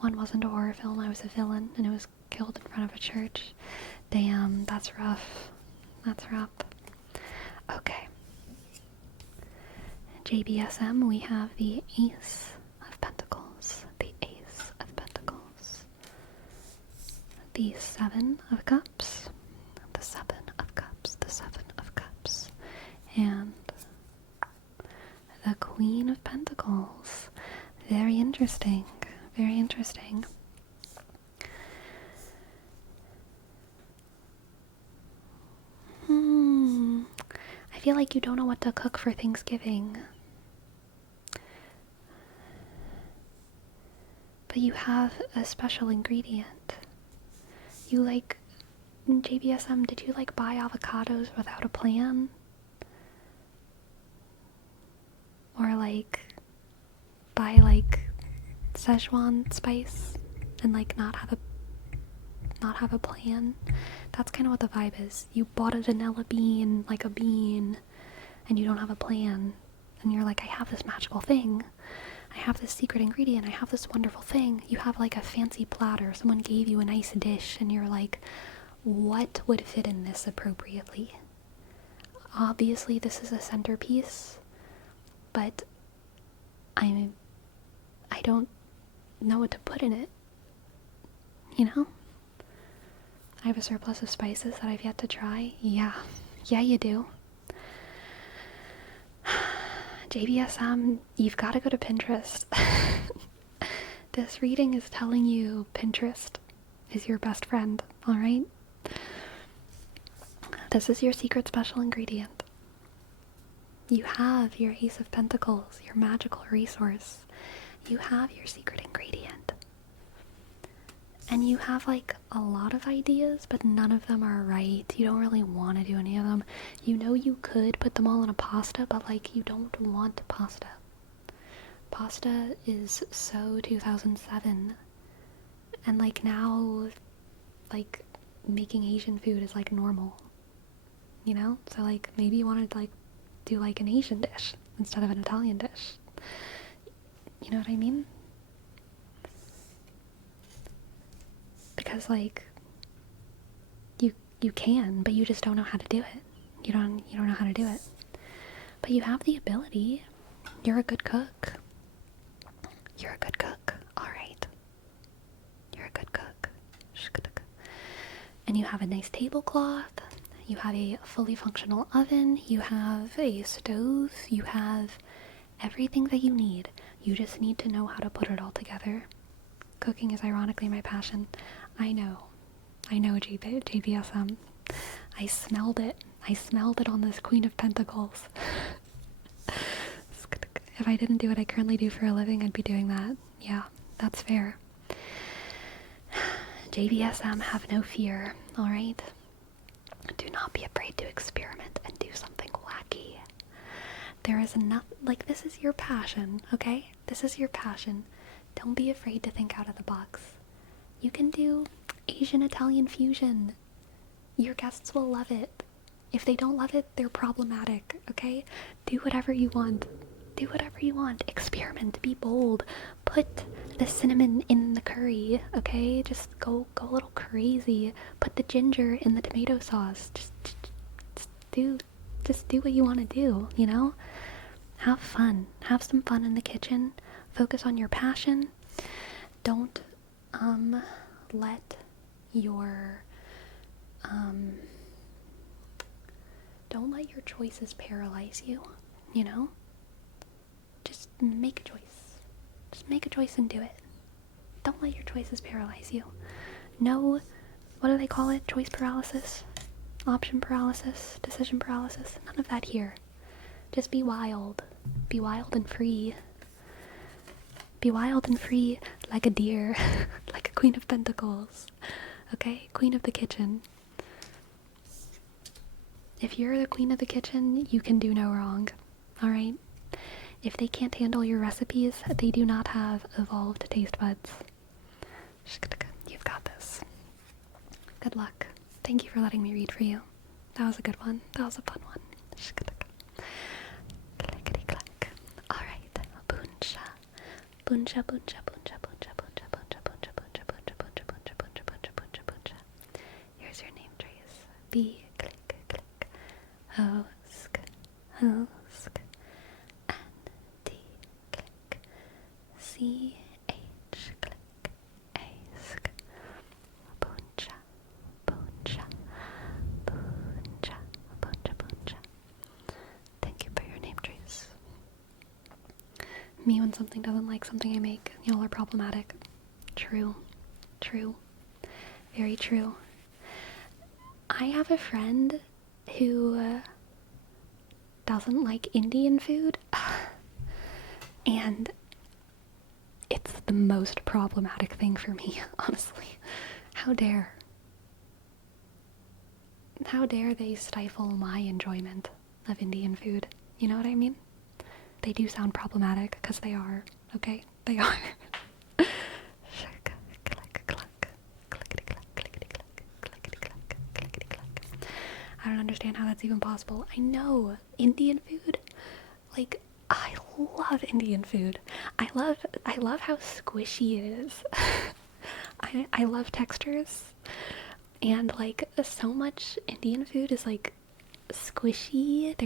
One wasn't a horror film, I was a villain, and it was killed in front of a church. Damn, that's rough. Okay. JBSM, we have the Ace of Pentacles, the 7 of Cups, the 7 of Cups, and the Queen of Pentacles. Very interesting. I feel like you don't know what to cook for Thanksgiving. But you have a special ingredient. You JBSM, did you buy avocados without a plan? Or buy Szechuan spice and not have a plan? That's kind of what the vibe is. You bought a vanilla bean, a bean, and you don't have a plan. And you're like, I have this magical thing. I have this secret ingredient. I have this wonderful thing. You have a fancy platter. Someone gave you a nice dish, and you're like, what would fit in this appropriately? Obviously, this is a centerpiece, but I don't know what to put in it. I have a surplus of spices that I've yet to try. Yeah, you do. JBSM, you've got to go to Pinterest. This reading is telling you Pinterest is your best friend, alright? This is your secret special ingredient. You have your Ace of Pentacles, your magical resource. You have your secret ingredient. And you have like a lot of ideas, but none of them are right. You don't really want to do any of them. You know you could put them all in a pasta, but like you don't want pasta. Pasta is so 2007. And like now, like making Asian food is like normal. You know? So like maybe you want to like do like an Asian dish instead of an Italian dish. You know what I mean? Because like you can, but you just don't know how to do it. You don't know how to do it. But you have the ability. You're a good cook. You're a good cook. Alright. You're a good cook. And you have a nice tablecloth. You have a fully functional oven. You have a stove. You have everything that you need. You just need to know how to put it all together. Cooking is ironically my passion. I know JBSM. I smelled it. I smelled it on this Queen of Pentacles. If I didn't do what I currently do for a living, I'd be doing that. Yeah, that's fair. JBSM, have no fear, alright? Do not be afraid to experiment and do something wacky. There is enough, like, this is your passion, okay? This is your passion. Don't be afraid to think out of the box. You can do Asian-Italian fusion. Your guests will love it. If they don't love it, they're problematic, okay? Do whatever you want. Do whatever you want. Experiment. Be bold. Put the cinnamon in the curry, okay? Just go a little crazy. Put the ginger in the tomato sauce. Just do what you want to do, you know? Have fun. Have some fun in the kitchen. Focus on your passion. Don't let your choices paralyze you, you know? Just make a choice. Just make a choice and do it. Don't let your choices paralyze you. No, what do they call it? Choice paralysis? Option paralysis? Decision paralysis? None of that here. Just be wild. Be wild and free. Be wild and free like a deer. Like a Queen of Pentacles. Okay? Queen of the kitchen. If you're the queen of the kitchen, you can do no wrong. Alright? If they can't handle your recipes, they do not have evolved taste buds. You've got this. Good luck. Thank you for letting me read for you. That was a good one. That was a fun one. Clickety clack. Alright. Buncha. Buncha, buncha, buncha, buncha, buncha, buncha, buncha, buncha, buncha, buncha, buncha, buncha, buncha, buncha, buncha. Here's your name trace. B, click, click. Hosk, hosk. N, D, click. C, H, click. Ask. Buncha, buncha, buncha, buncha, buncha. Thank you for your name trace. Me when something doesn't like something I make, y'all are problematic. True. True. Very true. I have a friend who doesn't like Indian food, and it's the most problematic thing for me, honestly. How dare? How dare they stifle my enjoyment of Indian food? You know what I mean? They do sound problematic, because they are, okay? They are. I don't understand how that's even possible. I know, Indian food, like, I love Indian food. I love how squishy it is. I love textures, and like, so much Indian food is like squishy.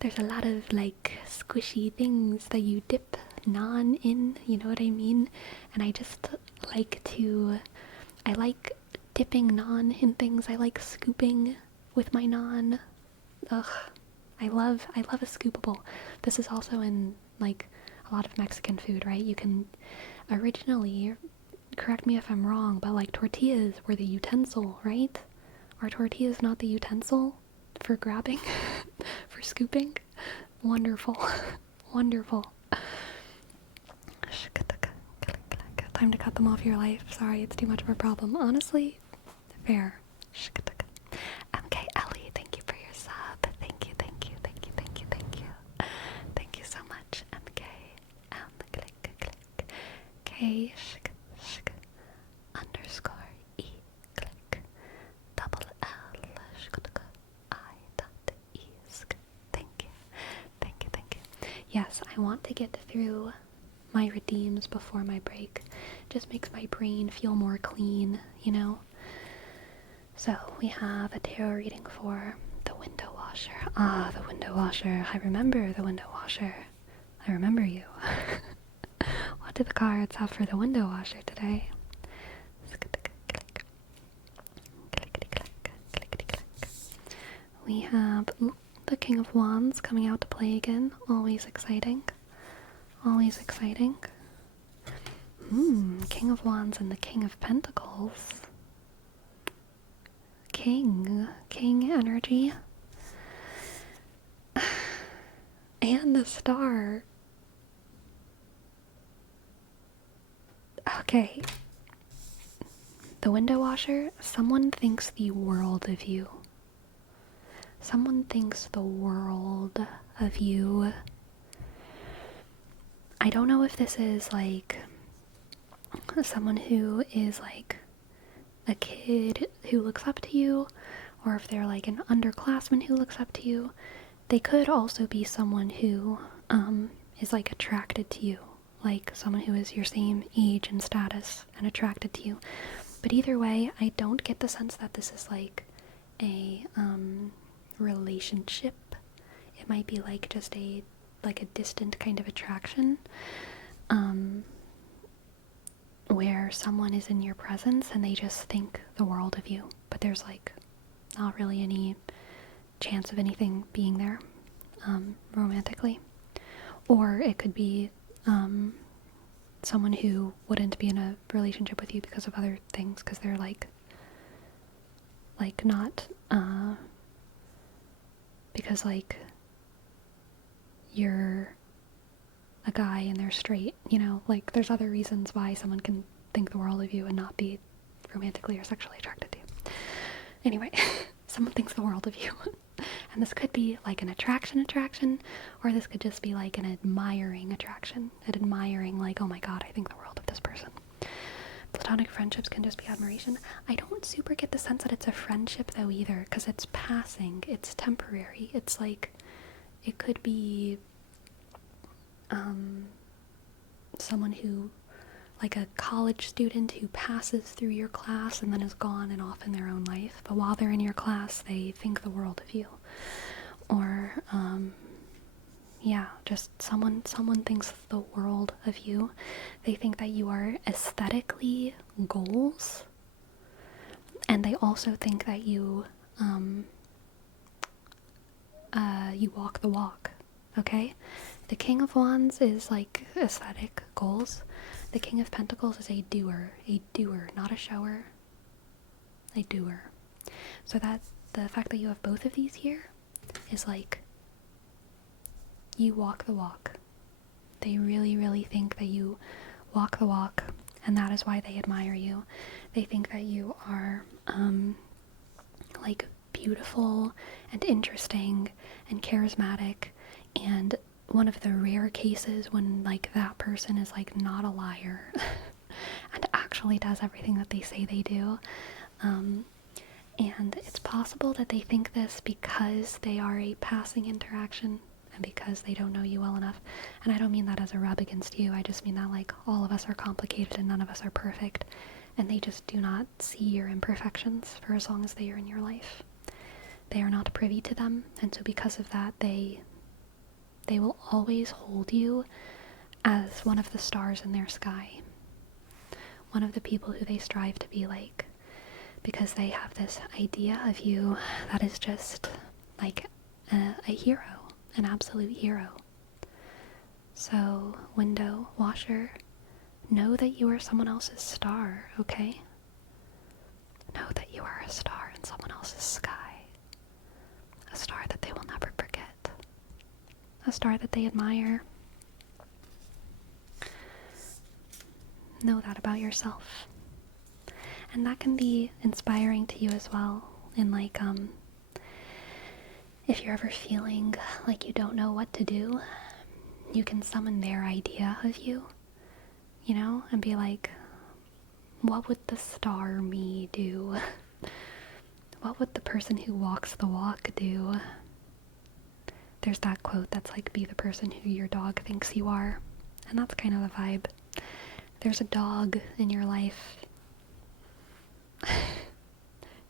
There's a lot of like squishy things that you dip naan in, you know what I mean? And I just I like dipping naan in things. I like scooping with my naan. Ugh. I love a scoopable. This is also in like a lot of Mexican food, right? You can originally, correct me if I'm wrong, but like tortillas were the utensil, right? Are tortillas not the utensil for grabbing, for scooping? Wonderful, wonderful. Time to cut them off your life. Sorry, it's too much of a problem. Honestly, fair. MK Ellie, thank you for your sub. Thank you, thank you, thank you, thank you, thank you. Thank you so much, MK. Click. K underscore E click double L I dot E. Thank you. Thank you, thank you. Yes, I want to get through my redeems before my break. Just makes my brain feel more clean, you know? So we have a tarot reading for the window washer. Ah, the window washer. I remember the window washer. I remember you. What do the cards have for the window washer today? We have the King of Wands coming out to play again. Always exciting. Always exciting. King of Wands and the King of Pentacles. King energy. And the Star. Okay. The window washer, someone thinks the world of you. Someone thinks the world of you. I don't know if this is like someone who is like a kid who looks up to you, or if they're like an underclassman who looks up to you. They could also be someone who is like attracted to you, like someone who is your same age and status and attracted to you. But either way, I don't get the sense that this is like a relationship. It might be like just a distant kind of attraction, where someone is in your presence and they just think the world of you, but there's like not really any chance of anything being there romantically. Or it could be someone who wouldn't be in a relationship with you because of other things, because they're like not because like you're a guy and they're straight, you know, like there's other reasons why someone can think the world of you and not be romantically or sexually attracted to you. Anyway, someone thinks the world of you. And this could be like an attraction, or this could just be like an admiring attraction, an admiring like, oh my god, I think the world of this person. Platonic friendships can just be admiration. I don't super get the sense that it's a friendship though either, because it's passing, it's temporary. It's like, it could be someone who, like a college student who passes through your class and then is gone and off in their own life, but while they're in your class they think the world of you. Or yeah, just someone thinks the world of you. They think that you are aesthetically goals, and they also think that you you walk the walk. Okay, the King of Wands is like aesthetic goals. The King of Pentacles is a doer, not a shower, a doer. So that the fact that you have both of these here is like, you walk the walk. They really, really think that you walk the walk, and that is why they admire you. They think that you are like beautiful and interesting and charismatic, and one of the rare cases when like that person is like not a liar and actually does everything that they say they do. And it's possible that they think this because they are a passing interaction and because they don't know you well enough. And I don't mean that as a rub against you. I just mean that like all of us are complicated and none of us are perfect, and they just do not see your imperfections for as long as they are in your life. They are not privy to them, and so because of that, they will always hold you as one of the stars in their sky. One of the people who they strive to be like, because they have this idea of you that is just like a hero, an absolute hero. So, window washer, Know that you are someone else's star, okay? Know that you are a star in someone else's sky. A star that they will never forget. A star that they admire. Know that about yourself. And that can be inspiring to you as well. In like, if you're ever feeling like you don't know what to do, you can summon their idea of you, you know, and be like, what would the star me do? What would the person who walks the walk do? There's that quote that's like, be the person who your dog thinks you are. And that's kind of the vibe. There's a dog in your life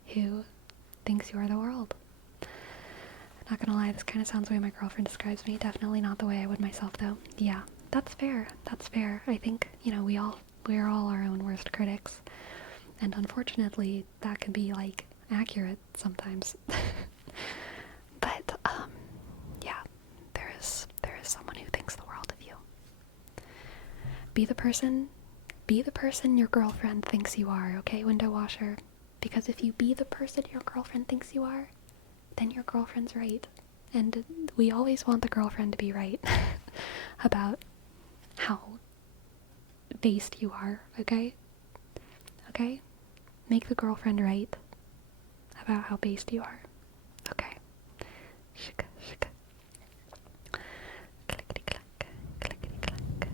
who thinks you are the world. Not gonna lie, this kind of sounds the way my girlfriend describes me. Definitely not the way I would myself, though. Yeah, that's fair. That's fair. I think, you know, we're all our own worst critics. And unfortunately, that could be, like, accurate sometimes. But, yeah, there is someone who thinks the world of you. Be the person your girlfriend thinks you are, okay, window washer? Because if you be the person your girlfriend thinks you are, then your girlfriend's right. And we always want the girlfriend to be right about how based you are, okay? Okay? Make the girlfriend right about how based you are. Okay. Shika, shika. Clickety clack. Clickety clack.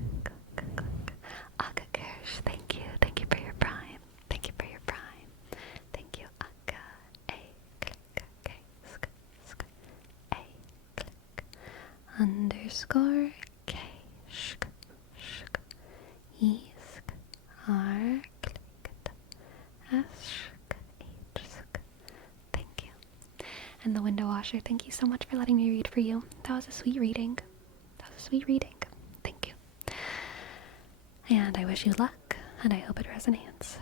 Click, click. Aga Kirsch, thank you. Thank you for your prime. Thank you for your prime. Thank you, Aga. A click. Okay. Sk, sk. A click. Underscore K. Shk, shk. Esk. R. Click. Shk. H. Sk. Thank you. And the window washer, thank you so much for letting me read for you. That was a sweet reading. Thank you. And I wish you luck, and I hope it resonates.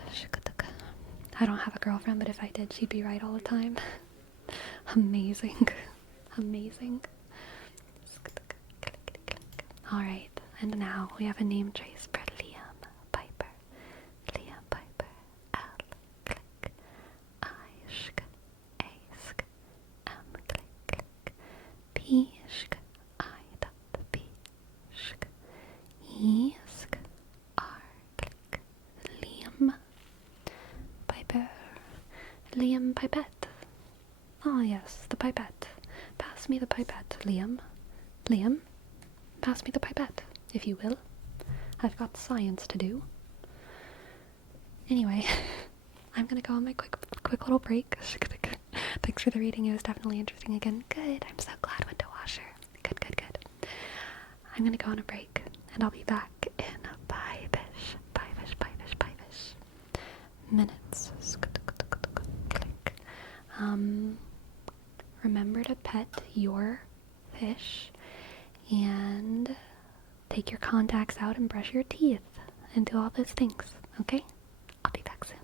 I don't have a girlfriend, but if I did, she'd be right all the time. Amazing. Amazing. Alright, and now we have a name trace for Liam Piper. Liam Piper. L. Click. I. Shk. A. Sk. M. Click. Click. P. Shk. I. Dot. P. Shk. E. Sk. R. Click. Liam Piper. Liam Pipette. Ah, yes, the pipette. Pass me the pipette, Liam. Liam, pass me the pipette, if you will. I've got science to do. Anyway, I'm gonna go on my quick little break. Thanks for the reading. It was definitely interesting again. Good. I'm so glad, window washer. Good. I'm gonna go on a break, and I'll be back in 5-ish minutes. Click. Remember to pet your fish and take your contacts out and brush your teeth and do all those things, okay? I'll be back soon.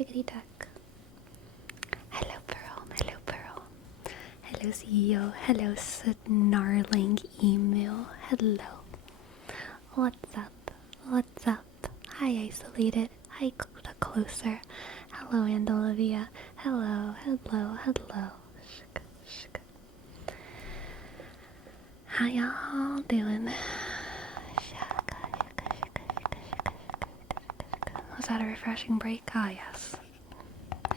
Tickety duck. Hello, Pearl. Hello, Pearl. Hello, CEO. Hello, snarling email. Hello. What's up? What's up? Hi, Isolated. Hi, Closer. Hello, and Olivia. Hello, hello, hello. Shika, shika. How y'all doing? Shaka, shaka, shaka, shaka, shaka, shaka. Was that a refreshing break? Ah, yes.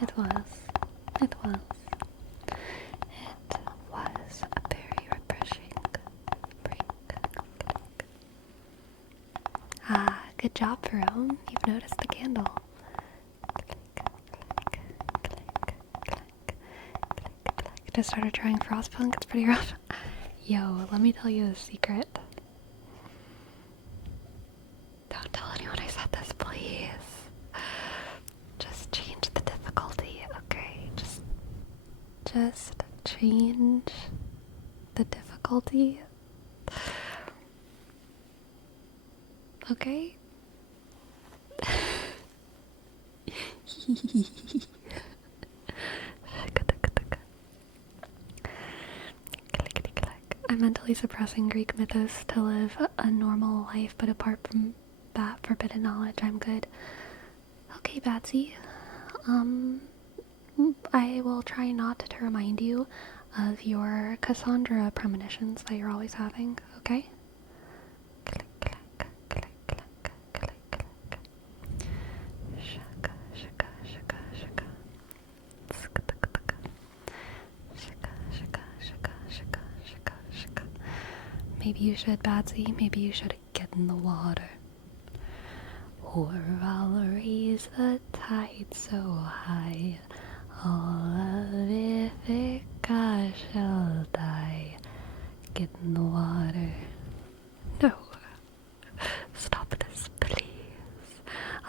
It was. It was. It was a very refreshing break. Ah, good job, Jerome. You've noticed the candle. Just started trying Frostpunk. It's pretty rough. Yo, let me tell you a secret. Don't tell anyone I said this, please. Just change the difficulty, okay? Just change the difficulty. Okay? I'm mentally suppressing Greek mythos to live a normal life, but apart from that forbidden knowledge, I'm good. Okay, Batsy. I will try not to remind you of your Cassandra premonitions that you're always having, okay? Click, click, click, click, click, click. Shaka, shaka, shaka, shaka. Shaka, shaka, shaka, shaka, shaka, shaka. Maybe you should, Batsy. Maybe you should get in the water. Or I'll raise the tide so high. All of Ithaca shall die. Get in the water. No. Stop this, please.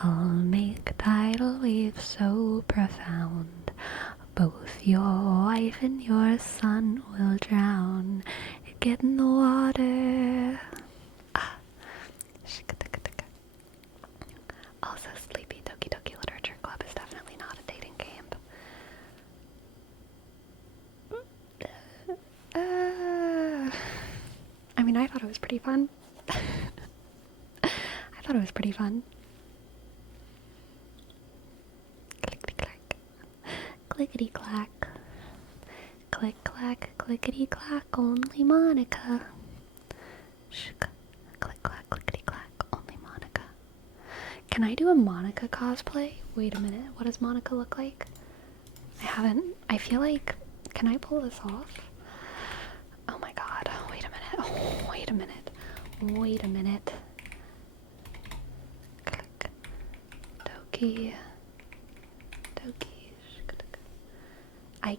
I'll make tidal waves so profound. Both your wife and your son will drown. Get in the water. Ah. Also, Sleepy Toki Toki Literature Club is definitely not a dating game. I mean, I thought it was pretty fun. I thought it was pretty fun. Clickety clack. Clickety clack. Click clack, clickety clack, only Monica. Shk. Click clack, clickety clack, only Monica. Can I do a Monica cosplay? Wait a minute, what does Monica look like? I feel like, can I pull this off? Oh my god, wait a minute, oh, wait a minute, wait a minute. Click. Doki. Doki. I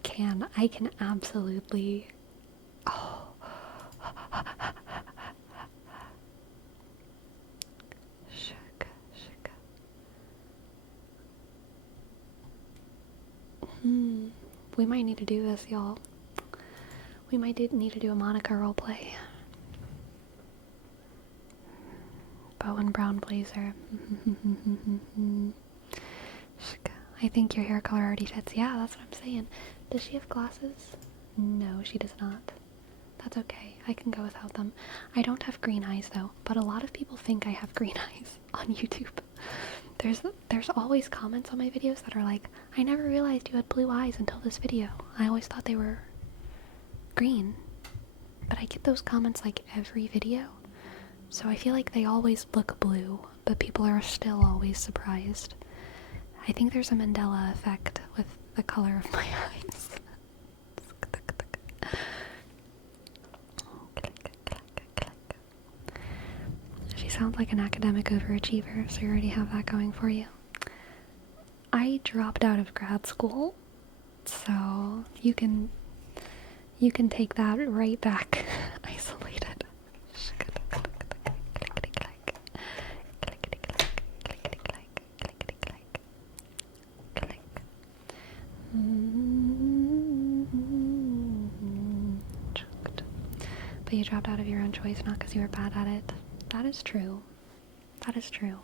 can absolutely, oh. Shaka, shaka. We might need to do this, y'all. We might need to do a Monica roleplay. Bow and brown blazer. I think your hair color already fits. Yeah, that's what I'm saying. Does she have glasses? No, she does not. That's okay. I can go without them. I don't have green eyes though, but a lot of people think I have green eyes on YouTube. There's always comments on my videos that are like, I never realized you had blue eyes until this video. I always thought they were green. But I get those comments like every video. So I feel like they always look blue, but people are still always surprised. I think there's a Mandela effect with the color of my eyes. She sounds like an academic overachiever, so you already have that going for you. I dropped out of grad school, so you can take that right back. Isolated. But you dropped out of your own choice, not because you were bad at it. That is true. That is true.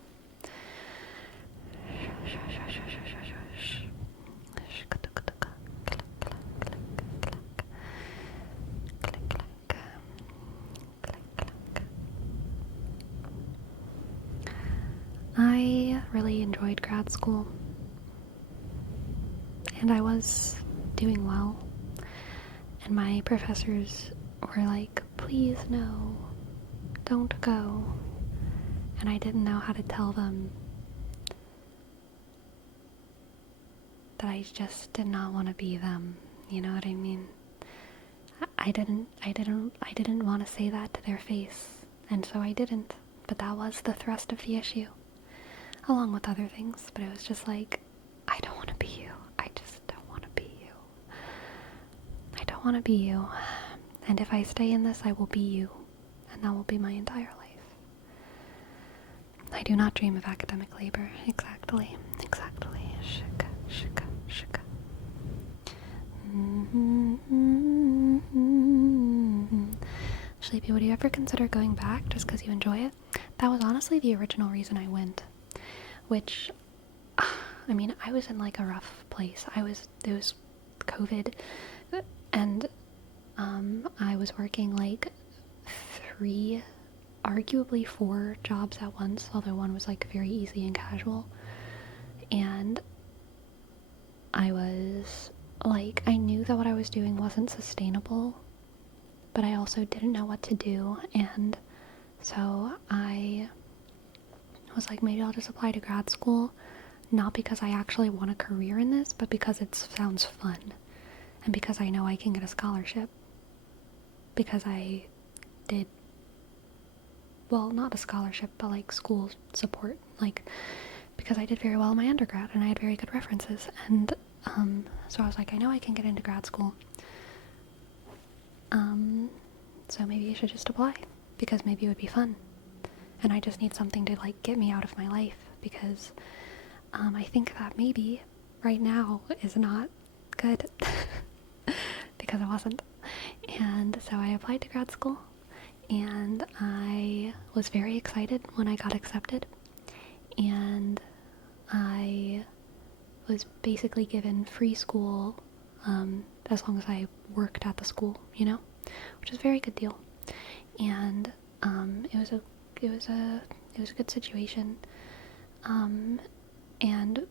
I really enjoyed grad school, and I was doing well, and my professors were like, please no, don't go, and I didn't know how to tell them that I just did not want to be them, you know what I mean? I didn't want to say that to their face, and so I didn't, but that was the thrust of the issue, along with other things, but it was just like, I don't want to be you. I just don't want to be you. I don't want to be you. And if I stay in this, I will be you. And that will be my entire life. I do not dream of academic labor. Exactly. Exactly. Shika, shika, shika. Sleepy, would you ever consider going back just because you enjoy it? That was honestly the original reason I went. Which, I mean, I was in like a rough place. It was COVID, and I was working like 3, arguably 4 jobs at once, although one was like very easy and casual. And I was like, I knew that what I was doing wasn't sustainable, but I also didn't know what to do, and so I was like, maybe I'll just apply to grad school, not because I actually want a career in this, but because it sounds fun, and because I know I can get a scholarship, because I did, well, not a scholarship, but like school support, like, because I did very well in my undergrad, and I had very good references, and so I was like, I know I can get into grad school, so maybe I should just apply, because maybe it would be fun, and I just need something to like get me out of my life, because I think that maybe right now is not good, because it wasn't, and so I applied to grad school, and I was very excited when I got accepted, and I was basically given free school as long as I worked at the school, you know, which is a very good deal. And it was a good situation. And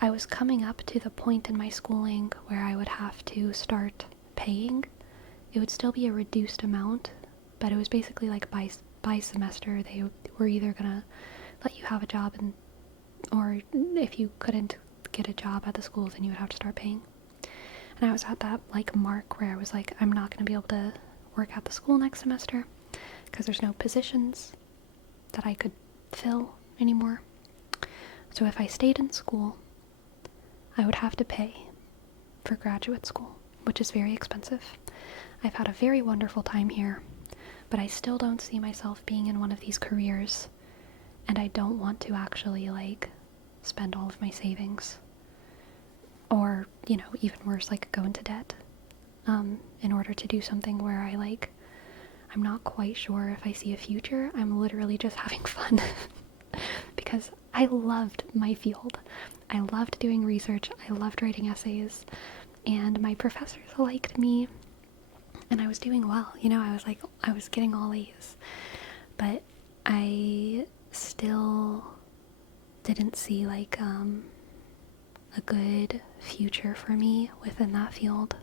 I was coming up to the point in my schooling where I would have to start paying. It would still be a reduced amount, but it was basically like by semester they were either gonna let you have a job, and or if you couldn't get a job at the school, then you would have to start paying. And I was at that like mark where I was like, I'm not gonna be able to work at the school next semester because there's no positions that I could fill anymore. So if I stayed in school, I would have to pay for graduate school, which is very expensive. I've had a very wonderful time here, but I still don't see myself being in one of these careers, and I don't want to actually like spend all of my savings, or, you know, even worse, like go into debt in order to do something where I'm not quite sure if I see a future. I'm literally just having fun because I loved my field. I loved doing research. I loved writing essays, and my professors liked me, and I was doing well. You know, I was getting all A's, but I still didn't see like a good future for me within that field.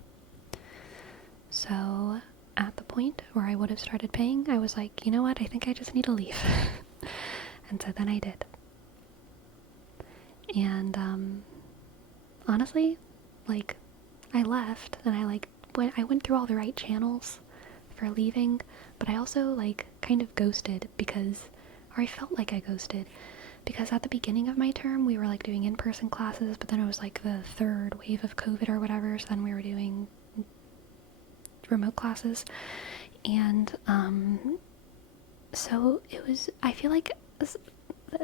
So at the point where I would have started paying, I was like, you know what, I think I just need to leave. And so then I did. And honestly, like, I left, and I went through all the right channels for leaving, but I also like kind of ghosted or I felt like I ghosted, because at the beginning of my term we were like doing in-person classes, but then it was like the 3rd wave of COVID or whatever, so then we were doing remote classes, and so it was,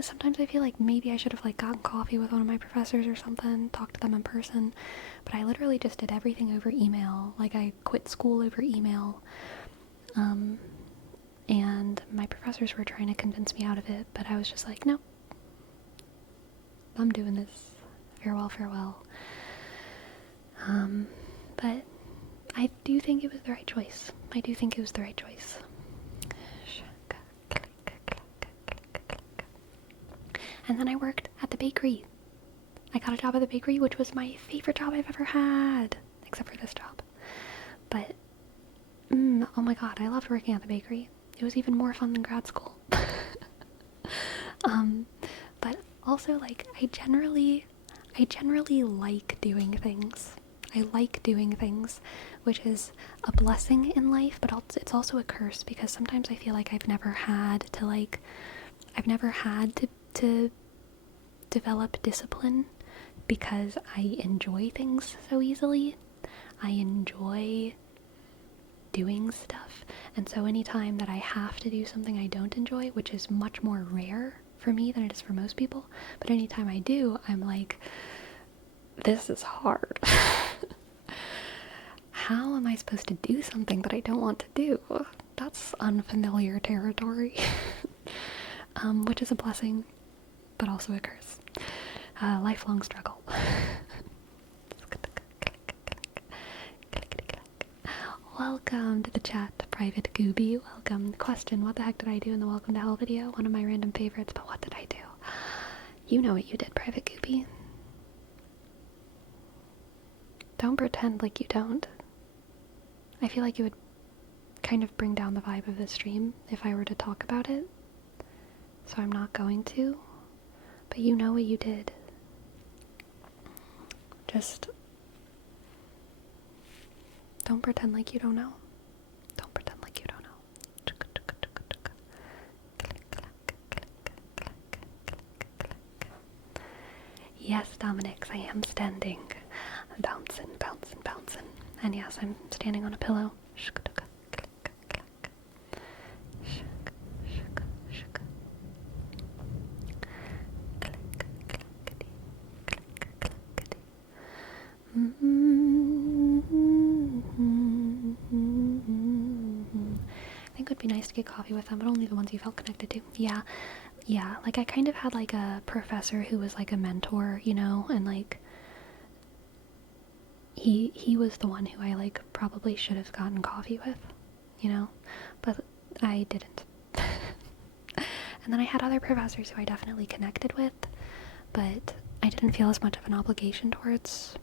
sometimes I feel like maybe I should have like gotten coffee with one of my professors or something, talked to them in person, but I literally just did everything over email. Like, I quit school over email, and my professors were trying to convince me out of it, but I was just like, no, I'm doing this. Farewell, farewell. But I do think it was the right choice. And then I worked at the bakery. I got a job at the bakery, which was my favorite job I've ever had, except for this job. But, oh my god, I loved working at the bakery. It was even more fun than grad school. But also, like, I generally like doing things. I like doing things, which is a blessing in life, but it's also a curse, because sometimes I feel like I've never had to develop discipline, because I enjoy things so easily. I enjoy doing stuff, and so anytime that I have to do something I don't enjoy, which is much more rare for me than it is for most people, but anytime I do, I'm like, this is hard. How am I supposed to do something that I don't want to do? That's unfamiliar territory. Which is a blessing, but also a curse. Lifelong struggle. Welcome to the chat, Private Gooby. Welcome. Question, what the heck did I do in the Welcome to Hell video? One of my random favorites, but what did I do? You know what you did, Private Gooby. Don't pretend like you don't. I feel like it would kind of bring down the vibe of the stream if I were to talk about it. So I'm not going to. But you know what you did. Just don't pretend like you don't know. Don't pretend like you don't know. Yes, Dominix, I am standing. Bouncing, bouncing, bouncing. And yes, I'm standing on a pillow. I think it would be nice to get coffee with them, but only the ones you felt connected to. Yeah, like I kind of had like a professor who was like a mentor, you know, and like he was the one who I like probably should have gotten coffee with, you know, but I didn't. And then I had other professors who I definitely connected with, but I didn't feel as much of an obligation towards.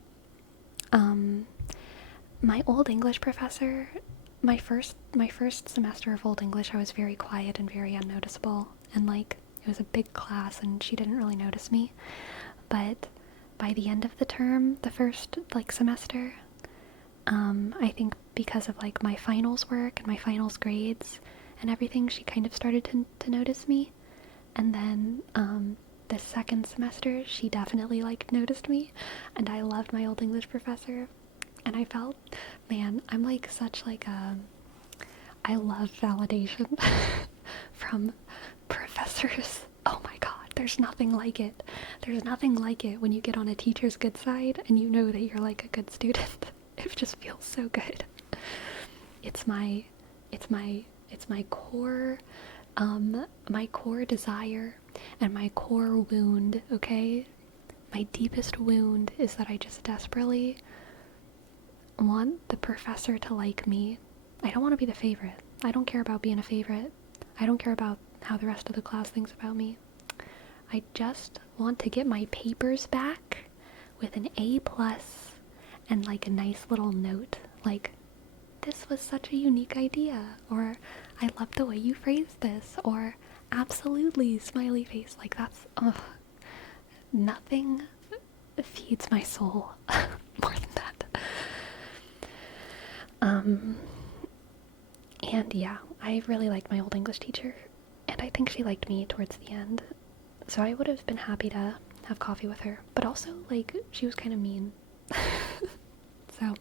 My old English professor, my first semester of old English, I was very quiet and very unnoticeable, and like it was a big class and she didn't really notice me. But by the end of the term, the first like semester, I think because of like my finals work and my finals grades and everything, she kind of started to notice me. And then the second semester, she definitely like noticed me, and I loved my old English professor. And I felt, man, I'm like such like I love validation from professors. Oh my god, there's nothing like it. There's nothing like it when you get on a teacher's good side and you know that you're like a good student. It just feels so good. It's my core, my core desire and my core wound, okay? My deepest wound is that I just desperately want the professor to like me. I don't want to be the favorite. I don't care about being a favorite. I don't care about how the rest of the class thinks about me. I just want to get my papers back with an A+ and like a nice little note, like, this was such a unique idea, or I love the way you phrased this, or absolutely, smiley face. Like that's, nothing feeds my soul more than that. And yeah, I really liked my old English teacher, and I think she liked me towards the end, so I would have been happy to have coffee with her, but also, like, she was kind of mean. So,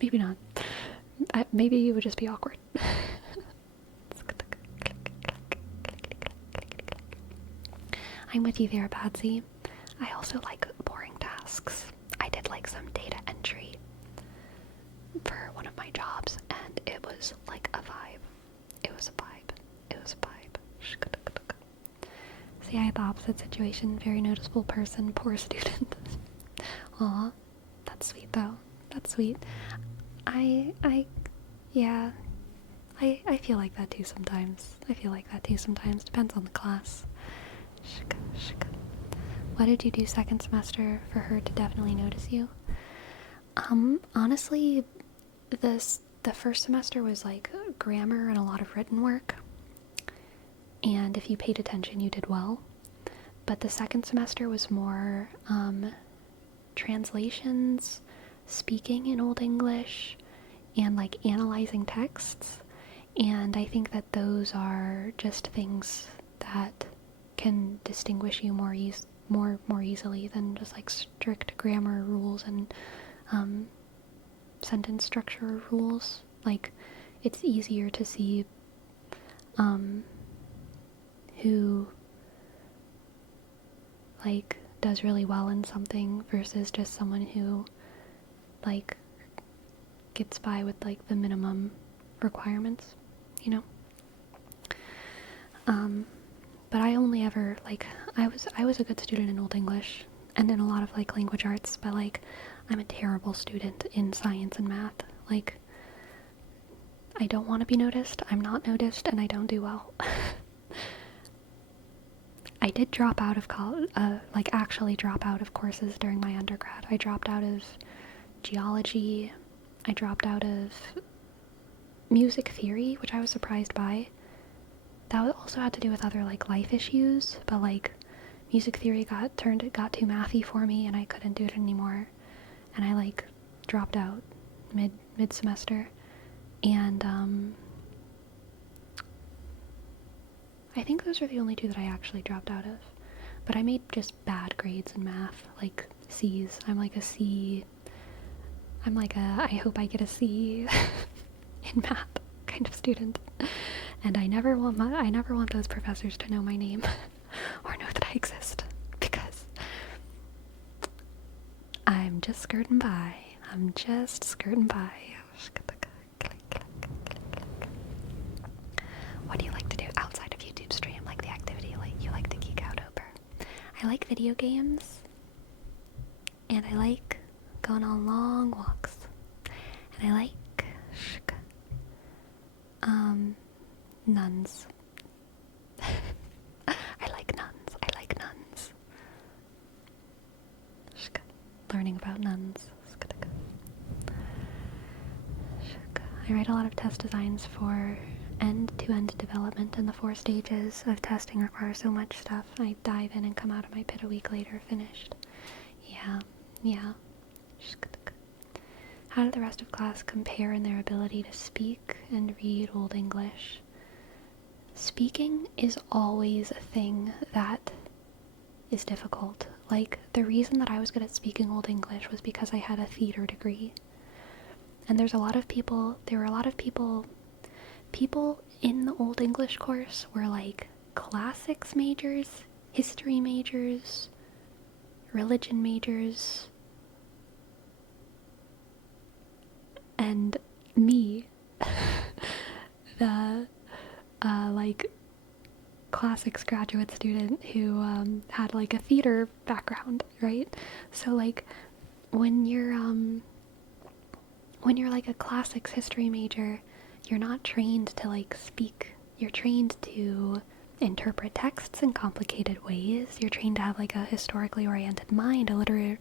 maybe not. Maybe it would just be awkward. I'm with you there, Patsy. I also like boring tasks. I did like some data entry for one of my jobs, and it was like a vibe. It was a vibe. It was a vibe. See, I had the opposite situation. Very noticeable person, poor student. Aw, that's sweet though. That's sweet. Yeah, I feel like that too sometimes. I feel like that too sometimes. Depends on the class. What did you do second semester for her to definitely notice you? Honestly, the first semester was like grammar and a lot of written work, and if you paid attention, you did well. But the second semester was more translations, speaking in Old English, and like analyzing texts. And I think that those are just things that can distinguish you more easily than just like strict grammar rules and sentence structure rules. Like, it's easier to see who like does really well in something versus just someone who like gets by with like the minimum requirements, you know. But I only ever like I was a good student in Old English and in a lot of like language arts, but like I'm a terrible student in science and math. Like, I don't want to be noticed, I'm not noticed, and I don't do well. I did drop out of college, like actually drop out of courses during my undergrad. I dropped out of geology, I dropped out of music theory, which I was surprised by. That also had to do with other like life issues, but like music theory got too mathy for me and I couldn't do it anymore. And I like dropped out mid semester. And I think those are the only two that I actually dropped out of. But I made just bad grades in math, like C's. I'm like a C. I'm like a I hope I get a C in math kind of student. And I never want those professors to know my name or know that I exist, because I'm just skirting by. I'm just skirting by. What do you like to do outside of YouTube stream? Like the activity you like to geek out over? I like video games, and I like going on long walks, and I like nuns. I like nuns. Learning about nuns. I write a lot of test designs for end-to-end development, and the 4 stages of testing require so much stuff. I dive in and come out of my pit a week later finished. Yeah. How did the rest of class compare in their ability to speak and read Old English? Speaking is always a thing that is difficult. Like, the reason that I was good at speaking Old English was because I had a theater degree. And there were a lot of people in the Old English course were like classics majors, history majors, religion majors, and me, the like classics graduate student who had like a theater background, right? So like when you're like a classics history major, you're not trained to like speak. You're trained to interpret texts in complicated ways. You're trained to have like a historically oriented mind, a literary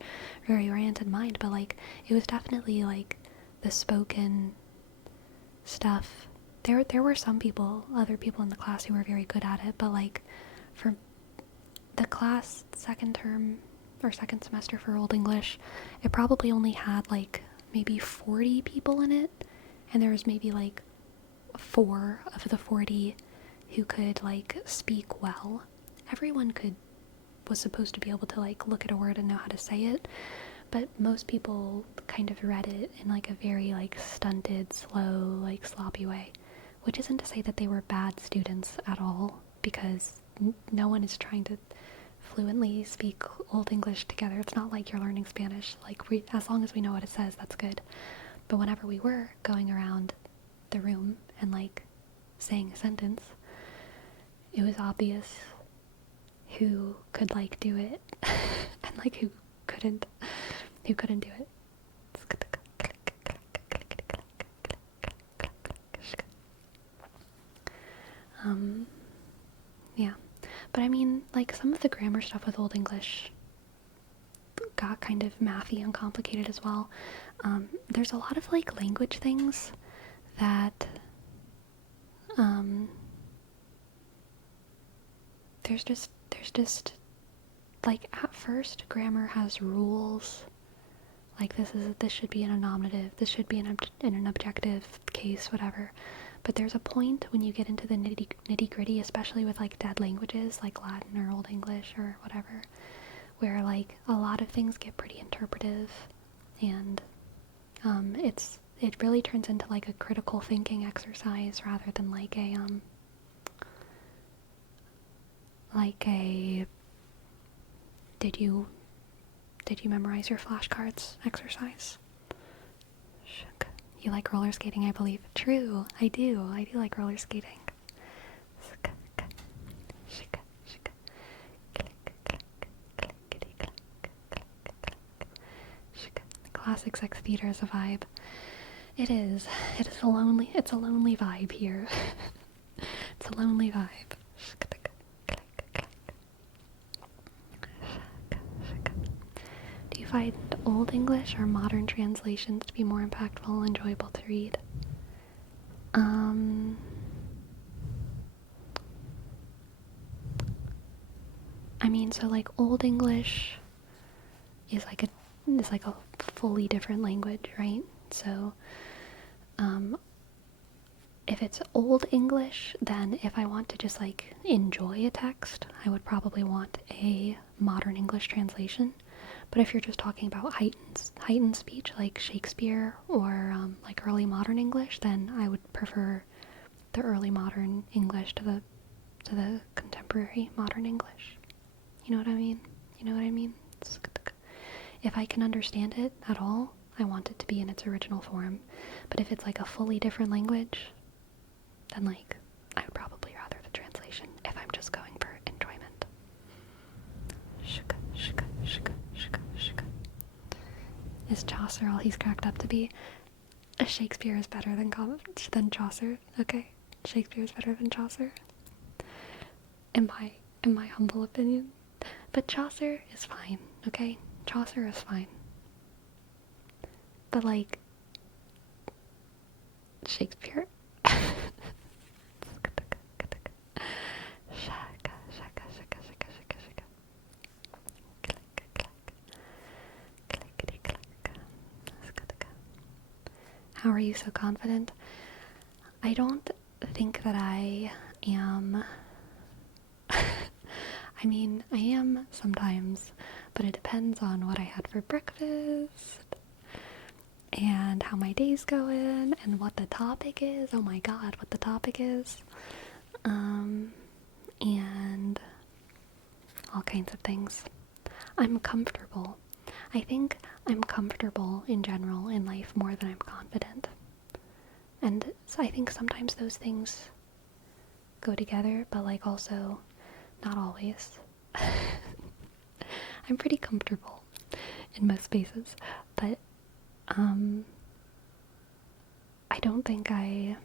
oriented mind, but like it was definitely like the spoken stuff. There were other people in the class who were very good at it, but like for the class second term or second semester for Old English, it probably only had like maybe 40 people in it, and there was maybe like 4 of the 40 who could like speak well. Everyone was supposed to be able to like look at a word and know how to say it, but most people kind of read it in like a very like stunted, slow, like sloppy way, which isn't to say that they were bad students at all, because no one is trying to fluently speak Old English together. It's not like you're learning Spanish. Like, as long as we know what it says, that's good. But whenever we were going around the room and like saying a sentence, it was obvious who could like do it and like who couldn't do it. Yeah. But I mean, like, some of the grammar stuff with Old English got kind of mathy and complicated as well. There's a lot of like language things that there's just like at first grammar has rules. Like this should be in a nominative, this should be in an objective case, whatever. But there's a point when you get into the nitty gritty, especially with like dead languages like Latin or Old English or whatever, where like a lot of things get pretty interpretive, and it really turns into like a critical thinking exercise rather than like a did you memorize your flashcards exercise? You like roller skating, I believe. True, I do like roller skating. Classic sex theater is a vibe. It is a lonely vibe here. It's a lonely vibe. Do you find Old English or modern translations to be more impactful and enjoyable to read? I mean, so like Old English is like a fully different language, right? So, if it's Old English, then if I want to just like enjoy a text, I would probably want a modern English translation. But if you're just talking about heightened speech like Shakespeare or like early modern English, then I would prefer the early modern English to the contemporary modern English. You know what I mean? If I can understand it at all, I want it to be in its original form. But if it's like a fully different language, then like I would probably rather the translation if I'm just going for enjoyment. Is Chaucer all he's cracked up to be? Shakespeare is better than Chaucer. Okay, Shakespeare is better than Chaucer. In my humble opinion. But Chaucer is fine, okay? Chaucer is fine. But like Shakespeare. How are you so confident? I don't think that I am. I mean, I am sometimes, but it depends on what I had for breakfast and how my day's going and what the topic is. Oh my god, what the topic is. And all kinds of things. I'm comfortable. I think I'm comfortable in general in life more than I'm confident. And so I think sometimes those things go together, but like also not always. I'm pretty comfortable in most spaces, but I don't think I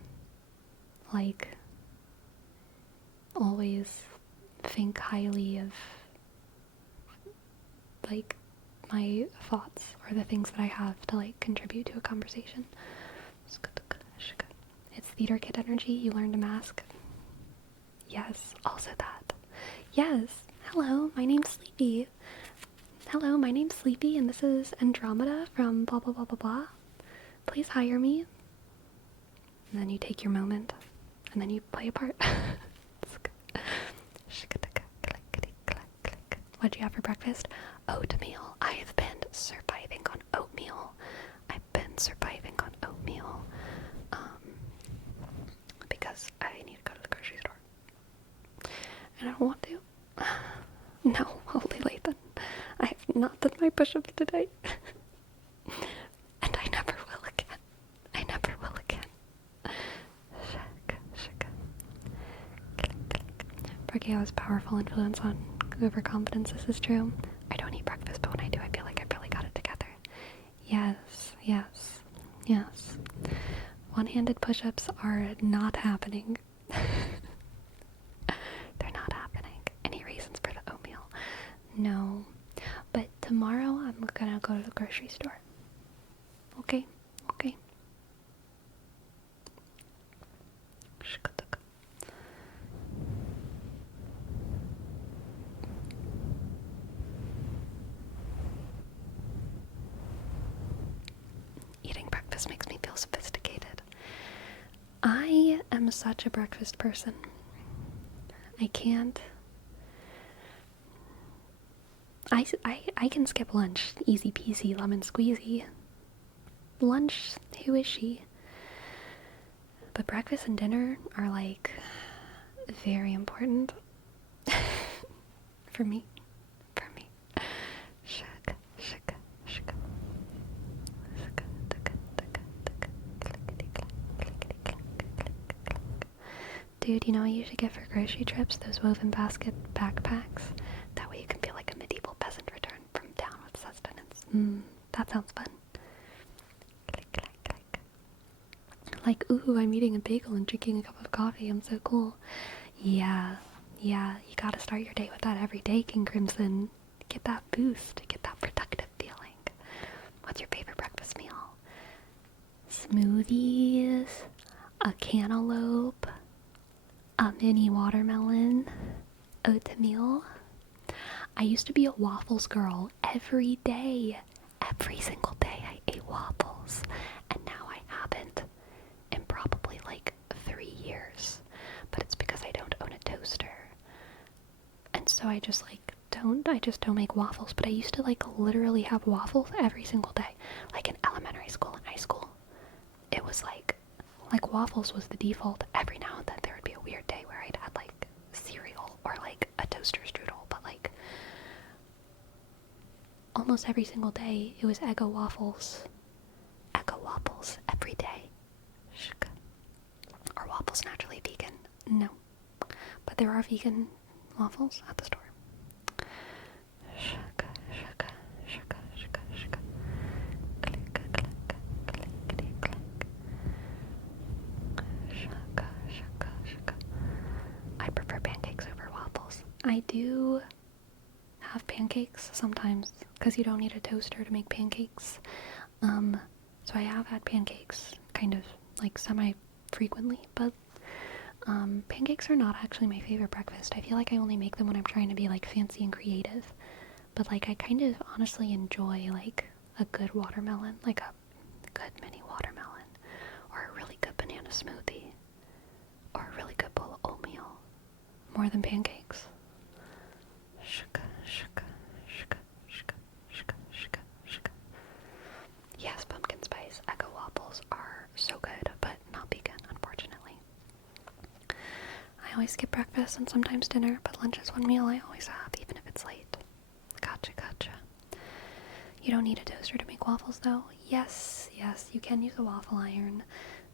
like always think highly of like my thoughts or the things that I have to like contribute to a conversation. It's theater kid energy. You learn to mask. Yes, also that. Yes. Hello, my name's Sleepy. Hello, my name's Sleepy, and this is Andromeda from blah blah blah blah blah. Please hire me. And then you take your moment, and then you play a part. What'd you have for breakfast? Oatmeal. I've been surviving on oatmeal. Because I need to go to the grocery store. And I don't want to. No, holy Lathan. I have not done my push-ups today. And I never will again. Brachio's powerful influence on overconfidence. This is true. I don't eat breakfast, but when I do, I feel like I've really got it together. Yes. One-handed push-ups are not happening. They're not happening. Any reasons for the oatmeal? No. But to tomorrow I'm gonna go to the grocery store. Okay? Okay. Eating breakfast makes me feel sophisticated. I am such a breakfast person. I can't. I can skip lunch. Easy peasy, lemon squeezy. Lunch, who is she? But breakfast and dinner are like very important for me. For me. Shaka, shaka, shaka. Dude, you know what you should get for grocery trips? Those woven basket backpacks. That way you can feel like a medieval peasant return from town with sustenance. That sounds fun. Like, ooh, I'm eating a bagel and drinking a cup of coffee. I'm so cool. Yeah, you gotta start your day with that every day, King Crimson. Get that boost, get that productive feeling. What's your favorite breakfast meal? Smoothies, a cantaloupe, a mini watermelon, oatmeal. I used to be a waffles girl every day. Every single day I ate waffles. And now I haven't in probably like 3 years. But it's because I don't own a toaster. And so I just don't make waffles. But I used to like literally have waffles every single day. Like in elementary school and high school. It was like waffles was the default. Every now and then there would be a weird day where I'd had like cereal or like a toaster strudel. But like almost every single day it was Eggo waffles. Eggo waffles every day. Are waffles naturally vegan? No. But there are vegan waffles at the store. I prefer pancakes over waffles. I do have pancakes sometimes because you don't need a toaster to make pancakes. So I have had pancakes kind of like semi-frequently, but pancakes are not actually my favorite breakfast. I feel like I only make them when I'm trying to be like fancy and creative. But like I kind of honestly enjoy like a good watermelon, like a good mini watermelon, or a really good banana smoothie, or a really good bowl of oatmeal, more than pancakes. Yes, pumpkin spice Eggo waffles are so good, but not vegan, unfortunately. I always skip breakfast and sometimes dinner, but lunch is one meal I always have, even if it's late. Gotcha. You don't need a toaster to make waffles, though. Yes, you can use a waffle iron,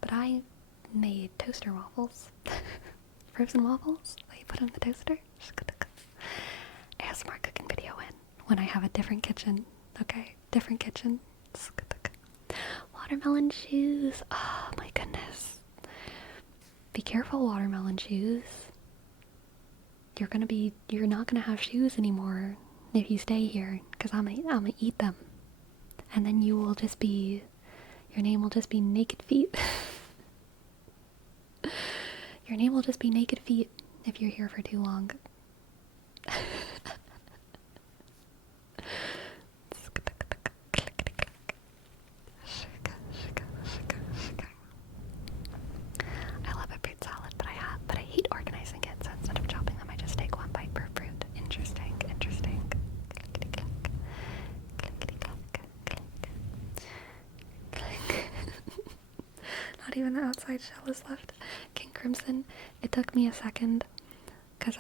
but I made toaster waffles. Frozen waffles that you put in the toaster. ASMR cooking video when I have a different kitchen. Okay, different kitchen. Watermelon shoes. Oh my goodness. Be careful, watermelon shoes. You're not gonna have shoes anymore if you stay here, because I'm gonna eat them. And then your name will just be Naked Feet. Your name will just be Naked Feet if you're here for too long. I love a fruit salad, but I hate organizing it, so instead of chopping them, I just take one bite per fruit. Interesting. Not even the outside shell is left. King Crimson, it took me a second, because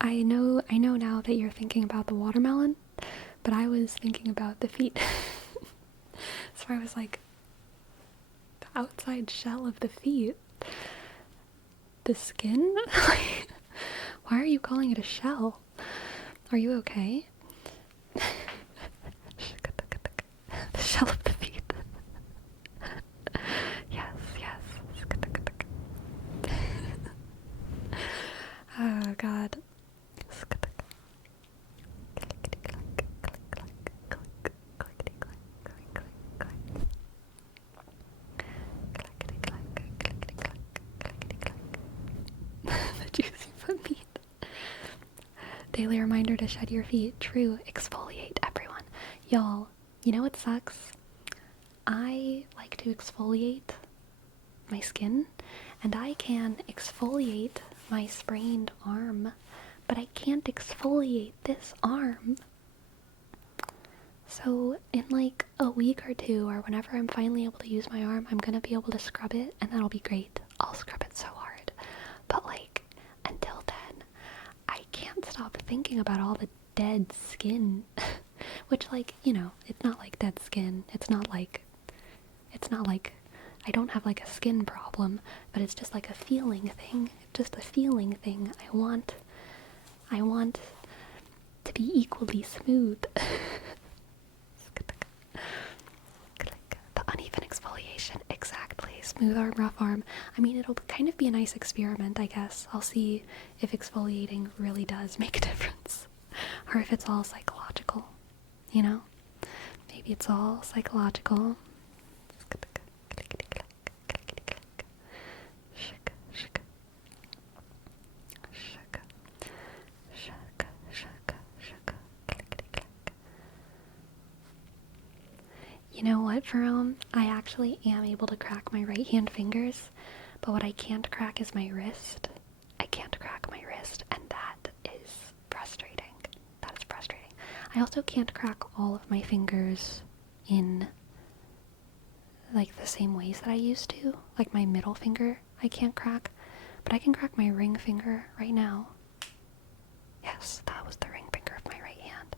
I know now that you're thinking about the watermelon, but I was thinking about the feet. So I was like, the outside shell of the feet? The skin? Why are you calling it a shell? Are you okay? The shell of the feet. Yes. Oh god. Daily reminder to shed your feet. True. Exfoliate, everyone. Y'all, you know what sucks? I like to exfoliate my skin, and I can exfoliate my sprained arm, but I can't exfoliate this arm. So in like a week or two, or whenever I'm finally able to use my arm, I'm gonna be able to scrub it, and that'll be great. I'll scrub it so hard. But like, until then, I can't stop thinking about all the dead skin. Which, like, you know, it's not like dead skin. It's not like I don't have like a skin problem, but it's just like a feeling thing. Just a feeling thing. I want to be equally smooth. The uneven exfoliation, exactly. Smooth arm, rough arm. I mean, it'll kind of be a nice experiment, I guess. I'll see if exfoliating really does make a difference. Or if it's all psychological, you know? Maybe it's all psychological. You know what, Jerome? I actually am able to crack my right hand fingers, but what I can't crack is my wrist. I can't crack my wrist, and that is frustrating. That is frustrating. I also can't crack all of my fingers in like the same ways that I used to. Like my middle finger, I can't crack, but I can crack my ring finger right now. Yes, that was the ring finger of my right hand.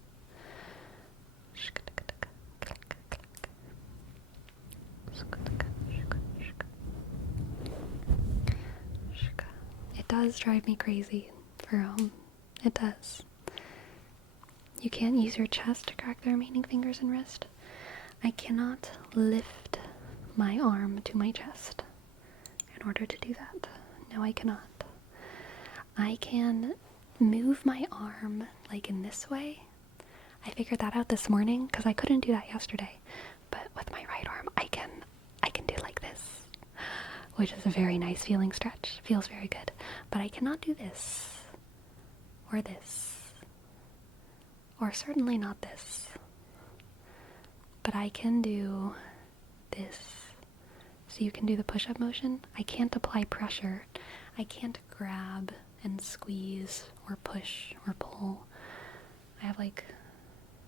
It does drive me crazy, Jerome. It does. You can't use your chest to crack the remaining fingers and wrist. I cannot lift my arm to my chest in order to do that. No, I cannot. I can move my arm like in this way. I figured that out this morning because I couldn't do that yesterday. But with my right arm, I can do like this, which is a very nice feeling stretch. Feels very good. But I cannot do this, or this, or certainly not this. But I can do this. So you can do the push-up motion. I can't apply pressure. I can't grab and squeeze or push or pull. I have like,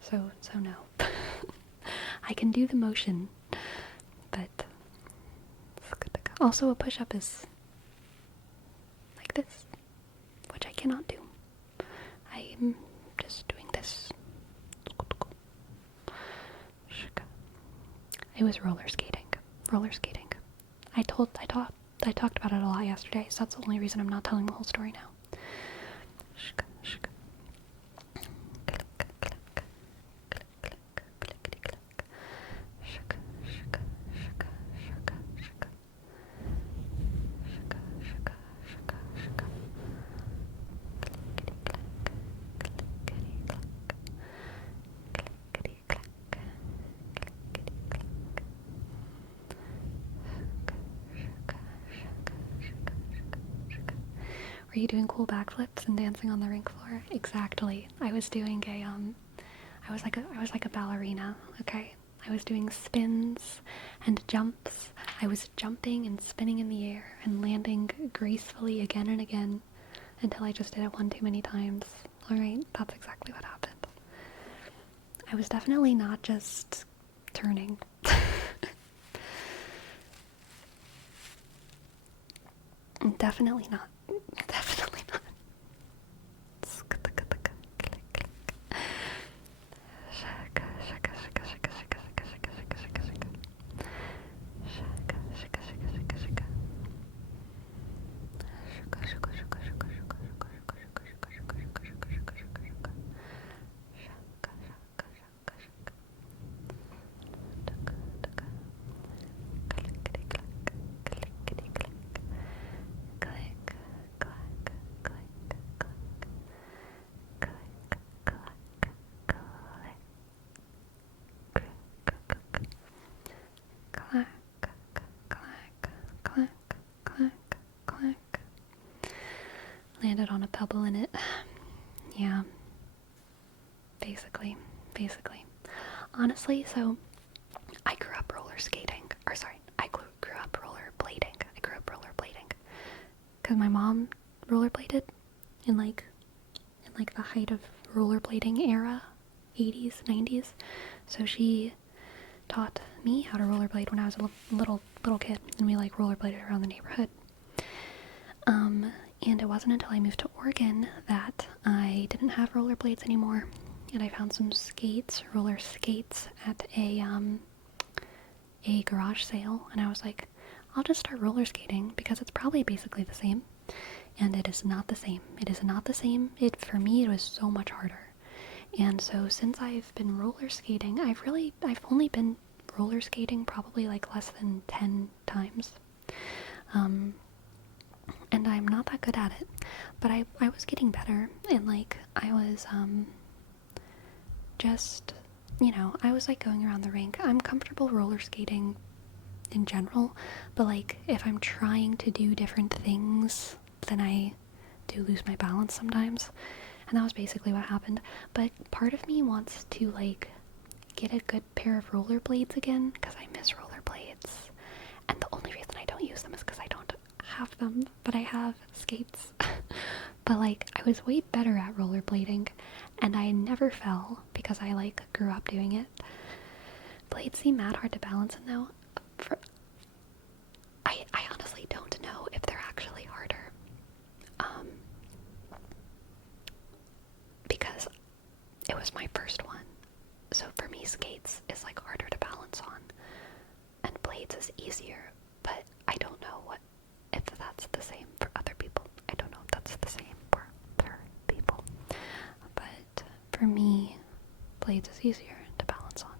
so no. I can do the motion, but also a push-up is like this, which I cannot do. I'm just doing this. It was roller skating. Roller skating. I talked about it a lot yesterday, so that's the only reason I'm not telling the whole story now. Were you doing cool backflips and dancing on the rink floor? Exactly. I was doing I was like a ballerina, okay? I was doing spins and jumps. I was jumping and spinning in the air and landing gracefully again and again until I just did it one too many times. Alright, that's exactly what happened. I was definitely not just turning. Definitely not. Definitely not. Clack, clack, clack, clack, clack. Landed on a pebble in it. Yeah, honestly, so I grew up roller skating, or sorry, I grew up rollerblading. I grew up rollerblading because my mom rollerbladed in like the height of rollerblading era, 80s, 90s. So she taught me how to rollerblade when I was a little kid, and we like rollerbladed around the neighborhood. And it wasn't until I moved to Oregon that I didn't have rollerblades anymore, and I found some roller skates at a garage sale, and I was like, I'll just start roller skating because it's probably basically the same. And it is not the same. It is not the same. For me, it was so much harder. And so since I've been roller skating, I've only been roller skating probably like less than 10 times. And I'm not that good at it, but I was getting better, and like I was just, I was like going around the rink. I'm comfortable roller skating in general, but like if I'm trying to do different things, then I do lose my balance sometimes, and that was basically what happened. But part of me wants to like get a good pair of rollerblades again, because I miss rollerblades, and the only reason I don't use them is because I don't have them, but I have skates. But like I was way better at rollerblading, and I never fell because I like grew up doing it. Blades seem mad hard to balance in though. I honestly don't know if they're actually harder. Because it was my first one. So for me, skates is like harder to balance on, and blades is easier, but I don't know if that's the same for other people. I don't know if that's the same for other people. But for me, blades is easier to balance on.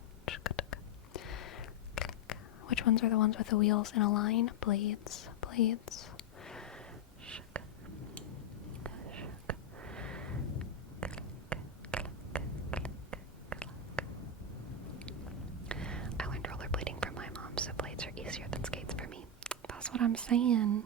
Which ones are the ones with the wheels in a line? Blades. I learned rollerblading from my mom, so blades are easier than skates for me. That's what I'm saying.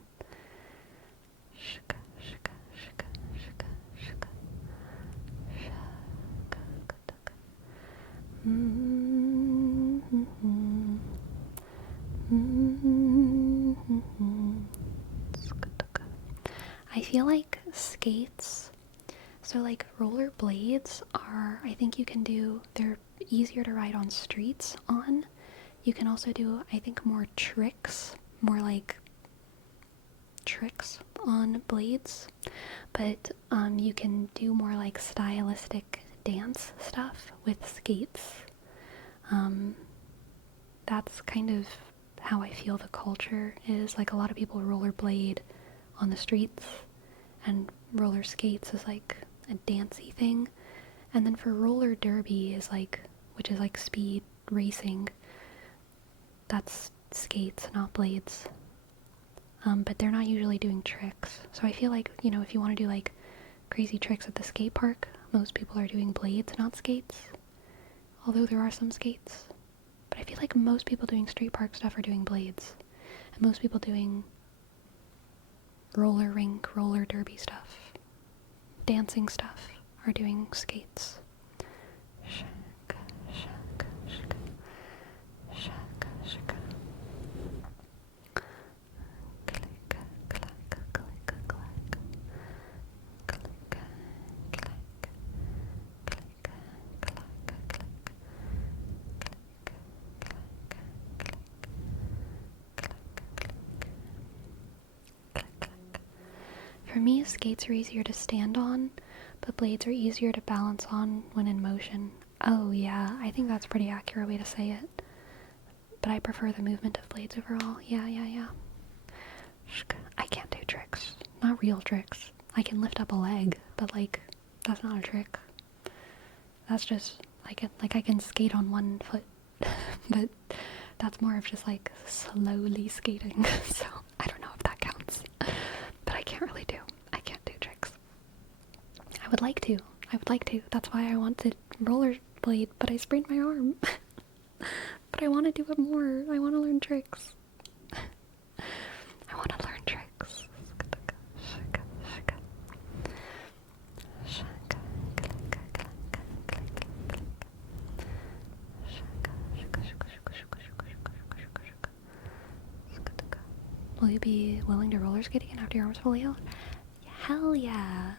I feel like skates, so like roller blades are, I think they're easier to ride on streets on. You can also do, I think, more like tricks on blades, but you can do more like stylistic dance stuff with skates. That's kind of how I feel the culture is. Like a lot of people rollerblade on the streets, and roller skates is like a dancey thing. And then for roller derby which is like speed racing, that's skates, not blades. But they're not usually doing tricks. So I feel like, if you want to do like crazy tricks at the skate park, most people are doing blades, not skates. Although there are some skates. But I feel like most people doing street park stuff are doing blades. And most people doing roller rink, roller derby stuff, dancing stuff, are doing skates. For me, skates are easier to stand on, but blades are easier to balance on when in motion. Oh yeah, I think that's a pretty accurate way to say it. But I prefer the movement of blades overall. Yeah. I can't do tricks. Not real tricks. I can lift up a leg, but like, that's not a trick. That's just, I can skate on one foot. But that's more of just like slowly skating. So I don't know if that counts. But I can't do tricks. I would like to. That's why I want to rollerblade, but I sprained my arm. But I want to do it more. I want to learn tricks. Will you be willing to roller skate again after your arms fully healed? Hell yeah.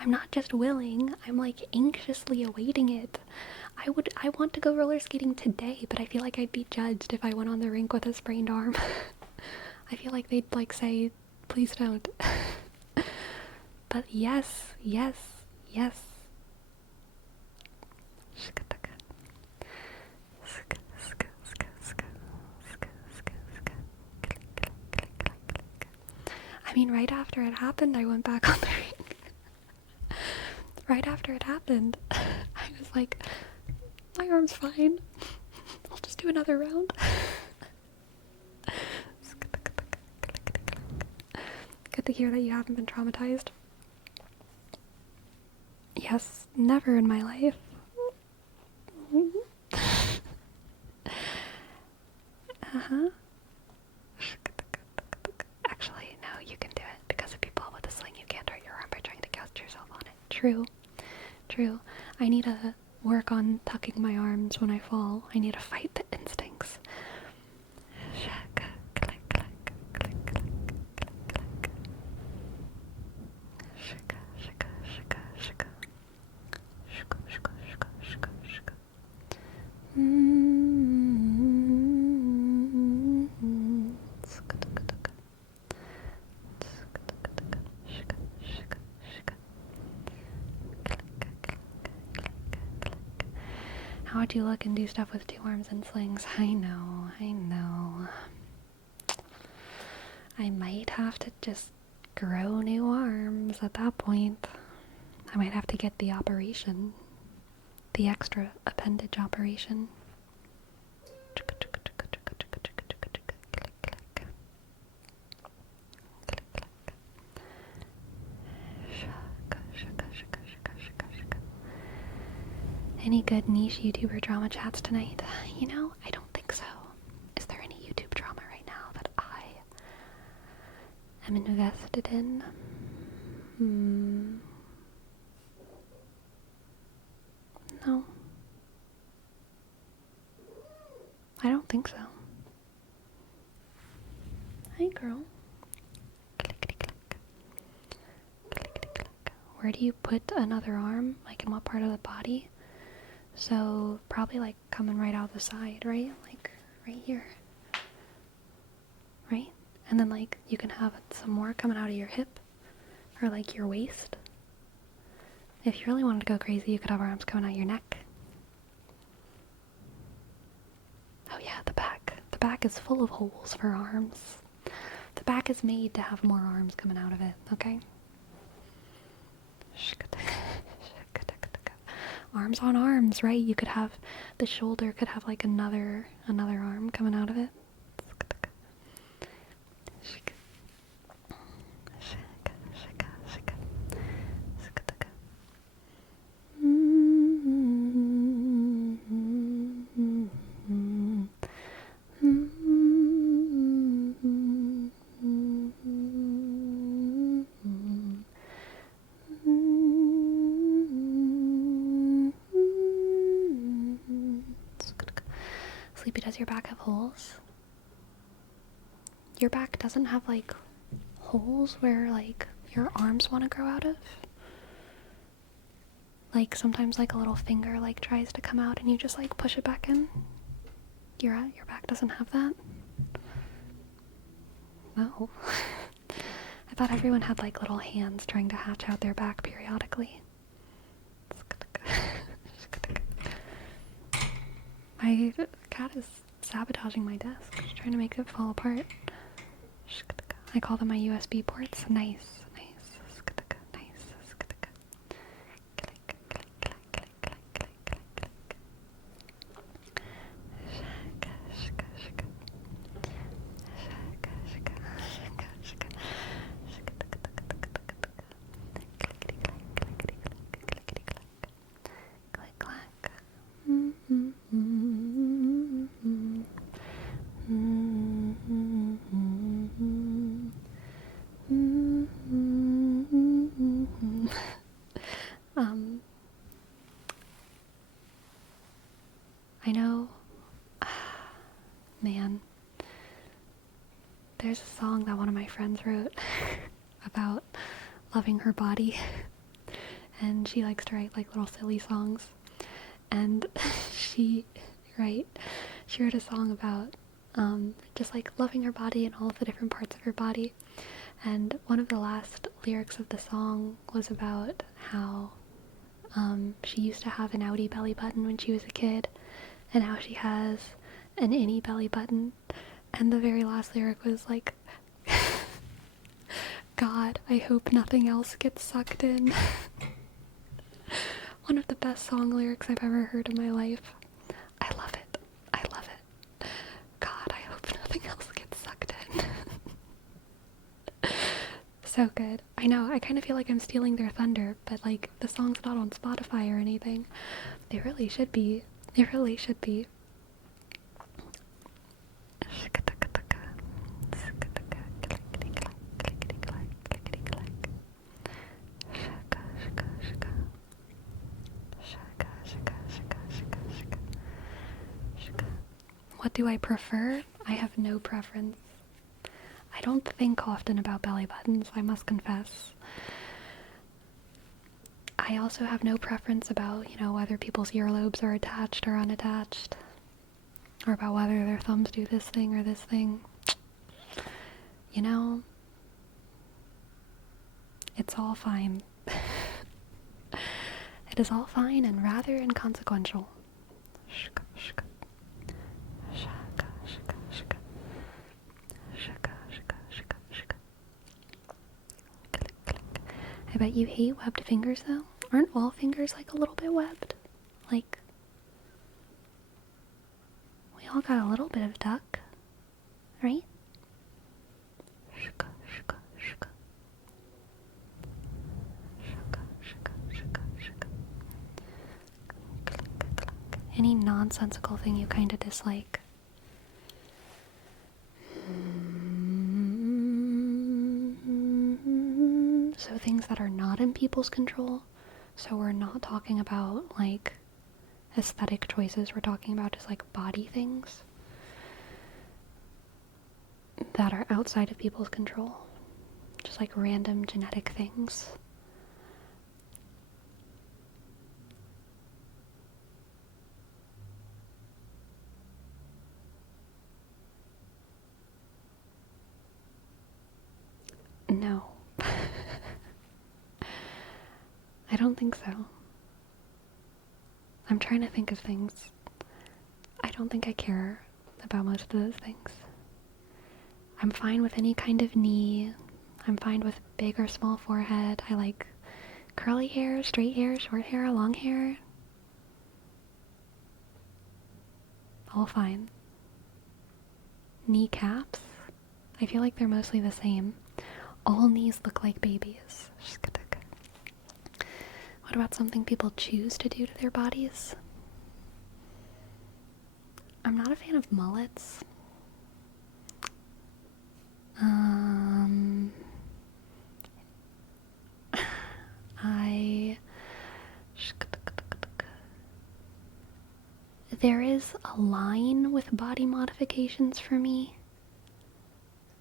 I'm not just willing, I'm like anxiously awaiting it. I want to go roller skating today, but I feel like I'd be judged if I went on the rink with a sprained arm. I feel like they'd like say, please don't. But yes, yes, yes. I mean, right after it happened, I went back on the rink. Right after it happened, I was like, my arm's fine. I'll just do another round. Good to hear that you haven't been traumatized. Yes, never in my life. Uh-huh. Actually, no, you can do it, because if you fall with a sling, you can't hurt your arm by trying to cast yourself on it. True. True. I need to work on tucking my arms when I fall. I need to fight the instincts. Shaka, click, click, click, click, click, click. Shaka, shaka, shaka, shaka. Shaka, shaka, shaka, shaka, shaka. How'd you look and do stuff with 2 arms and slings? I know, I know. I might have to just grow new arms at that point. I might have to get the operation. The extra appendage operation. Any good niche YouTuber drama chats tonight? You know, I don't think so. Is there any YouTube drama right now that I am invested in? No. I don't think so. Hi, girl. Clickety click. Clickety click. Where do you put another arm? Like in what part of the body? So probably like coming right out the side, right? Like right here. Right? And then like you can have some more coming out of your hip or like your waist. If you really wanted to go crazy, you could have arms coming out your neck. Oh yeah, the back. The back is full of holes for arms. The back is made to have more arms coming out of it, okay? Arms on arms, right? You could have the shoulder could have like another arm coming out of it. Sleepy, does your back have holes? Your back doesn't have like holes where like your arms want to grow out of? Like sometimes like a little finger like tries to come out and you just like push it back in? Your back doesn't have that? No. I thought everyone had like little hands trying to hatch out their back periodically. My cat is sabotaging my desk. She's trying to make it fall apart. I call them my USB ports. Nice, nice. Click clack. there's a song that one of my friends wrote about loving her body, and she likes to write like little silly songs, and she wrote a song about just like loving her body and all of the different parts of her body, and one of the last lyrics of the song was about how she used to have an outie belly button when she was a kid, and how she has an innie belly button, and the very last lyric was like, God, I hope nothing else gets sucked in. One of the best song lyrics I've ever heard in my life. I love it. I love it. God, I hope nothing else gets sucked in. So good. I know, I kind of feel like I'm stealing their thunder, but like, the song's not on Spotify or anything. They really should be. They really should be. What do I prefer? I have no preference. I don't think often about belly buttons, I must confess. I also have no preference about, whether people's earlobes are attached or unattached, or about whether their thumbs do this thing or this thing. It's all fine. It is all fine and rather inconsequential. I bet you hate webbed fingers, though. Aren't all fingers like a little bit webbed? Like, we all got a little bit of duck, right? Any nonsensical thing you kind of dislike? So things that are not in people's control. So we're not talking about like aesthetic choices, we're talking about just like body things that are outside of people's control. Just like random genetic things. No. I don't think so. I'm trying to think of things. I don't think I care about most of those things. I'm fine with any kind of knee. I'm fine with big or small forehead. I like curly hair, straight hair, short hair, long hair. All fine. Kneecaps. I feel like they're mostly the same. All knees look like babies. What about something people choose to do to their bodies? I'm not a fan of mullets. There is a line with body modifications for me,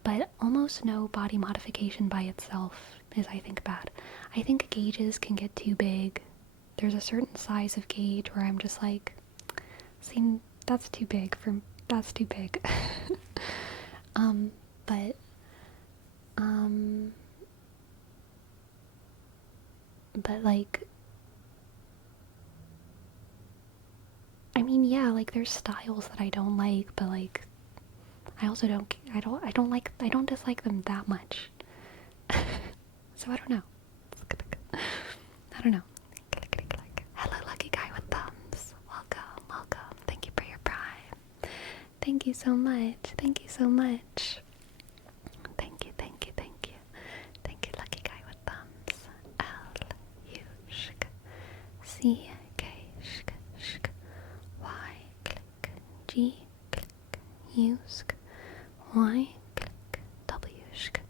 but almost no body modification by itself is, I think, bad. I think gauges can get too big. There's a certain size of gauge where I'm just like, see, that's too big. But like, I mean, yeah, like there's styles that I don't like, but like, I also I don't dislike them that much. So I don't know. I don't know. Hello, lucky guy with thumbs. Welcome. Thank you for your prime. Thank you so much. Thank you, lucky guy with thumbs. L-U-S-K C-K Y click G click U-S-K Y click W-S-K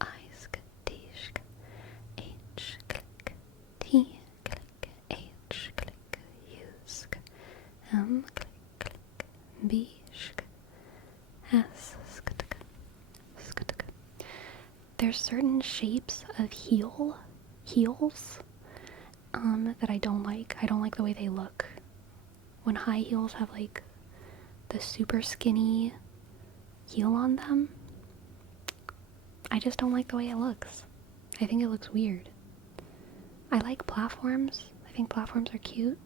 I-S-K T-S-K H click T click H click U-S-K M click B-S-K S-K-T-K there's certain shapes of heels that I don't like. I don't like the way they look. When high heels have like the super skinny heel on them, I just don't like the way it looks. I think it looks weird. I like platforms. I think platforms are cute.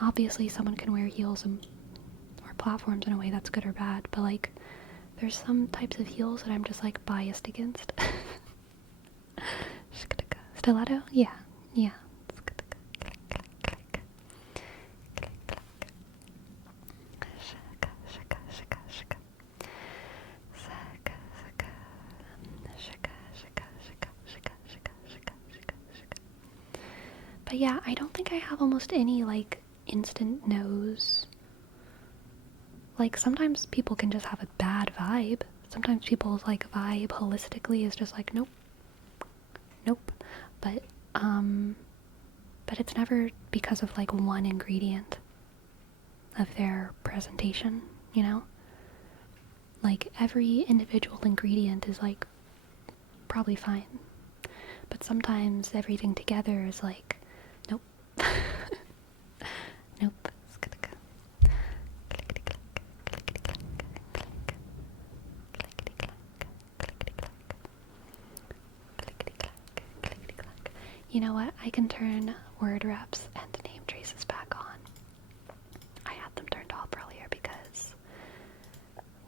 Obviously, someone can wear heels or platforms in a way that's good or bad, but like, there's some types of heels that I'm just like biased against. Stiletto? Yeah. But yeah, I don't think I have almost any like instant no's. Like sometimes people can just have a bad vibe. Sometimes people's like vibe holistically is just like nope. But it's never because of like one ingredient of their presentation, you know? Like every individual ingredient is like probably fine. But sometimes everything together is like nope. Nope. You know what? I can turn word reps and name traces back on. I had them turned off earlier because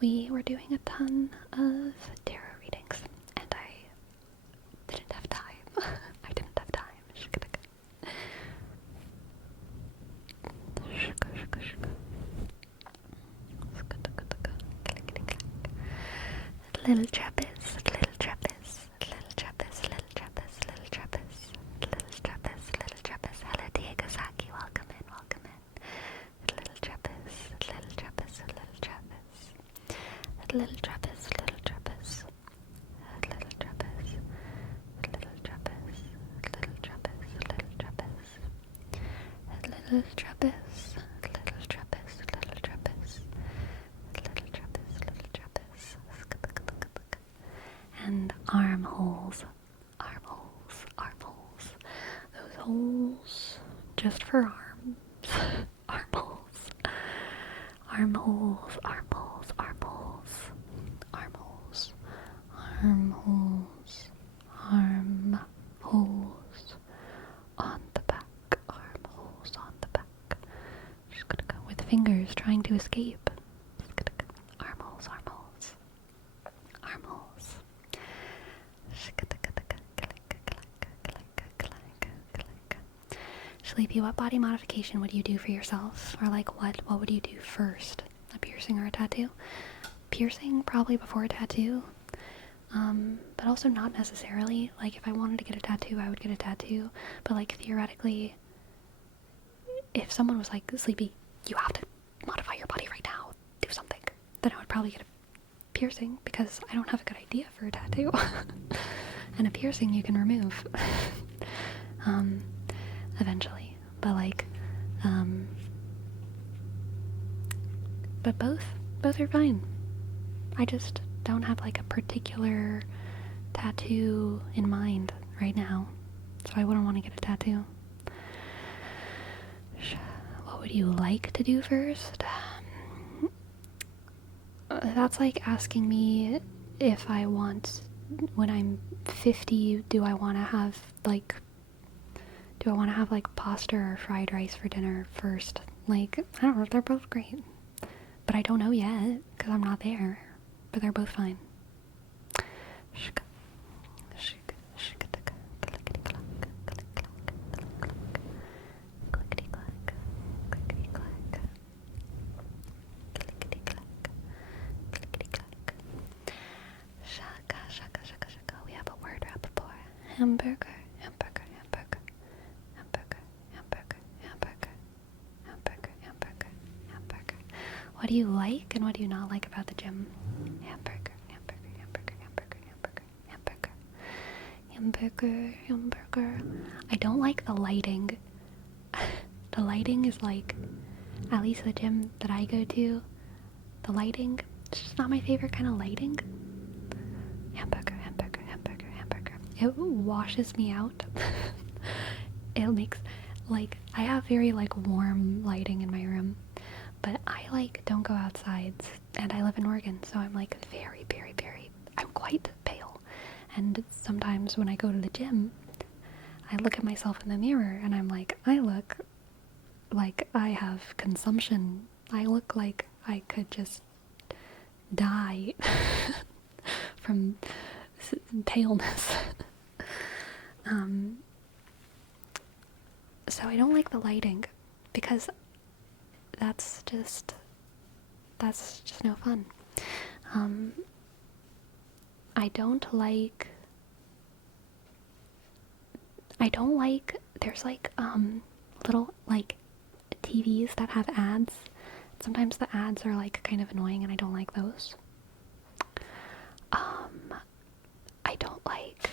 we were doing a ton of tarot readings and I didn't have time. I didn't have time. Little Trappist, little Trappist, little Trappist, little Trappist, little Trappist, little Trappist, little Trappist. Hello, Diego Saki, welcome in, welcome in. Little Trappist, little Trappist, little Trappist, little Trappist, little Trappist, little Trappist, little Trappist, little Trappist, little Trappist, little Trappist, little Trappist, little Trappist. Little Trappist, little Trappist. And armholes. Armholes, armholes. Those holes just for arms. Armholes. Armholes, armholes, armholes. Armholes. Armholes. Armholes. On the back. Armholes on the back. Just gonna go with fingers trying to escape. Armholes, armholes, armholes. Sleepy, what body modification would you do for yourself? Or like what would you do first? A piercing or a tattoo? Piercing probably before a tattoo. But also not necessarily. Like if I wanted to get a tattoo, I would get a tattoo. But like theoretically, if someone was like, Sleepy, you have to modify your body right now, do something, then I would probably get a piercing because I don't have a good idea for a tattoo. And a piercing you can remove eventually. But like but both are fine. I just don't have like a particular tattoo in mind right now, so I wouldn't want to get a tattoo. What would you like to do first? That's like asking me if I want, when I'm 50, do I want to have like pasta or fried rice for dinner first? Like, I don't know, they're both great. But I don't know yet, because I'm not there. But they're both fine. We have a word wrap for hamburger, hamburger, hamburger, hamburger, hamburger, hamburger, hamburger, hamburger, hamburger. What do you like and what do you not like about the gym? Hamburger, hamburger, hamburger, hamburger, hamburger, hamburger, hamburger, hamburger. I don't like the lighting. The lighting is like, at least the gym that I go to, the lighting, it's just not my favorite kind of lighting. Hamburger. it washes me out. It makes, like, I have very, like, warm lighting in my room, but I, like, don't go outside, and I live in Oregon, so I'm, like, very, very, very, I'm quite pale, and sometimes when I go to the gym, I look at myself in the mirror, and I'm like, I look like I have consumption. I look like I could just die from paleness. So I don't like the lighting because that's just no fun. I don't like there's like little like TVs that have ads. Sometimes the ads are like kind of annoying and I don't like those. I don't like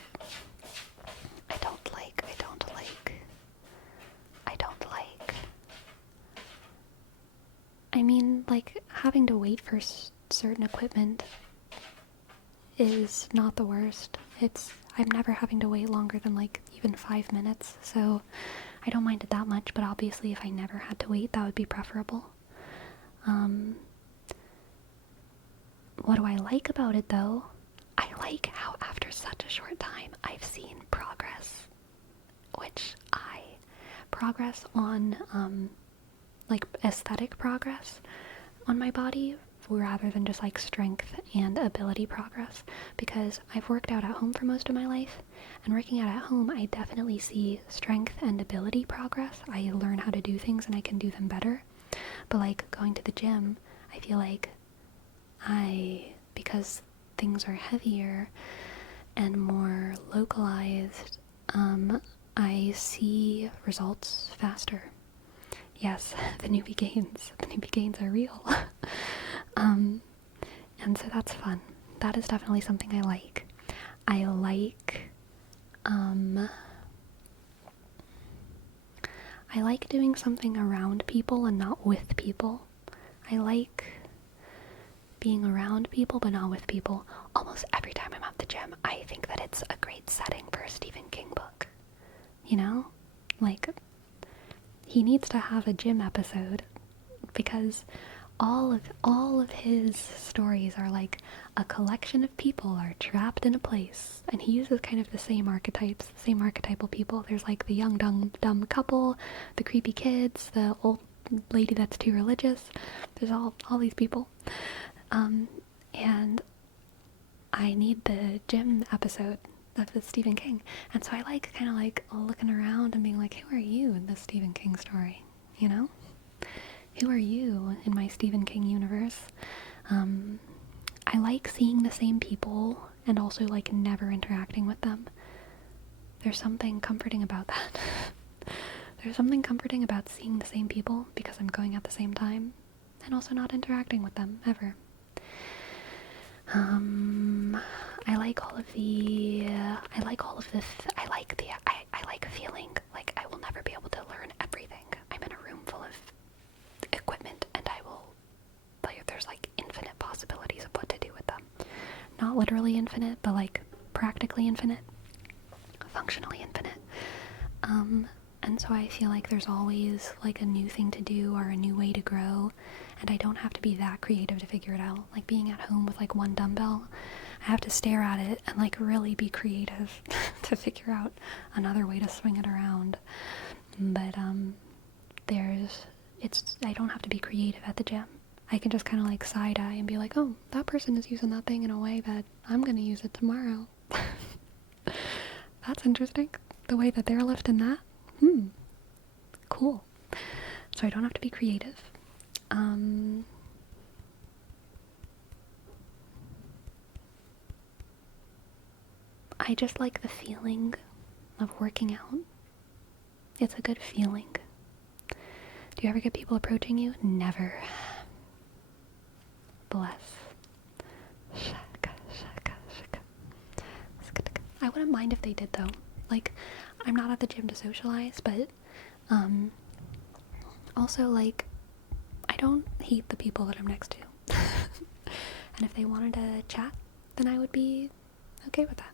I mean, like, having to wait for certain equipment is not the worst. I'm never having to wait longer than, like, even 5 minutes, so I don't mind it that much, but obviously if I never had to wait, that would be preferable. What do I like about it, though? I like how after such a short time, I've seen progress, progress on, like, aesthetic progress on my body rather than just like strength and ability progress, because I've worked out at home for most of my life, and working out at home I definitely see strength and ability progress. I learn how to do things and I can do them better, but like going to the gym, I feel like because things are heavier and more localized, I see results faster. Yes, the newbie gains are real. And so that's fun. That is definitely something I like. I like doing something around people and not with people. I like being around people but not with people. Almost every time I'm at the gym, I think that it's a great setting for a Stephen King book. You know? Like, he needs to have a gym episode because all of his stories are like a collection of people are trapped in a place, and he uses kind of the same archetypal people. There's like the young dumb couple, the creepy kids, the old lady that's too religious. There's all these people, and I need the gym episode of the Stephen King, and so I like kind of like looking around and being like, who are you in this Stephen King story, you know? Who are you in my Stephen King universe? I like seeing the same people and also like never interacting with them. There's something comforting about that. There's something comforting about seeing the same people because I'm going at the same time and also not interacting with them ever. I like feeling like I will never be able to learn everything. I'm in a room full of equipment and there's like infinite possibilities of what to do with them. Not literally infinite, but like practically infinite, functionally infinite. And so I feel like there's always like a new thing to do or a new way to grow, and I don't have to be that creative to figure it out. Like being at home with like one dumbbell, I have to stare at it and like really be creative to figure out another way to swing it around. But I don't have to be creative at the gym. I can just kind of like side eye and be like, oh, that person is using that thing in a way that I'm gonna use it tomorrow. That's interesting. The way that they're lifting that. Cool. So I don't have to be creative. I just like the feeling of working out. It's a good feeling. Do you ever get people approaching you? Never. Bless. I wouldn't mind if they did though. Like, I'm not at the gym to socialize, but also like I don't hate the people that I'm next to. And if they wanted to chat, then I would be okay with that.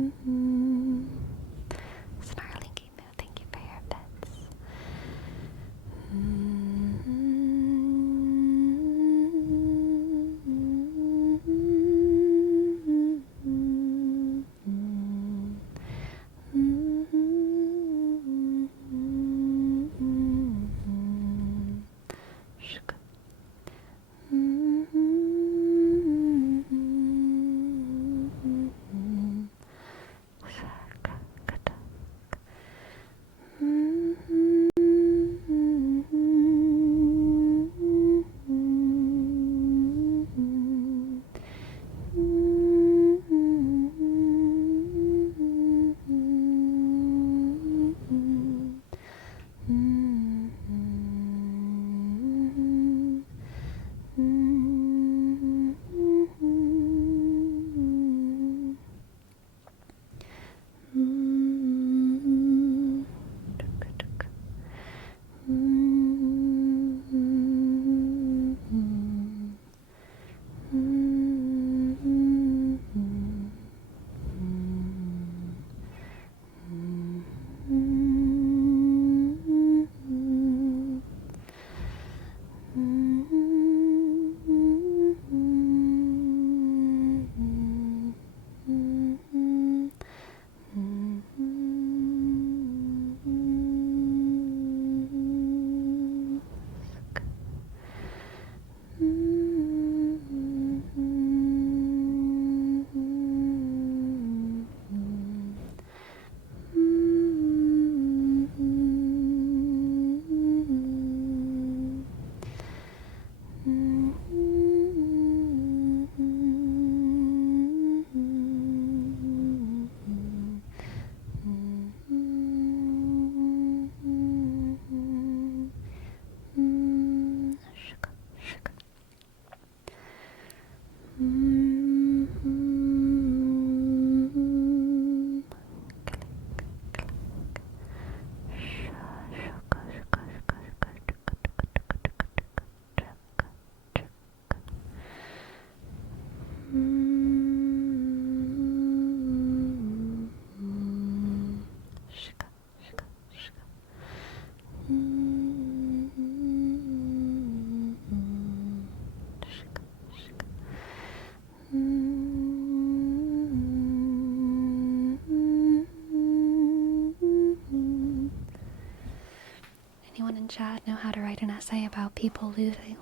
Anyone in chat know how to write an essay about people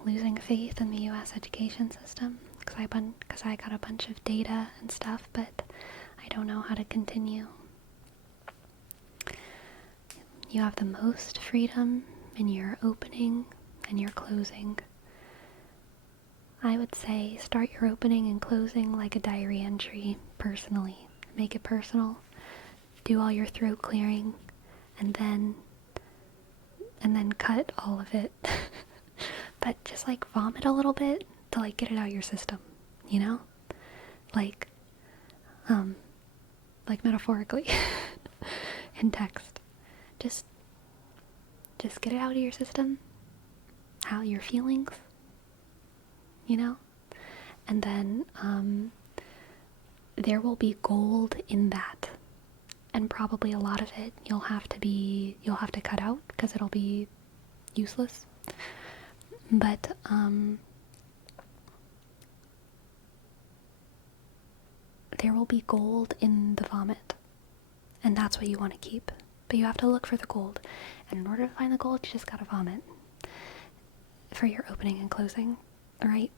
losing faith in the U.S. education system? Because I got a bunch of data and stuff, but I don't know how to continue. You have the most freedom in your opening and your closing. I would say start your opening and closing like a diary entry personally. Make it personal. Do all your throat clearing and then cut all of it. But just like vomit a little bit to like get it out of your system, you know? Like metaphorically in text. Just get it out of your system. How your feelings, you know? And then there will be gold in that. And probably a lot of it you'll have to cut out because it'll be useless. But there will be gold in the vomit. And that's what you want to keep. But you have to look for the gold. And in order to find the gold, you just gotta vomit. For your opening and closing, alright?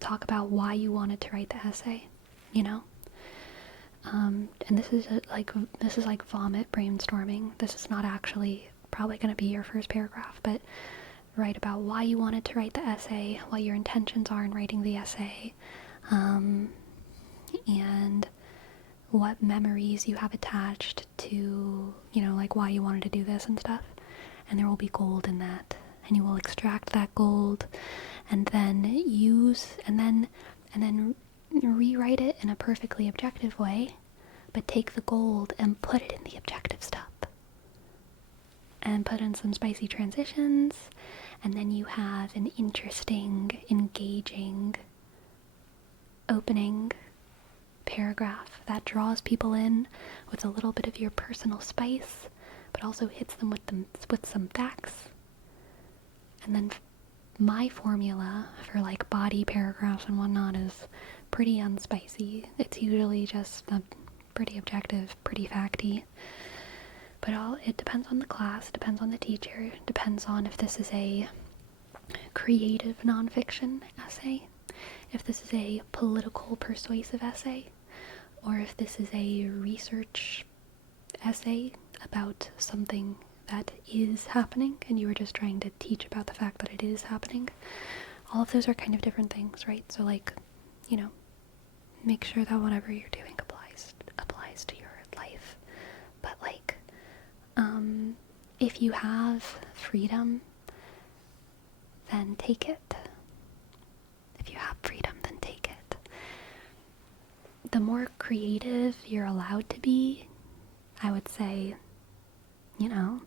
Talk about why you wanted to write the essay, you know? And this is like vomit brainstorming. This is not actually probably going to be your first paragraph, but write about why you wanted to write the essay, what your intentions are in writing the essay, and what memories you have attached to, you know, like why you wanted to do this and stuff. And there will be gold in that. And you will extract that gold and then rewrite it in a perfectly objective way, but take the gold and put it in the objective stuff. And put in some spicy transitions, and then you have an interesting, engaging opening paragraph that draws people in with a little bit of your personal spice, but also hits them with some facts. And then my formula for like body paragraphs and whatnot is pretty unspicy. It's usually just pretty objective, pretty facty. But it depends on the class, depends on the teacher, depends on if this is a creative nonfiction essay, if this is a political persuasive essay, or if this is a research essay about something that is happening and you were just trying to teach about the fact that it is happening. All of those are kind of different things, right? So like, you know, make sure that whatever you're doing applies to your life. But like, if you have freedom, then take it. If you have freedom, then take it. The more creative you're allowed to be, I would say, you know,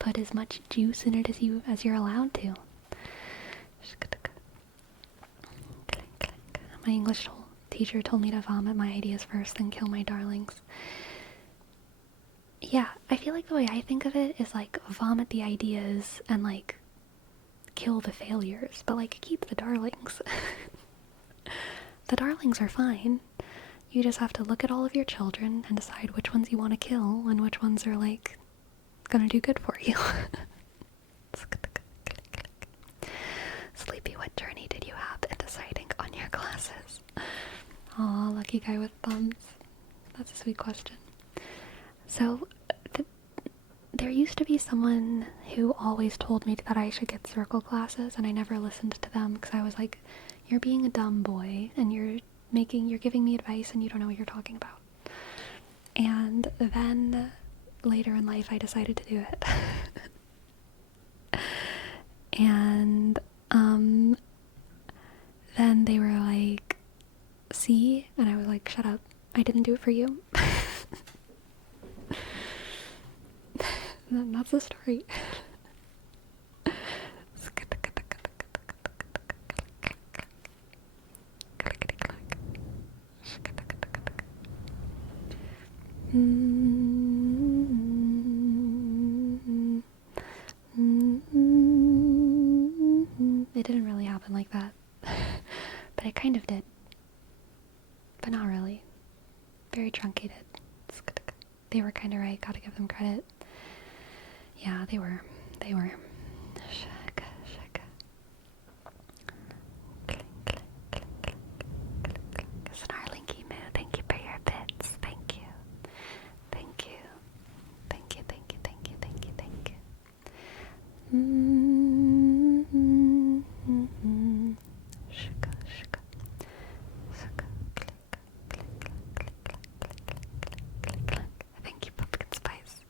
put as much juice in it as you're allowed to. My English teacher told me to vomit my ideas first, then kill my darlings. Yeah, I feel like the way I think of it is like vomit the ideas and like kill the failures, but like keep the darlings. The darlings are fine. You just have to look at all of your children and decide which ones you want to kill and which ones are like gonna do good for you. Sleepy, what journey did you have in deciding on your classes? Aw, lucky guy with thumbs. That's a sweet question. So, there used to be someone who always told me that I should get circle classes, and I never listened to them because I was like, you're being a dumb boy, and you're giving me advice and you don't know what you're talking about. And then later in life I decided to do it. And then they were like, see? And I was like, shut up. I didn't do it for you. That's the story. It didn't really happen like that. But it kind of did. But not really. Very truncated. they were kind of right. Gotta give them credit. Yeah, they were. Shaka, shaka. Snarlinky Moo, thank you for your bits. Thank you. Thank you. Thank you, thank you, thank you, thank you, thank you. Shaka, shaka. Shaka, click, click, click, click, click, click. Thank you, Pumpkin Spice.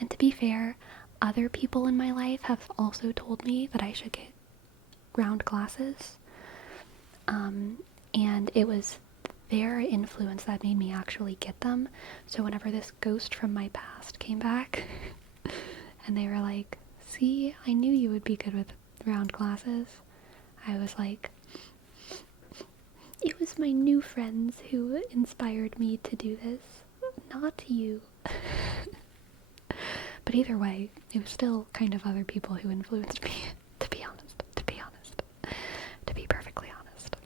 And to be fair, other people in my life have also told me that I should get round glasses. And it was their influence that made me actually get them. So whenever this ghost from my past came back, and they were like, see, I knew you would be good with round glasses, I was like, it was my new friends who inspired me to do this, not you. But either way, it was still kind of other people who influenced me, to be perfectly honest.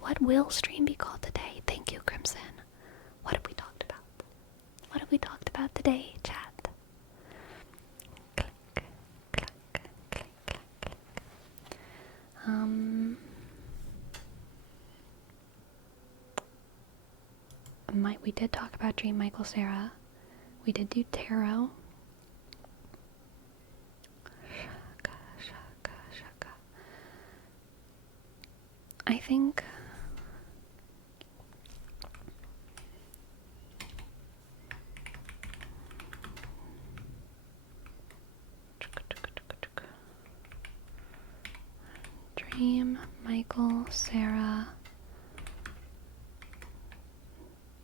What will stream be called today? Thank you, Crimson. What have we talked about? What have we talked about today, chat? Click, click, click, click, click. We did talk about Dream Michael Cera. We did do tarot. Shaka, shaka, shaka. I think Dream Michael Cera.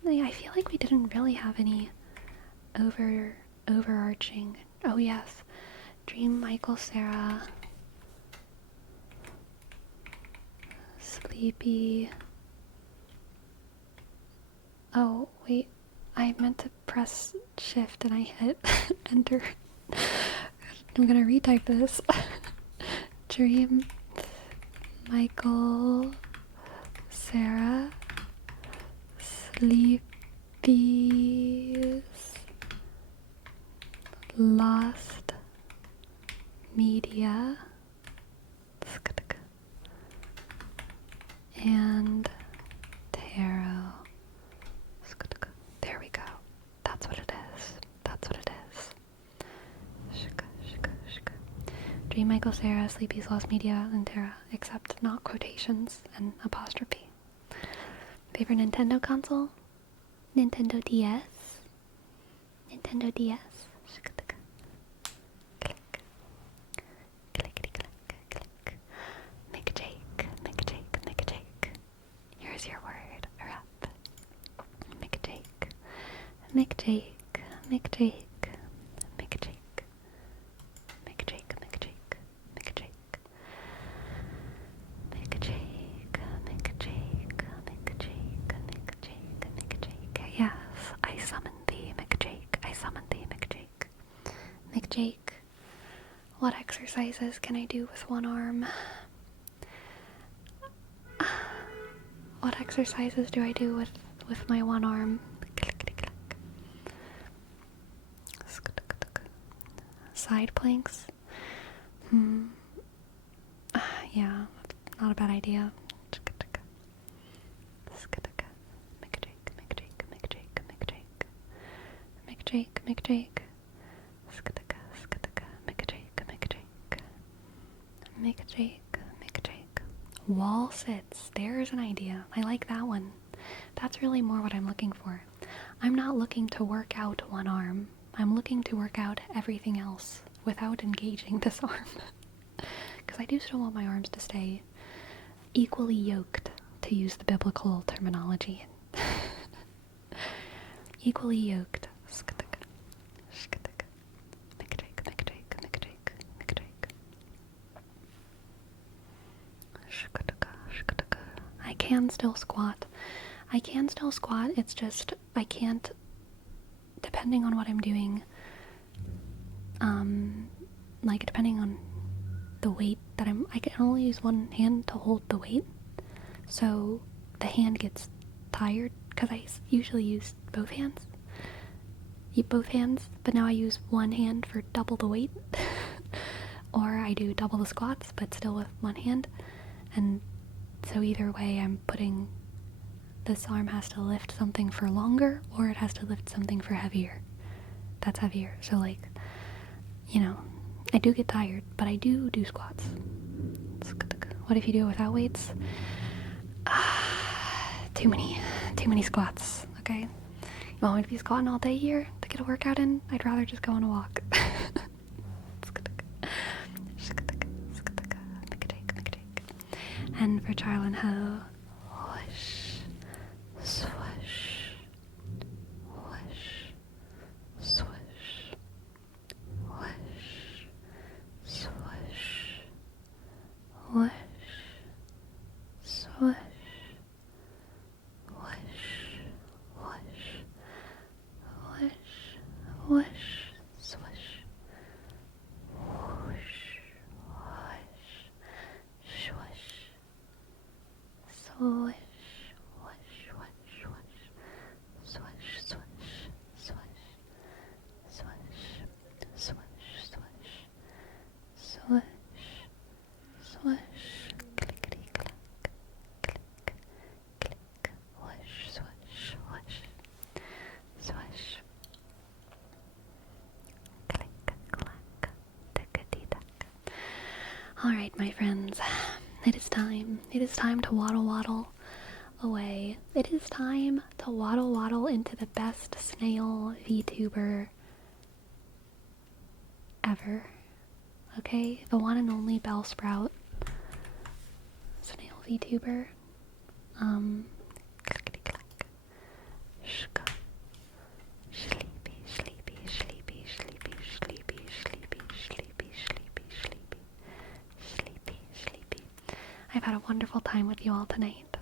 I feel like we didn't really have any overarching. Oh yes, Dream Michael Cera. Sleepy. Oh wait, I meant to press shift and I hit enter. I'm gonna retype this. Dream Michael Cera Sleepy's Lost Media and Tarot. There we go. That's what it is. That's what it is. Shika, shika, shika. Dream Michael Cera, Sleepy's Lost Media, and Tarot, except not quotations and apostrophe. Favorite Nintendo console? Nintendo DS. Nintendo DS. Click. Clickety click, click. Make a Jake, make a Jake, make a Jake. Here's your word, rap. Make a Jake. Make a Jake, make a Jake. Make a Jake. Make a Jake, make a Jake, make a Jake. Make a Jake, make a Jake, make a Jake, make a Jake, make a Jake. Yes, I summon thee, make a Jake. I summon thee, make a Jake. Make Jake. What exercises can I do with one arm? What exercises do I do with my one arm? Side planks? Yeah, not a bad idea. Make a Jake, make a Jake, make a Jake, make a Jake. Make a Jake, make a Jake. Make a Jake, make a Jake. Make a Jake, make a Jake. Wall sits. There's an idea. I like that one. That's really more what I'm looking for. I'm not looking to work out one arm. I'm looking to work out everything else without engaging this arm. Because I do still want my arms to stay equally yoked, to use the biblical terminology. Equally yoked. Make a Jake, make a Jake, make a Jake, make a Jake. can still squat. I can still squat, it's just I can't, depending on what I'm doing, like depending on the weight that I can only use one hand to hold the weight, so the hand gets tired because I usually use both hands. But now I use one hand for double the weight. Or I do double the squats, but still with one hand. And so either way, I'm putting, this arm has to lift something for longer, or it has to lift something for heavier. That's heavier. So like, you know, I do get tired, but I do squats. What if you do it without weights? Too many squats, okay? You want me to be squatting all day here to get a workout in? I'd rather just go on a walk. And for trial and hoe, whoosh, swoosh, whoosh, swoosh, whoosh, swoosh, whoosh, swoosh, whoosh, whoosh, whoosh, swish, whoosh, whoosh, swish, swish, whoosh, whoosh, whoosh, swish, swish, swish, swish, swish, swish, swish, swish, clickety clack, click, click, whoosh, swish, whoosh, swish, click, clack, tickety-tack. Alright, my friends, it is time. It is time to waddle away. It is time to waddle into the best snail VTuber ever. Okay? The one and only Bellsprout snail VTuber. Clickety clack. Shka. Sleepy, sleepy, sleepy, sleepy, sleepy, sleepy, sleepy, sleepy, sleepy, sleepy, sleepy. I've had a wonderful time with you all tonight.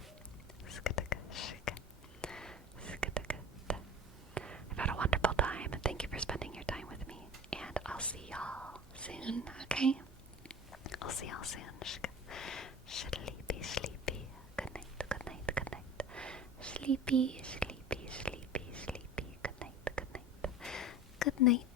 I've had a wonderful time. Thank you for spending your time with me. And I'll see y'all soon, okay? I'll see y'all soon. Sleepy, sleepy. Good night, good night, good night. Sleepy, sleepy, sleepy, sleepy. Good night, good night. Good night.